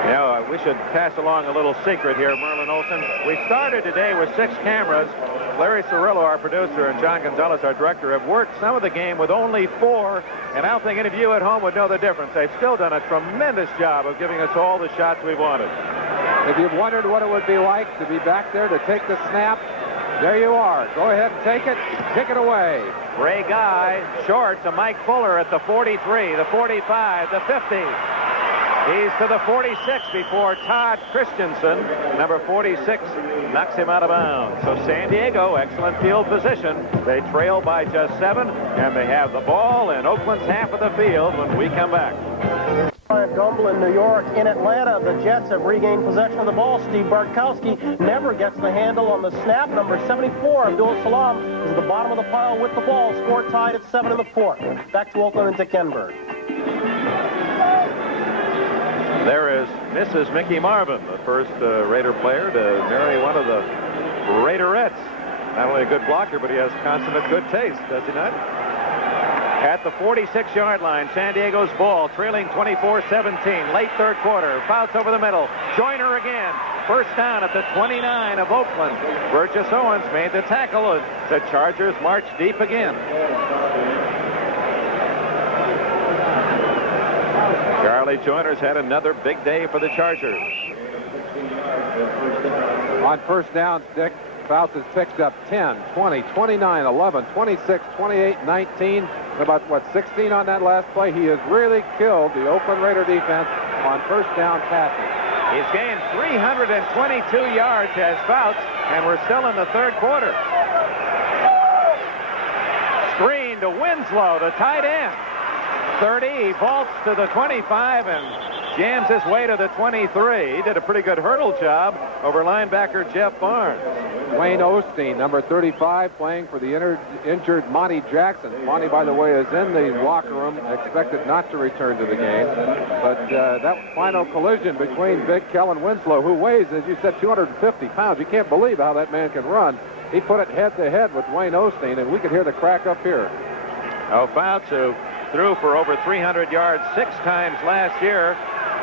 You know, we should pass along a little secret here, Merlin Olsen. We started today with 6 cameras. Larry Cirillo, our producer, and John Gonzalez, our director, have worked some of the game with only 4, and I don't think any of you at home would know the difference. They've still done a tremendous job of giving us all the shots we wanted. If you've wondered what it would be like to be back there to take the snap, there you are. Go ahead and take it. Kick it away. Ray Guy, short to Mike Fuller at the 43, the 45, the 50. He's to the 46 before Todd Christensen, number 46, knocks him out of bounds. So San Diego, excellent field position. They trail by just 7, and they have the ball in Oakland's half of the field when we come back. Gumble in New York. In Atlanta, the Jets have regained possession of the ball. Steve Bartkowski never gets the handle on the snap. Number 74, Abdul Salam, is at the bottom of the pile with the ball. Score tied at 7 in the fourth. Back to Oakland and Dick Enberg. There is Mrs. Mickey Marvin, the first Raider player to marry one of the Raiderettes. Not only a good blocker, but he has consummate good taste, does he not? At the 46-yard line, San Diego's ball, trailing 24-17, late third quarter. Fouts over the middle. Joyner again. First down at the 29 of Oakland. Burgess Owens made the tackle. And the Chargers march deep again. Charlie Joyner's had another big day for the Chargers. On first down, Dick, Fouts has picked up 10, 20, 29, 11, 26, 28, 19. About, 16 on that last play. He has really killed the Oakland Raider defense on first down passing. He's gained 322 yards as Fouts, and we're still in the third quarter. Screen to Winslow, the tight end. 30, he vaults to the 25 and jams his way to the 23. He did a pretty good hurdle job over linebacker Jeff Barnes. Wayne Osteen, number 35, playing for the injured Monty Jackson. Monty, by the way, is in the locker room, expected not to return to the game. But that final collision between Big Kellen Winslow, who weighs, as you said, 250 pounds. You can't believe how that man can run. He put it head-to-head with Wayne Osteen, and we could hear the crack up here. Oh, Fouts, who threw for over 300 yards 6 times last year,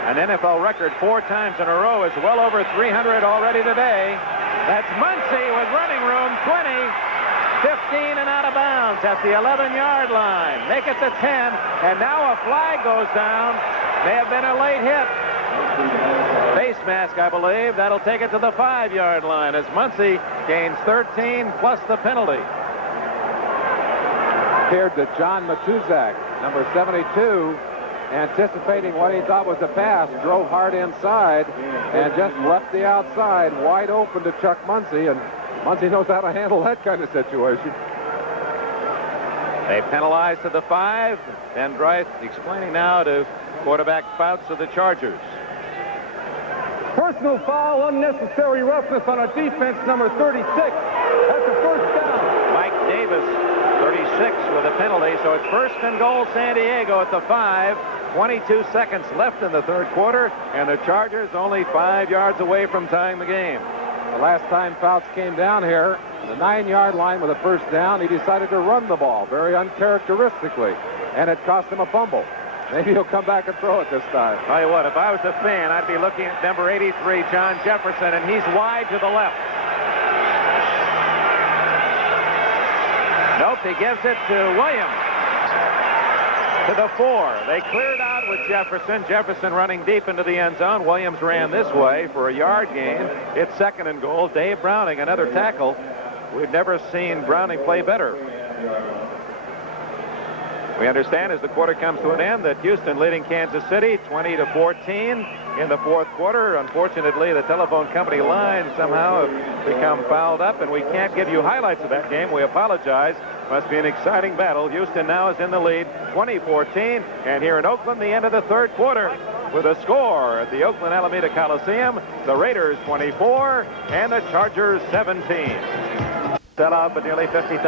an NFL record 4 times in a row, is well over 300 already today. That's Muncy with running room, 20, 15 and out of bounds at the 11-yard line. Make it to 10, and now a flag goes down. May have been a late hit. Face mask, I believe. That'll take it to the 5-yard line as Muncy gains 13 plus the penalty. Here to John Matuzak, number 72. Anticipating what he thought was a pass, drove hard inside and just left the outside wide open to Chuck Muncy, and Muncy knows how to handle that kind of situation. They penalized to the 5. Ben Bryce explaining now to quarterback Fouts of the Chargers. Personal foul, unnecessary roughness on a defense, number 36. That's a first down. Mike Davis, 36 with a penalty, so it's first and goal San Diego at the 5. 22 seconds left in the third quarter, and the Chargers only 5 yards away from tying the game. The last time Fouts came down here, the 9-yard line with a first down, he decided to run the ball very uncharacteristically, and it cost him a fumble. Maybe he'll come back and throw it this time. Tell you what, if I was a fan, I'd be looking at number 83, John Jefferson, and he's wide to the left. Nope, he gives it to Williams. To the 4. They cleared out with Jefferson. Jefferson running deep into the end zone. Williams ran this way for a yard gain. It's second and goal. Dave Browning, another tackle. We've never seen Browning play better. We understand as the quarter comes to an end that Houston leading Kansas City 20-14 in the fourth quarter. Unfortunately, the telephone company lines somehow have become fouled up, and we can't give you highlights of that game. We apologize. Must be an exciting battle. Houston now is in the lead, 20-14. And here in Oakland, the end of the third quarter with a score at the Oakland Alameda Coliseum. The Raiders 24 and the Chargers 17. Sellout with nearly 50,000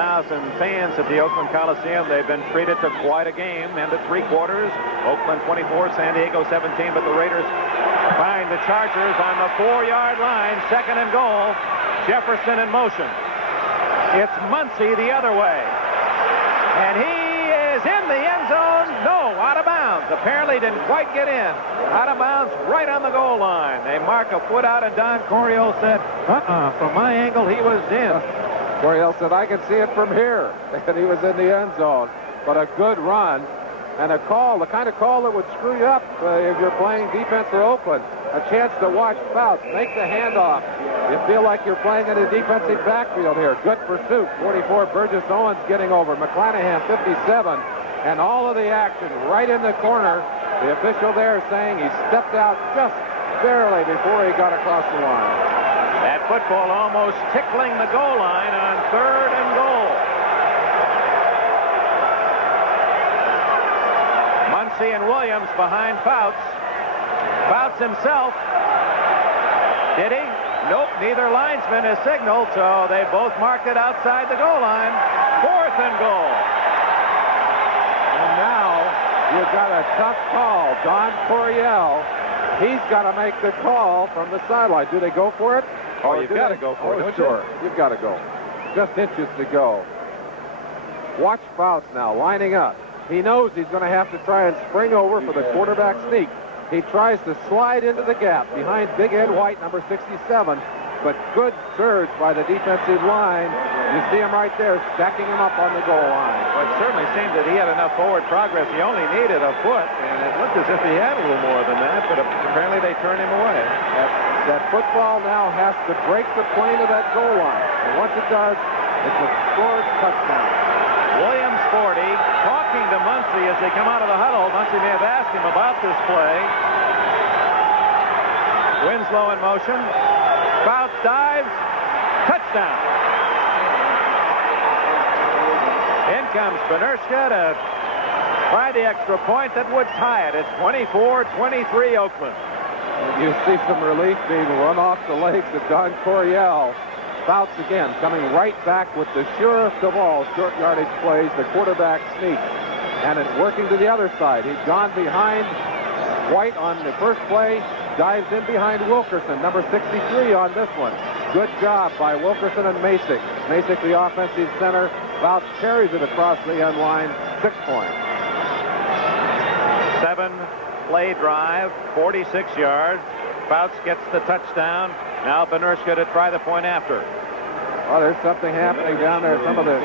fans at the Oakland Coliseum. They've been treated to quite a game. End of 3 quarters. Oakland 24, San Diego 17. But the Raiders find the Chargers on the 4-yard line. Second and goal. Jefferson in motion. It's Muncy the other way. And he is in the end zone. No, out of bounds. Apparently didn't quite get in. Out of bounds right on the goal line. They mark a foot out, and Don Coryell said, from my angle, he was in. Coryell said, I can see it from here. And he was in the end zone. But a good run and a call, the kind of call that would screw you up if you're playing defense for Oakland. A chance to watch Fouts make the handoff. You feel like you're playing in a defensive backfield here. Good pursuit. 44, Burgess Owens getting over. McClanahan, 57. And all of the action right in the corner. The official there saying he stepped out just barely before he got across the line. That football almost tickling the goal line on third and goal. seeing Williams behind Fouts. Fouts himself. Did he? Nope, neither linesman has signaled, so they both marked it outside the goal line. 4th and goal. And now you've got a tough call. Don Coryell, he's got to make the call from the sideline. Do they go for it? Oh, you've got to go for it, don't sure. You've got to go. Just inches to go. Watch Fouts now, lining up. He knows he's going to have to try and spring over for the quarterback sneak. He tries to slide into the gap behind Big Ed White, number 67, but good surge by the defensive line. You see him right there, stacking him up on the goal line. Well, it certainly seemed that he had enough forward progress. He only needed a foot, and it looked as if he had a little more than that, but apparently they turned him away. That football now has to break the plane of that goal line. And once it does, it's a scored touchdown. Williams 40, talking to Muncie as they come out of the huddle. Muncie may have asked him about this play. Winslow in motion. Fouts dives. Touchdown. In comes Benerska to try the extra point that would tie it. It's 24-23 Oakland. And you see some relief being run off the legs of Don Coryell. Fouts again coming right back with the surest of all short yardage plays, the quarterback sneak. And it's working to the other side. He's gone behind White on the first play, dives in behind Wilkerson, number 63 on this one. Good job by Wilkerson and Masick. Masick, the offensive center. Fouts carries it across the end line, 6 points. 7-play drive, 46 yards. Fouts gets the touchdown. Now Benerska to try the point after. Well, there's something happening down there. Some of the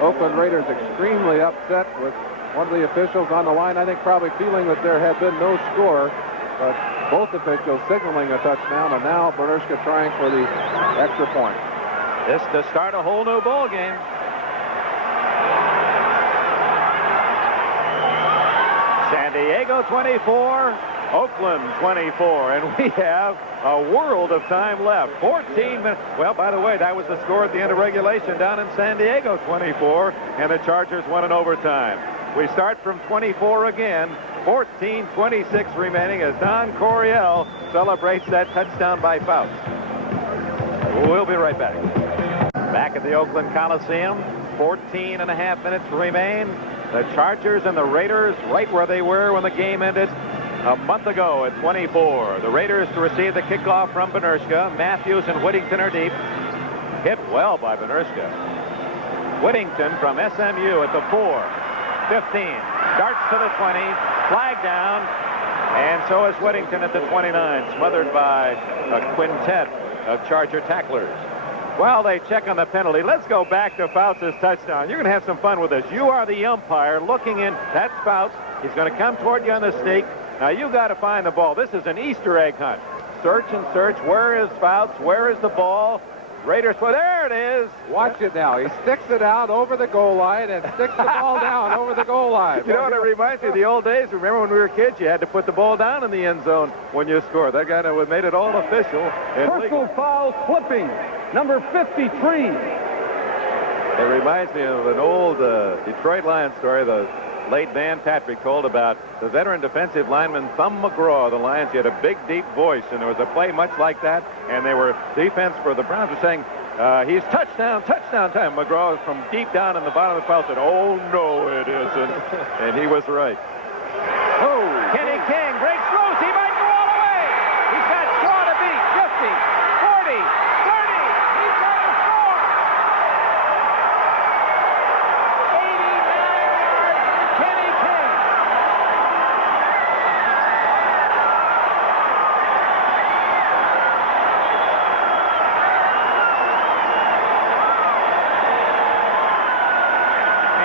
Oakland Raiders extremely upset with one of the officials on the line. I think probably feeling that there had been no score, but both officials signaling a touchdown, and now Benerska trying for the extra point. This to start a whole new ball game. San Diego 24, Oakland 24, and we have a world of time left. 14 minutes. Well, by the way, that was the score at the end of regulation down in San Diego, 24, and the Chargers won in overtime. We start from 24 again. 14-26 remaining as Don Coryell celebrates that touchdown by Fouts. We'll be right back. Back at the Oakland Coliseum, 14.5 minutes remain. The Chargers and the Raiders right where they were when the game ended a month ago at 24. The Raiders to receive the kickoff from Benerska. Matthews and Whittington are deep. Hit well by Benerska. Whittington from SMU at the 4. 15. Darts to the 20. Flag down. And so is Whittington at the 29. Smothered by a quintet of Charger tacklers. While they check on the penalty, let's go back to Fouts' touchdown. You're going to have some fun with this. You are the umpire looking in. That's Fouts. He's going to come toward you on the sneak. Now, you got to find the ball. This is an Easter egg hunt. Search and search. Where is Fouts? Where is the ball? Raiders, well, there it is. Watch it now. He sticks it out over the goal line and sticks the ball down over the goal line. You know what it reminds me of? The old days. Remember when we were kids, you had to put the ball down in the end zone when you scored. That guy made it all official. Personal foul, slipping, number 53. It reminds me of an old Detroit Lions story the late Van Patrick told about the veteran defensive lineman Thumb McGraw of the Lions. He had a big, deep voice, and there was a play much like that, and they were defense for the Browns were saying, he's touchdown, touchdown time. McGraw from deep down in the bottom of the field said, oh, no, it isn't. And he was right. Oh, Kenny King breaks loose. He might go all the way. He's got Shaw to beat. 50, 40, 30. He's got to score. 89 yards. Kenny King.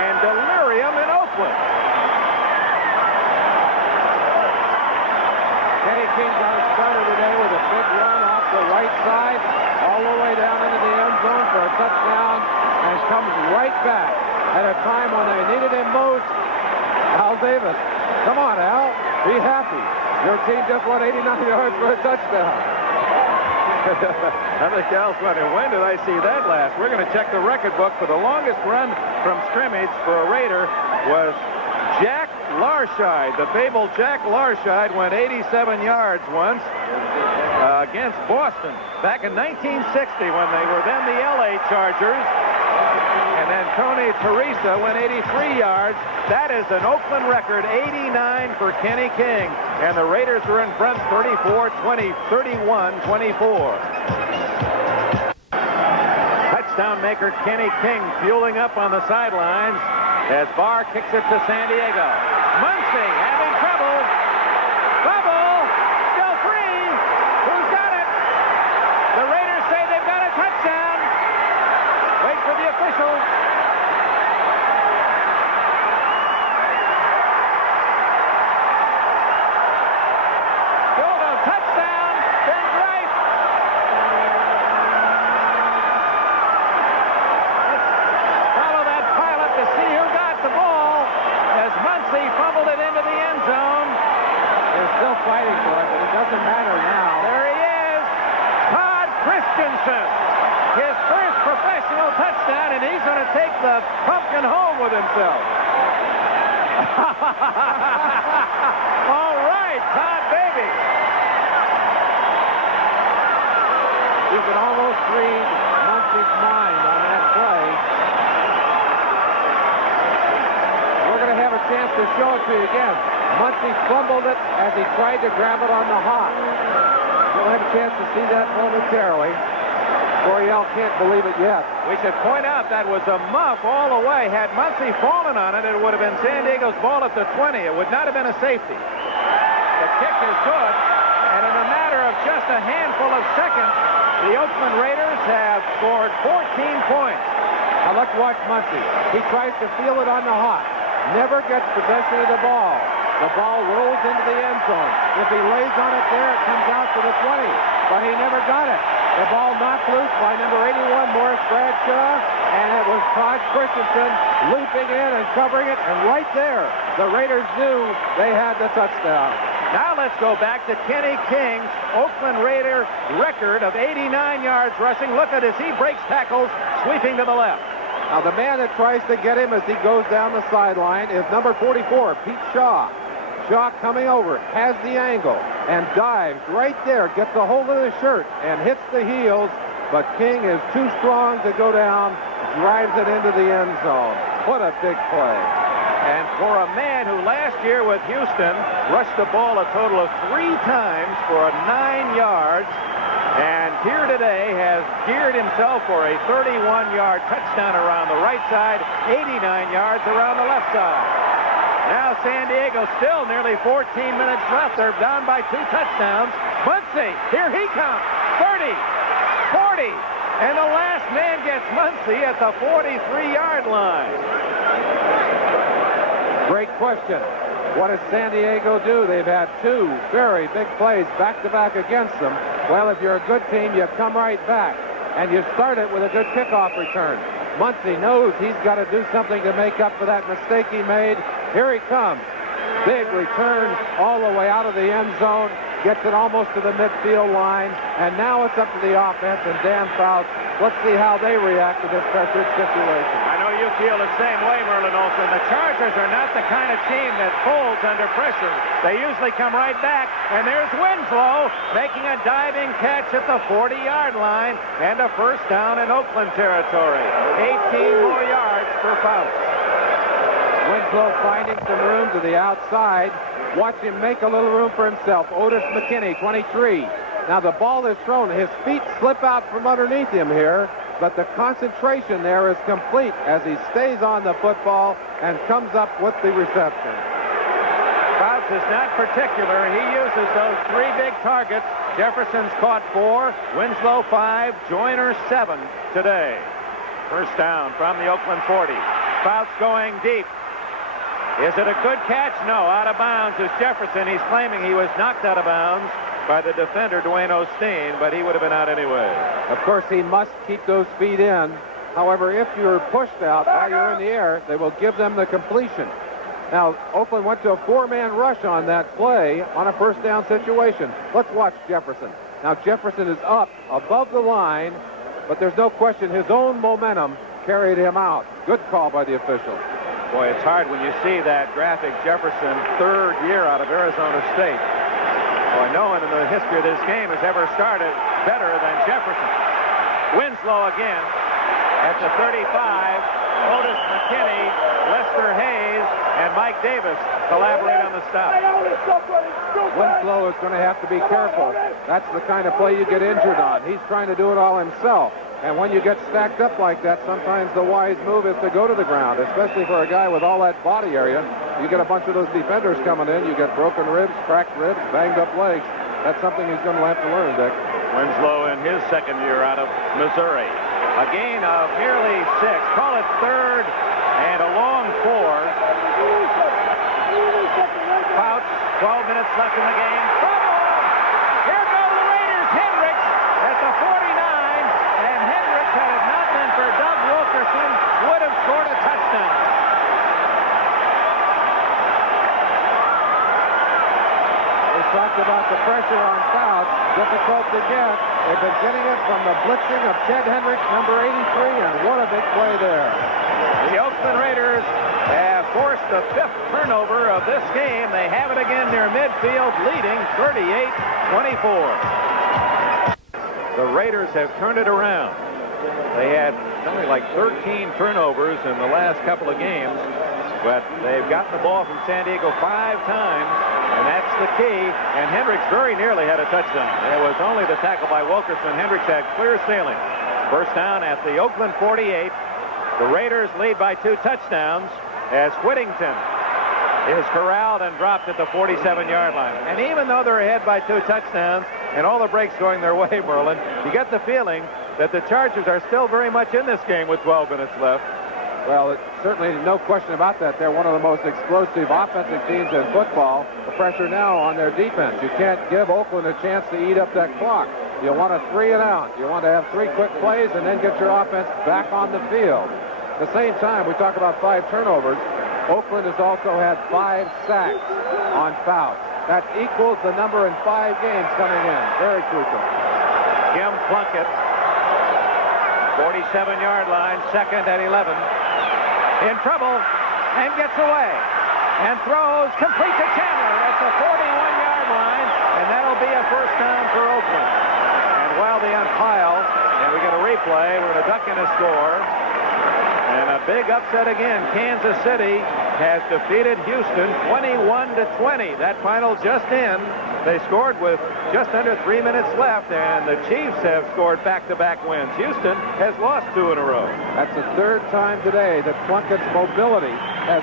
And delirium in Oakland. Kenny King got it started today with a big run off the right side, all the way down into the end zone for a touchdown, and comes right back at a time when they needed him most. Al Davis, come on, Al, be happy. Your team just won 89 yards for a touchdown. I think Al's wondering, when did I see that last? We're going to check the record book for the longest run from scrimmage for a Raider was Jack Larscheid, the fabled Jack Larscheid, went 87 yards once against Boston back in 1960 when they were then the LA Chargers. And then Tony Teresa went 83 yards. That is an Oakland record, 89 for Kenny King. And the Raiders are in front 31-24. Touchdown maker Kenny King fueling up on the sidelines as Barr kicks it to San Diego. Muncy having trouble. Bubble, still free. Who's got it? The Raiders say they've got a touchdown. Wait for the officials. Golden touchdown, Ben Wright. Let's follow that pilot to see who got the ball as Muncy fumbled it into the end zone. They're still fighting for it, but it doesn't matter now. There he is, Todd Christensen. His first professional touchdown, and he's going to take the pumpkin home with himself. All right, Todd Baby. You can almost read Muncy's mind on that play. We're going to have a chance to show it to you again. Muncy fumbled it as he tried to grab it on the hop. We'll have a chance to see that momentarily. Coryell can't believe it yet. We should point out that was a muff all the way. Had Muncy fallen on it, it would have been San Diego's ball at the 20. It would not have been a safety. The kick is good, and in a matter of just a handful of seconds, the Oakland Raiders have scored 14 points. Now let's watch Muncy. He tries to feel it on the hop. Never gets possession of the ball. The ball rolls into the end zone. If he lays on it there, it comes out to the 20. But he never got it. The ball knocked loose by number 81, Morris Bradshaw, and it was Todd Christensen looping in and covering it, and right there, the Raiders knew they had the touchdown. Now let's go back to Kenny King's Oakland Raider record of 89 yards rushing. Look at as he breaks tackles, sweeping to the left. Now the man that tries to get him as he goes down the sideline is number 44, Pete Shaw. Shaw coming over, has the angle, and dives right there, gets a hold of the shirt, and hits the heels, but King is too strong to go down, drives it into the end zone. What a big play. And for a man who last year with Houston rushed the ball a total of 3 times for 9 yards, and here today has geared himself for a 31-yard touchdown around the right side, 89 yards around the left side. Now San Diego still nearly 14 minutes left. They're down by 2 touchdowns. Muncy, here he comes. 30, 40, and the last man gets Muncy at the 43-yard line. Great question. What does San Diego do? They've had 2 very big plays back-to-back against them. Well, if you're a good team, you come right back, and you start it with a good kickoff return. Muncy knows he's got to do something to make up for that mistake he made. Here he comes. Big return all the way out of the end zone. Gets it almost to the midfield line. And now it's up to the offense and Dan Fouts. Let's see how they react to this pressured situation. I know you feel the same way, Merlin Olsen. The Chargers are not the kind of team that folds under pressure. They usually come right back. And there's Winslow making a diving catch at the 40-yard line. And a first down in Oakland territory. 18 more yards for Fouts. Winslow finding some room to the outside. Watch him make a little room for himself. Otis McKinney, 23. Now the ball is thrown. His feet slip out from underneath him here, but the concentration there is complete as he stays on the football and comes up with the reception. Fouts is not particular. He uses those 3 big targets. Jefferson's caught 4, Winslow 5, Joyner 7 today. First down from the Oakland 40. Fouts going deep. Is it a good catch? No, out of bounds is Jefferson. He's claiming he was knocked out of bounds by the defender, Dwayne Osteen, but he would have been out anyway. Of course, he must keep those feet in. However, if you're pushed out while you're in the air, they will give them the completion. Now, Oakland went to a 4-man rush on that play on a first down situation. Let's watch Jefferson. Now, Jefferson is up above the line, but there's no question his own momentum carried him out. Good call by the official. Boy, it's hard when you see that graphic. Jefferson, third year out of Arizona State. Boy, no one in the history of this game has ever started better than Jefferson. Winslow again at the 35. Otis McKinney, Lester Hayes, and Mike Davis collaborate on the stop. Winslow is going to have to be careful. That's the kind of play you get injured on. He's trying to do it all himself. And when you get stacked up like that, sometimes the wise move is to go to the ground, especially for a guy with all that body area. You get a bunch of those defenders coming in, you get broken ribs, cracked ribs, banged up legs. That's something he's going to have to learn, Dick. Winslow in his second year out of Missouri. A gain of nearly 6. Call it third and a long 4. Fouts, 12 minutes left in the game. Here go the Raiders. Hendricks at the 49. And Hendricks, had it not been for Doug Wilkerson, would have scored a touchdown. We talked about the pressure on Fouts. Difficult to get. They've been getting it from the blitzing of Ted Hendricks, number 83, and what a big play there. The Oakland Raiders have forced the 5th turnover of this game. They have it again near midfield, leading 38-24. The Raiders have turned it around. They had something like 13 turnovers in the last couple of games, but they've gotten the ball from San Diego 5 times, and that's the key. And Hendricks very nearly had a touchdown. It was only the tackle by Wilkerson. Hendricks had clear sailing. First down at the Oakland 48. The Raiders lead by 2 touchdowns as Whittington is corralled and dropped at the 47-yard line. And even though they're ahead by 2 touchdowns and all the breaks going their way, Merlin, you get the feeling that the Chargers are still very much in this game with 12 minutes left. Well, certainly no question about that. They're one of the most explosive offensive teams in football. The pressure now on their defense. You can't give Oakland a chance to eat up that clock. You want a 3 and out. You want to have 3 quick plays and then get your offense back on the field. At the same time, we talk about 5 turnovers. Oakland has also had 5 sacks on Fouts. That equals the number in 5 games coming in. Very crucial. Jim Plunkett, 47-yard line, second and 11. In trouble and gets away and throws complete to Chandler at the 41-yard line, and that'll be a first down for Oakland. And while they unpile, and we get a replay, we're going to duck in a score. And a big upset again. Kansas City has defeated Houston 21-20. That final just in. They scored with just under 3 minutes left, and the Chiefs have scored back-to-back wins. Houston has lost 2 in a row. That's the 3rd time today that Plunkett's mobility has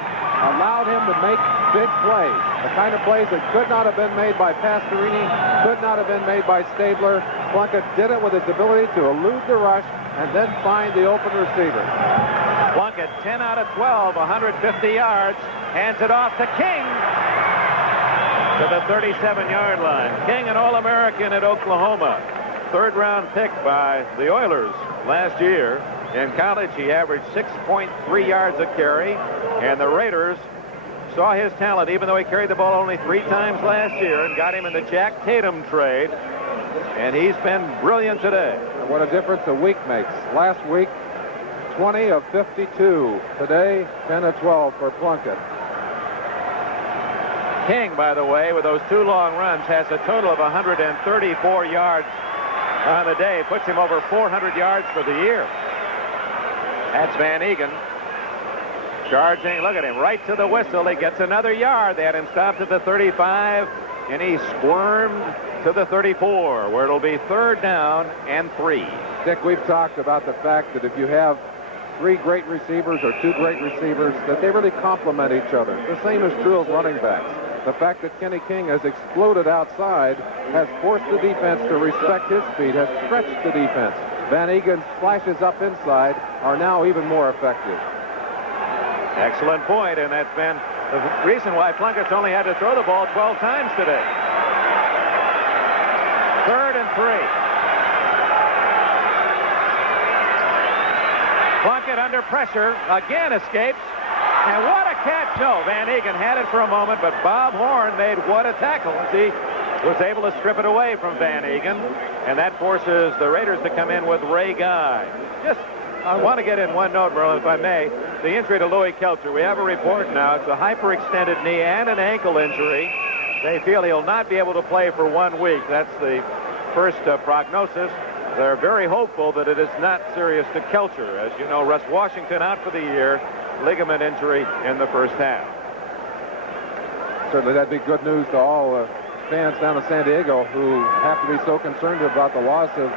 allowed him to make big plays. The kind of plays that could not have been made by Pastorini, could not have been made by Stabler. Plunkett did it with his ability to elude the rush and then find the open receiver. Plunkett, 10 out of 12, 150 yards, hands it off to King to the 37-yard line. King, an All-American at Oklahoma. 3rd-round pick by the Oilers last year. In college, he averaged 6.3 yards a carry, and the Raiders saw his talent, even though he carried the ball only 3 times last year, and got him in the Jack Tatum trade, and he's been brilliant today. What a difference a week makes. Last week, 20 of 52. Today, 10 of 12 for Plunkett. King, by the way, with those 2 long runs, has a total of 134 yards on the day. Puts him over 400 yards for the year. That's Van Egan. Charging, look at him, right to the whistle. He gets another yard. They had him stopped at the 35, and he squirmed to the 34, where it'll be 3rd down and 3. Dick, we've talked about the fact that if you have 3 great receivers or 2 great receivers, that they really complement each other. The same is true of running backs. The fact that Kenny King has exploded outside has forced the defense to respect his speed, has stretched the defense. Van Egen's flashes up inside are now even more effective. Excellent point, and that's been the reason why Plunkett's only had to throw the ball 12 times today. 3rd and 3. Plunkett under pressure, again escapes, and what a catch. No, Van Egan had it for a moment, but Bob Horn made what a tackle as he was able to strip it away from Van Egan, and that forces the Raiders to come in with Ray Guy. Just I want to get in one note, Merlin, if I may. The injury to Louis Kelcher. We have a report now. It's a hyperextended knee and an ankle injury. They feel he'll not be able to play for 1 week. That's the first prognosis. They're very hopeful that it is not serious to Kelcher. As you know, Russ Washington out for the year, ligament injury in the first half. Certainly that'd be good news to all fans down in San Diego who have to be so concerned about the loss of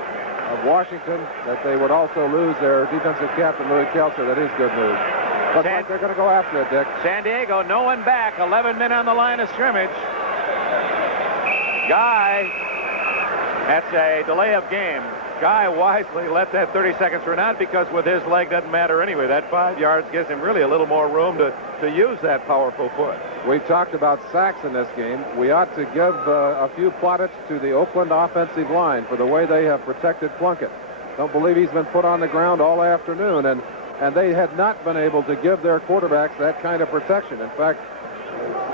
Washington that they would also lose their defensive captain, Louis Kelcher. That is good news. Looks like they're going to go after it, Dick. San Diego, no one back, 11 men on the line of scrimmage. Guy, that's a delay of game. Guy wisely let that 30 seconds run out because with his leg doesn't matter anyway. That 5 yards gives him really a little more room to use that powerful foot. We talked about sacks in this game. We ought to give a few plaudits to the Oakland offensive line for the way they have protected Plunkett. Don't believe he's been put on the ground all afternoon, and they had not been able to give their quarterbacks that kind of protection. In fact,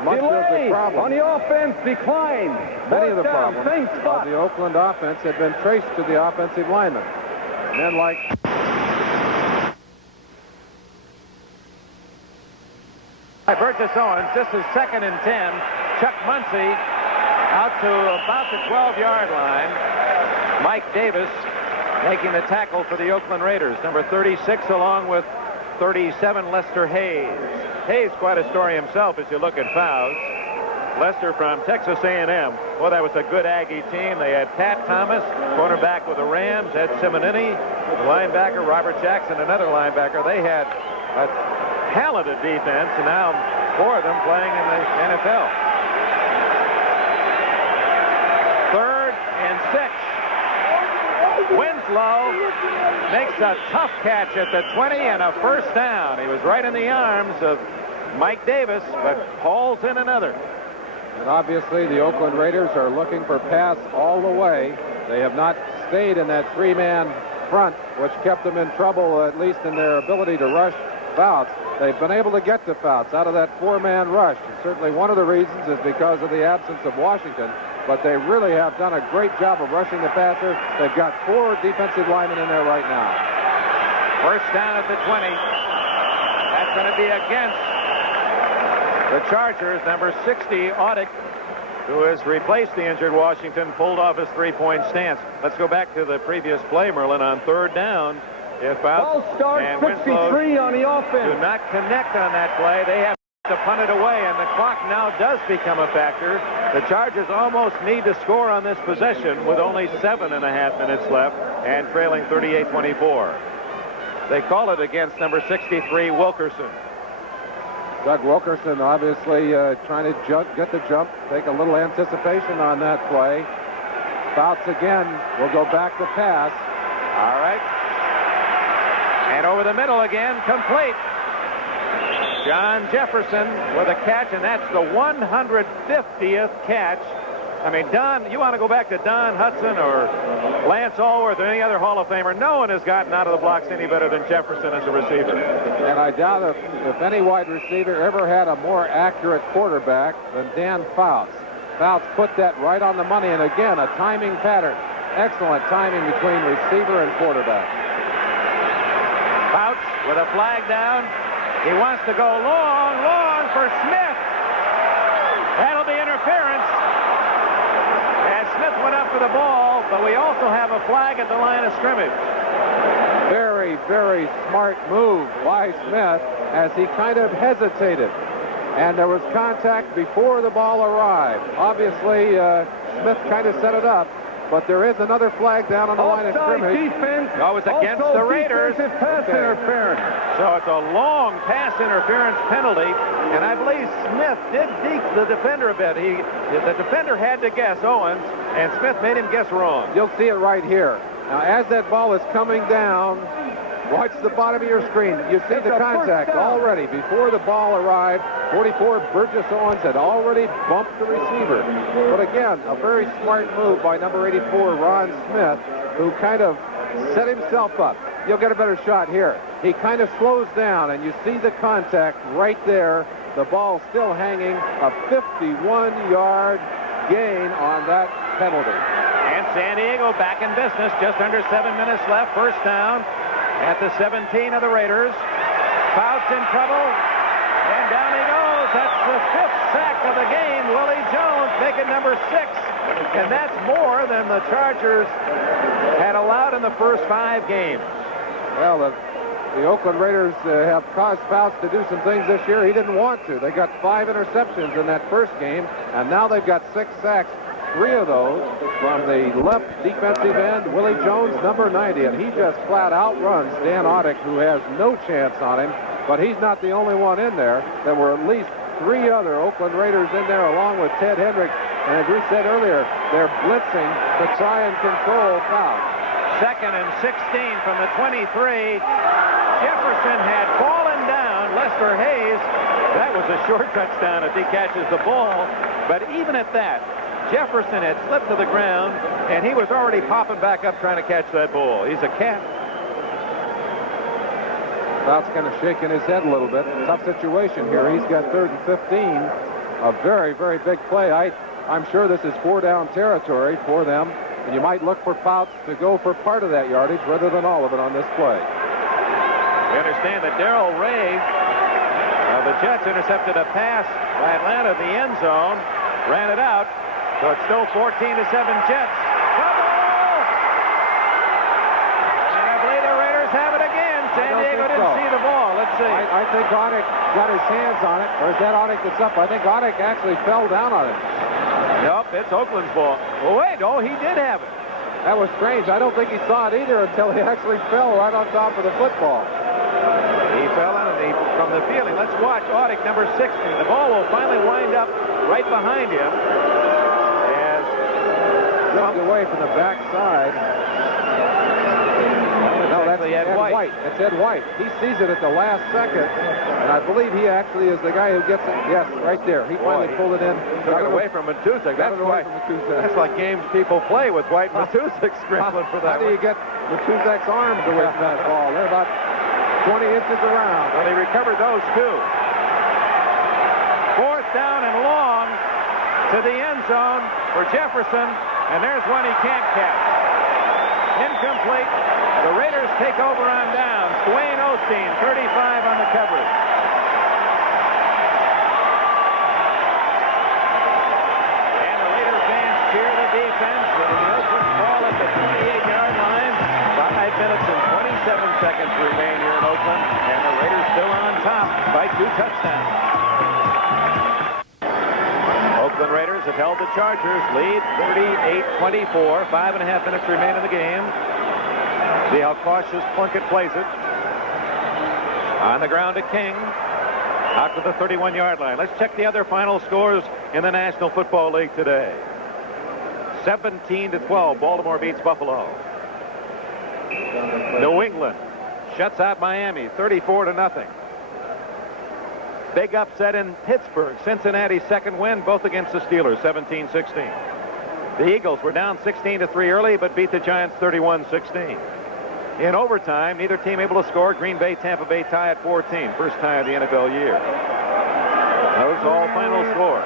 much of the problem on the offense decline. Many of the problems of the Oakland offense had been traced to the offensive linemen. Men like Burgess Owens. This is 2nd and 10. Chuck Muncy out to about the 12-yard line. Mike Davis making the tackle for the Oakland Raiders. Number 36 along with 37, Lester Hayes. Hayes, quite a story himself as you look at Fouts. Lester from Texas A&M. Well, that was a good Aggie team. They had Pat Thomas, cornerback with the Rams, Ed Simonini, the linebacker, Robert Jackson, another linebacker. They had a talented defense, and now 4 of them playing in the NFL. 3rd and 6. Winslow makes a tough catch at the 20 and a first down. He was right in the arms of Mike Davis, but hauls in another. And obviously the Oakland Raiders are looking for pass all the way. They have not stayed in that 3-man front, which kept them in trouble, at least in their ability to rush Fouts. They've been able to get to Fouts out of that 4-man rush. And certainly one of the reasons is because of the absence of Washington, but they really have done a great job of rushing the passer. They've got 4 defensive linemen in there right now. First down at the 20. That's going to be against the Chargers. Number 60, Audick, who has replaced the injured Washington, pulled off his 3-point stance. Let's go back to the previous play, Merlin, on 3rd down. If Ball start, and 63 Winslow on the offense. do not connect on that play, they have to punt it away, and the clock now does become a factor. The Chargers almost need to score on this possession with only 7.5 minutes left and trailing 38-24. They call it against number 63, Wilkerson. Doug Wilkerson obviously trying to get the jump, take a little anticipation on that play. Fouts again will go back to pass. All right. And over the middle again, complete. John Jefferson with a catch, and that's the 150th catch. I mean, Don, you want to go back to Don Hudson or Lance Allworth or any other Hall of Famer, no one has gotten out of the blocks any better than Jefferson as a receiver. And I doubt if any wide receiver ever had a more accurate quarterback than Dan Fouts. Fouts put that right on the money, and again, a timing pattern. Excellent timing between receiver and quarterback. Fouts with a flag down. He wants to go long for Smith. That'll be interference. And Smith went up for the ball, but we also have a flag at the line of scrimmage. Very, very smart move by Smith as he kind of hesitated. And there was contact before the ball arrived. Obviously, Smith kind of set it up. But there is another flag down on the line of scrimmage. Defense. No, it was against the Raiders. Pass interference. So it's a long pass interference penalty, and I believe Smith did deke the defender a bit. The defender had to guess Owens, and Smith made him guess wrong. You'll see it right here. Now, as that ball is coming down, watch the bottom of your screen. You see the contact already. Before the ball arrived, 44 Burgess Owens had already bumped the receiver. But again, a very smart move by number 84, Ron Smith, who kind of set himself up. You'll get a better shot here. He kind of slows down, and you see the contact right there. The ball still hanging, a 51-yard gain on that penalty. And San Diego back in business. Just under 7 minutes left. First down. at the 17 of the Raiders. Fouts in trouble, and down he goes. That's the 5th sack of the game. Willie Jones making number 6, and that's more than the Chargers had allowed in the first 5 games. Well, the Oakland Raiders have caused Fouts to do some things this year he didn't want to. They got 5 interceptions in that first game, and now they've got 6 sacks. 3 of those from the left defensive end, Willie Jones, number 90, and he just flat outruns Dan Audick, who has no chance on him. But he's not the only one in there. There were at least 3 other Oakland Raiders in there, along with Ted Hendricks. And as we said earlier, they're blitzing to try and control Fouts. 2nd and 16 from the 23. Jefferson had fallen down. Lester Hayes, that was a short touchdown if he catches the ball. But even at that, Jefferson had slipped to the ground, and he was already popping back up trying to catch that ball. He's a cat. Fouts kind of shaking his head a little bit. Tough situation here. He's got 3rd and 15. A very, very big play. I'm sure this is 4-down territory for them, and you might look for Fouts to go for part of that yardage rather than all of it on this play. We understand that Darrell Ray of the Jets intercepted a pass by Atlanta in the end zone, ran it out, so it's still 14-7 Jets. Fumble! And I believe the Raiders have it again. San Diego didn't see the ball. Let's see. I think Audick got his hands on it, or is that Audick that's up? I think Audick actually fell down on it. Nope, it's Oakland's ball. Well, wait, he did have it. That was strange. I don't think he saw it either until he actually fell right on top of the football. He fell on it from the feeling. Let's watch Audick, number 60. The ball will finally wind up right behind him. As drifted away from the backside. No, that's Ed White. That's Ed White. He sees it at the last second, and I believe he actually is the guy who gets it. Yes, right there. He finally pulled it in. Took it away from Matusek. That's like games people play with White and Matusek scrambling for that. How do you get Matusek's arms away from that ball? They're about 20 inches around. Well, he recovered those 2. 4th down and long to the end zone for Jefferson, and there's one he can't catch. Incomplete. The Raiders take over on downs. Dwayne Osteen, 35 on the coverage. And the Raider fans cheer the defense with the Oakland ball at the 28-yard line. 5 minutes and 27 seconds remain here in Oakland, and the Raiders still on top by 2 touchdowns. Oakland Raiders have held the Chargers, lead 38-24. 5.5 minutes remain in the game. See how cautious Plunkett plays it. On the ground to King. Out to the 31-yard line. Let's check the other final scores in the National Football League today. 17-12, Baltimore beats Buffalo. New England shuts out Miami, 34-0. Big upset in Pittsburgh. Cincinnati's second win, both against the Steelers, 17-16. The Eagles were down 16-3 early, but beat the Giants 31-16. In overtime, neither team able to score. Green Bay, Tampa Bay tie at 14. First tie of the NFL year. Those all final scores.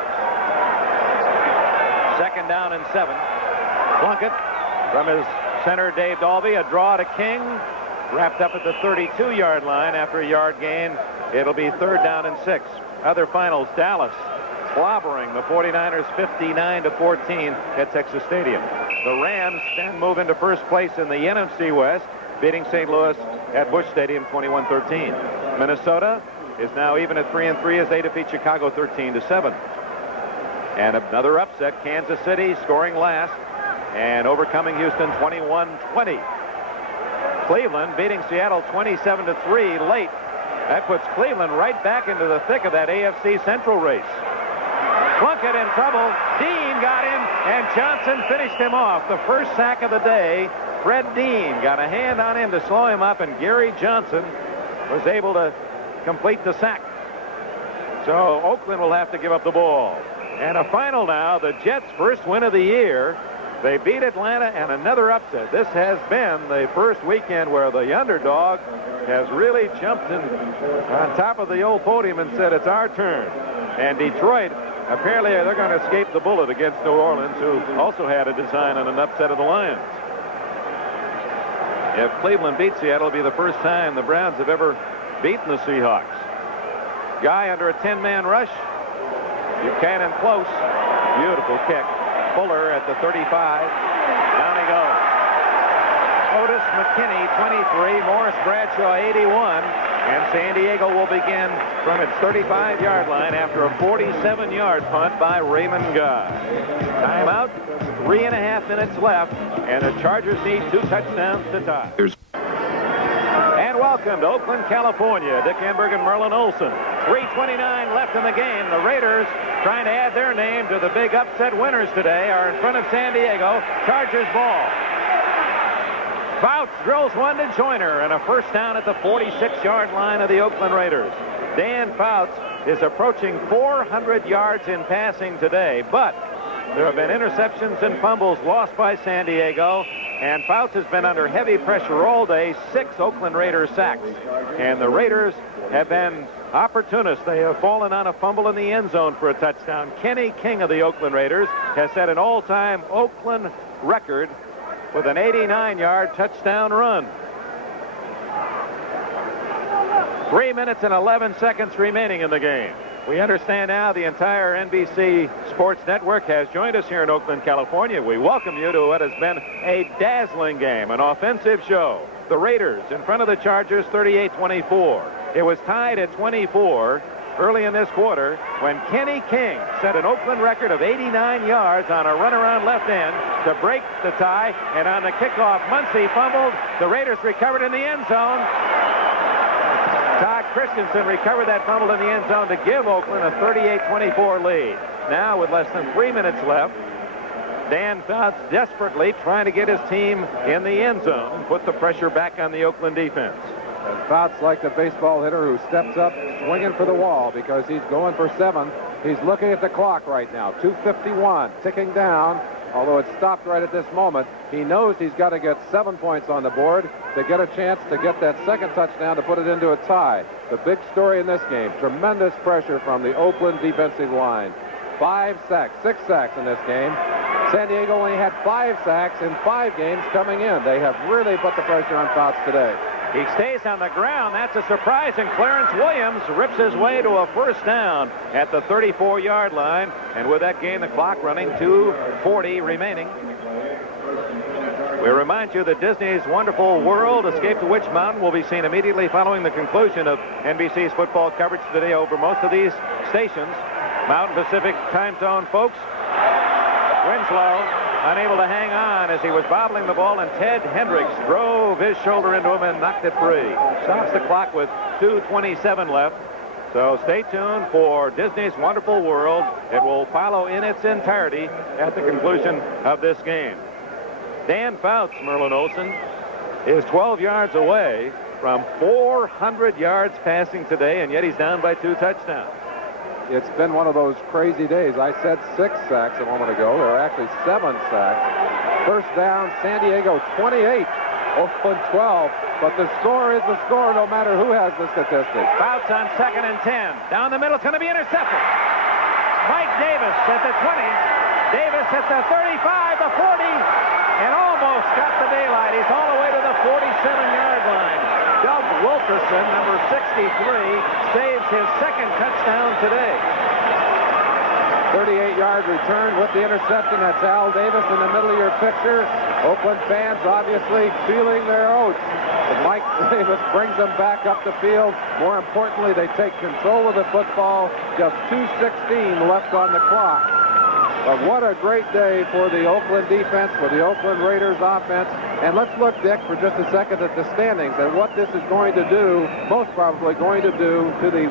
2nd down and 7. Plunkett from his center, Dave Dalby. A draw to King. Wrapped up at the 32-yard line after a yard gain. It'll be 3rd down and 6. Other finals, Dallas clobbering the 49ers 59-14 at Texas Stadium. The Rams then move into first place in the NFC West, beating St. Louis at Busch Stadium 21-13. Minnesota is now even at 3-3 as they defeat Chicago 13-7. And another upset, Kansas City scoring last and overcoming Houston 21-20. Cleveland beating Seattle 27-3 late. That puts Cleveland right back into the thick of that AFC Central race. Plunkett in trouble. Dean got him, and Johnson finished him off. The first sack of the day. Fred Dean got a hand on him to slow him up, and Gary Johnson was able to complete the sack. So Oakland will have to give up the ball. And a final now, the Jets' first win of the year. They beat Atlanta, and another upset. This has been the first weekend where the underdog has really jumped in on top of the old podium and said, it's our turn. And Detroit, apparently they're going to escape the bullet against New Orleans, who also had a design on an upset of the Lions. If Cleveland beats Seattle, it'll be the first time the Browns have ever beaten the Seahawks. Guy under a 10-man rush. Buchanan close. Beautiful kick. Fuller at the 35. Down he goes. Otis McKinney, 23. Morris Bradshaw, 81. And San Diego will begin from its 35-yard line after a 47-yard punt by Raymond Guy. Timeout. 3.5 minutes left. And the Chargers need 2 touchdowns to tie. And welcome to Oakland, California. Dick Enberg and Merlin Olsen. 3:29 left in the game. The Raiders, trying to add their name to the big upset winners today, are in front of San Diego. Chargers ball. Fouts drills one to Joyner, and a first down at the 46-yard line of the Oakland Raiders. Dan Fouts is approaching 400 yards in passing today, but there have been interceptions and fumbles lost by San Diego, and Fouts has been under heavy pressure all day. 6 Oakland Raiders sacks, and the Raiders have been opportunists. They have fallen on a fumble in the end zone for a touchdown. Kenny King of the Oakland Raiders has set an all-time Oakland record with an 89-yard touchdown run. 3 minutes and 11 seconds remaining in the game. We understand now the entire NBC Sports Network has joined us here in Oakland, California. We welcome you to what has been a dazzling game, an offensive show. The Raiders in front of the Chargers, 38-24. It was tied at 24 early in this quarter when Kenny King set an Oakland record of 89 yards on a run around left end to break the tie, and on the kickoff, Muncie fumbled. The Raiders recovered in the end zone. Todd Christensen recovered that fumble in the end zone to give Oakland a 38-24 lead. Now, with less than 3 minutes left, Dan Fouts desperately trying to get his team in the end zone and put the pressure back on the Oakland defense. And Fouts, like the baseball hitter who steps up swinging for the wall because he's going for 7. He's looking at the clock right now. 2:51 ticking down. Although it stopped right at this moment, he knows he's got to get 7 points on the board to get a chance to get that second touchdown to put it into a tie. The big story in this game, tremendous pressure from the Oakland defensive line. 5 sacks, 6 sacks in this game. San Diego only had 5 sacks in 5 games coming in. They have really put the pressure on Fouts today. He stays on the ground. That's a surprise, and Clarence Williams rips his way to a first down at the 34-yard line. And with that game, the clock running, 2:40 remaining. We remind you that Disney's Wonderful World Escape to Witch Mountain will be seen immediately following the conclusion of NBC's football coverage today over most of these stations. Mountain Pacific time zone, folks. Winslow unable to hang on as he was bobbling the ball, and Ted Hendricks drove his shoulder into him and knocked it free. Stops the clock with 2:27 left. So stay tuned for Disney's Wonderful World. It will follow in its entirety at the conclusion of this game. Dan Fouts, Merlin Olsen, is 12 yards away from 400 yards passing today, and yet he's down by 2 touchdowns. It's been one of those crazy days. I said 6 sacks a moment ago. There are actually 7 sacks. First down, San Diego 28, Oakland 12. But the score is the score no matter who has the statistics. Fouts on 2nd and 10. Down the middle, it's going to be intercepted. Mike Davis at the 20. Davis at the 35, the 40, and almost got the daylight. He's all the way to the 47-yard line. Doug Wilkerson, number 63, saves his 2nd touchdown today. 38-yard return with the interception. That's Al Davis in the middle of your picture. Oakland fans obviously feeling their oats. But Mike Davis brings them back up the field. More importantly, they take control of the football. Just 2:16 left on the clock. But what a great day for the Oakland defense, for the Oakland Raiders offense. And let's look, Dick, for just a second at the standings and what this is going to do, most probably going to do to the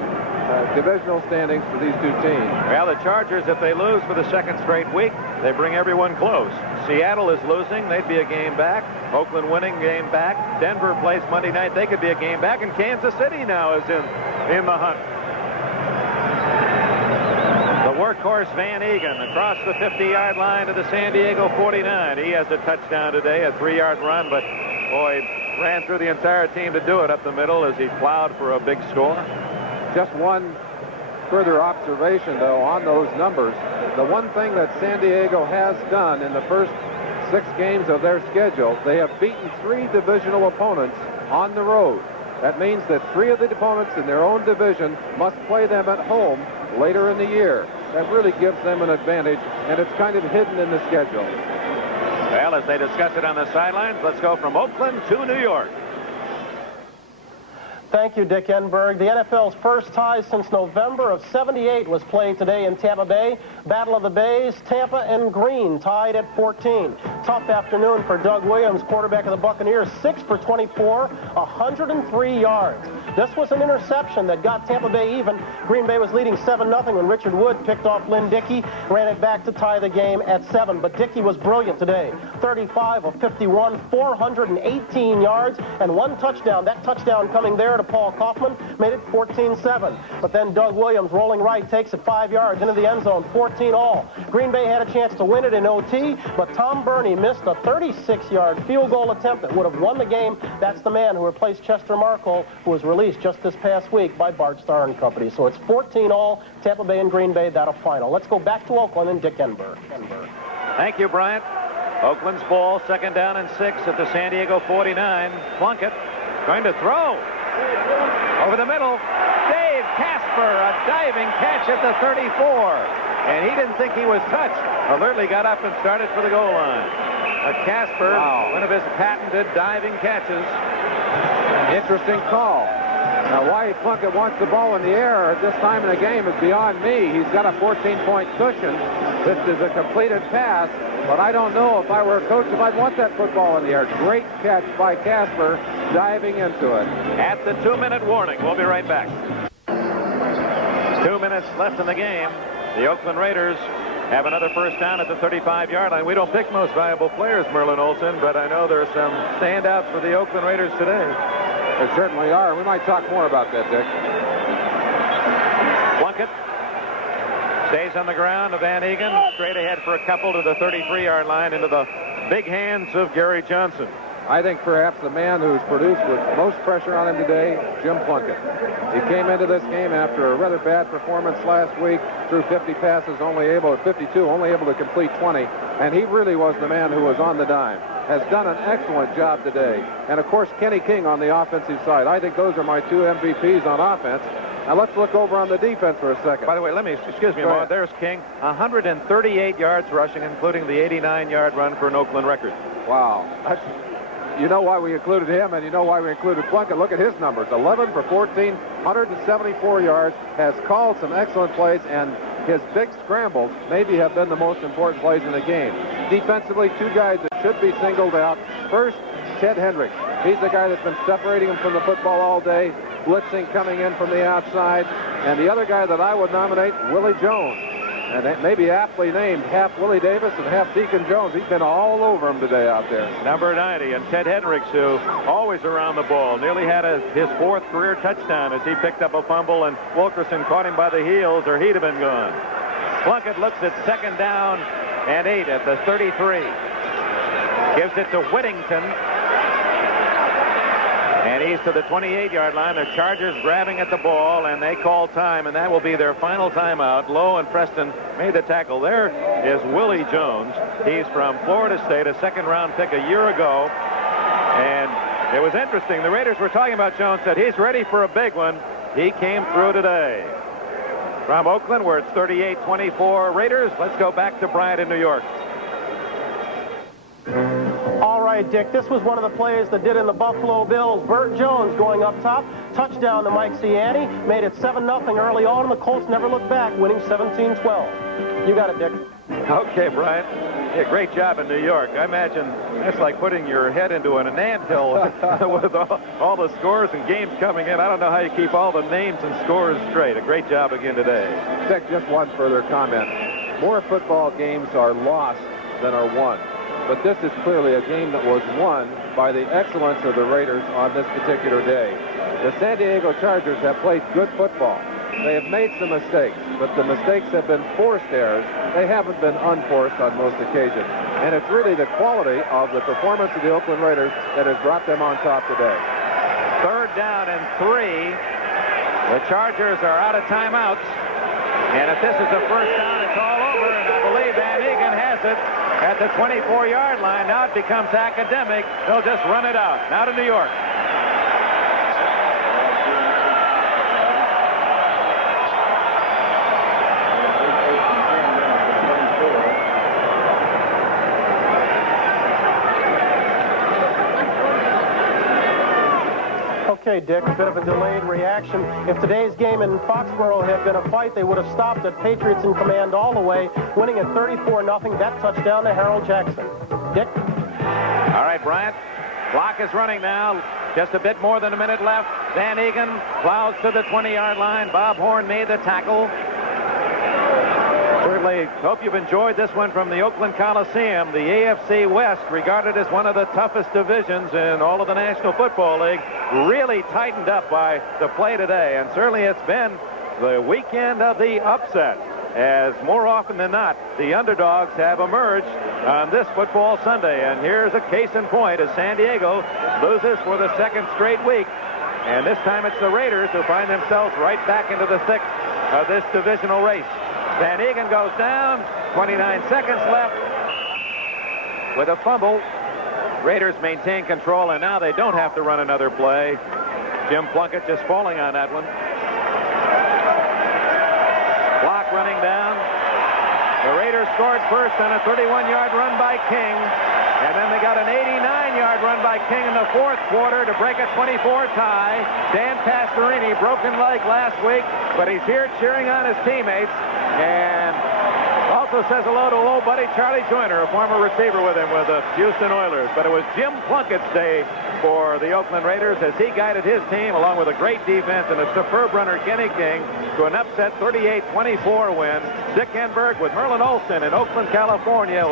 divisional standings for these 2 teams. Well, the Chargers, if they lose for the 2nd straight week, they bring everyone close. Seattle is losing. They'd be a game back. Oakland winning, game back. Denver plays Monday night. They could be a game back. And Kansas City now is in the hunt. Workhorse Van Egan across the 50-yard line to the San Diego 49. He has a touchdown today, a 3-yard run, but boy, ran through the entire team to do it up the middle as he plowed for a big score. Just one further observation, though, on those numbers. The one thing that San Diego has done in the first 6 games of their schedule, they have beaten 3 divisional opponents on the road. That means that 3 of the opponents in their own division must play them at home later in the year. That really gives them an advantage, and it's kind of hidden in the schedule. Well, as they discuss it on the sidelines, let's go from Oakland to New York. Thank you, Dick Enberg. The NFL's first tie since November of '78 was played today in Tampa Bay. Battle of the Bays, Tampa and Green tied at 14. Tough afternoon for Doug Williams, quarterback of the Buccaneers, 6 for 24, 103 yards. This was an interception that got Tampa Bay even. Green Bay was leading 7-0 when Richard Wood picked off Lynn Dickey, ran it back to tie the game at 7. But Dickey was brilliant today. 35 of 51, 418 yards, and 1 touchdown. That touchdown coming there to Paul Kaufman made it 14-7. But then Doug Williams, rolling right, takes it 5 yards into the end zone, 14 all. Green Bay had a chance to win it in OT, but Tom Burney missed a 36-yard field goal attempt that would have won the game. That's the man who replaced Chester Markle, who was released just this past week by Bart Starr and company. So it's 14 all, Tampa Bay and Green Bay, that'll final. Let's go back to Oakland and Dick Enberg. Thank you, Bryant. Oakland's ball, 2nd down and 6 at the San Diego 49. Plunkett going to throw. Over the middle, Dave Casper, a diving catch at the 34. And he didn't think he was touched. Alertly got up and started for the goal line. Casper, one of his patented diving catches. Interesting call. Now, why Plunkett wants the ball in the air at this time in the game is beyond me. He's got a 14-point cushion. This is a completed pass, but I don't know if I were a coach if I'd want that football in the air. Great catch by Casper, diving into it. At the 2-minute warning, we'll be right back. 2 minutes left in the game. The Oakland Raiders have another first down at the 35-yard line. We don't pick most valuable players, Merlin Olsen, but I know there's some standouts for the Oakland Raiders today. There certainly are. We might talk more about that, Dick. Plunkett stays on the ground. Van Egan straight ahead for a couple to the 33-yard line into the big hands of Gary Johnson. I think perhaps the man who's produced with most pressure on him today, Jim Plunkett. He came into this game after a rather bad performance last week, threw 50 passes, only able to complete 20, and he really was the man who was on the dime. Has done an excellent job today. And of course, Kenny King on the offensive side. I think those are my 2 MVPs on offense. Now let's look over on the defense for a second. By the way, excuse me a moment. There's King, 138 yards rushing, including the 89-yard run for an Oakland record. Wow. You know why we included him, and you know why we included Plunkett. Look at his numbers. 11 for 14, 174 yards, has called some excellent plays, and his big scrambles maybe have been the most important plays in the game. Defensively, 2 guys that should be singled out. First, Ted Hendricks. He's the guy that's been separating him from the football all day, blitzing coming in from the outside. And the other guy that I would nominate, Willie Jones. And maybe aptly named half Willie Davis and half Deacon Jones. He's been all over him today out there. Number 90, and Ted Hendricks, who always around the ball, nearly had his 4th career touchdown as he picked up a fumble, and Wilkerson caught him by the heels, or he'd have been gone. Plunkett looks at 2nd down and 8 at the 33. Gives it to Whittington. And he's to the 28-yard line. The Chargers grabbing at the ball, and they call time, and that will be their final timeout. Lowe and Preston made the tackle. There is Willie Jones. He's from Florida State, a 2nd-round pick a year ago. And it was interesting. The Raiders were talking about Jones, said he's ready for a big one. He came through today. From Oakland, where it's 38-24 Raiders, let's go back to Bryant in New York. All right, Dick, this was one of the plays that did in the Buffalo Bills. Burt Jones going up top, touchdown to Mike Ciani, made it 7-0 early on, and the Colts never looked back, winning 17-12. You got it, Dick. Okay, Bryant. Yeah, great job in New York. I imagine that's like putting your head into an anthill with all the scores and games coming in. I don't know how you keep all the names and scores straight. A great job again today. Dick, just one further comment. More football games are lost than are won. But this is clearly a game that was won by the excellence of the Raiders on this particular day. The San Diego Chargers have played good football. They have made some mistakes, but the mistakes have been forced errors. They haven't been unforced on most occasions. And it's really the quality of the performance of the Oakland Raiders that has brought them on top today. 3rd down and 3. The Chargers are out of timeouts. And if this is a first down, it's all over. And I believe play. Van Egan has it at the 24-yard line. Now it becomes academic. They'll just run it out. Now to New York. Okay, Dick, a bit of a delayed reaction. If today's game in Foxborough had been a fight, they would have stopped it. Patriots in command all the way, winning at 34-0. That touchdown to Harold Jackson. Dick? All right, Bryant. Clock is running now. Just a bit more than a minute left. Van Egan plows to the 20-yard line. Bob Horn made the tackle. Certainly hope you've enjoyed this one from the Oakland Coliseum. The AFC West, regarded as one of the toughest divisions in all of the National Football League, really tightened up by the play today. And certainly it's been the weekend of the upset, as more often than not, the underdogs have emerged on this football Sunday. And here's a case in point as San Diego loses for the second straight week. And this time it's the Raiders who find themselves right back into the thick of this divisional race. Van Egan goes down, 29 seconds left with a fumble. Raiders maintain control, and now they don't have to run another play. Jim Plunkett just falling on that one. Clock running down. The Raiders scored first on a 31-yard run by King, and then they got an 89-yard run by King in the fourth quarter to break a 24 tie. Dan Pastorini, broken leg last week, but he's here cheering on his teammates, and also says hello to old buddy Charlie Joyner, a former receiver with him with the Houston Oilers. But it was Jim Plunkett's day for the Oakland Raiders as he guided his team, along with a great defense and a superb runner, Kenny King, to an upset 38-24 win. Dick Enberg with Merlin Olsen in Oakland, California.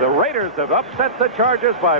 The Raiders have upset the Chargers by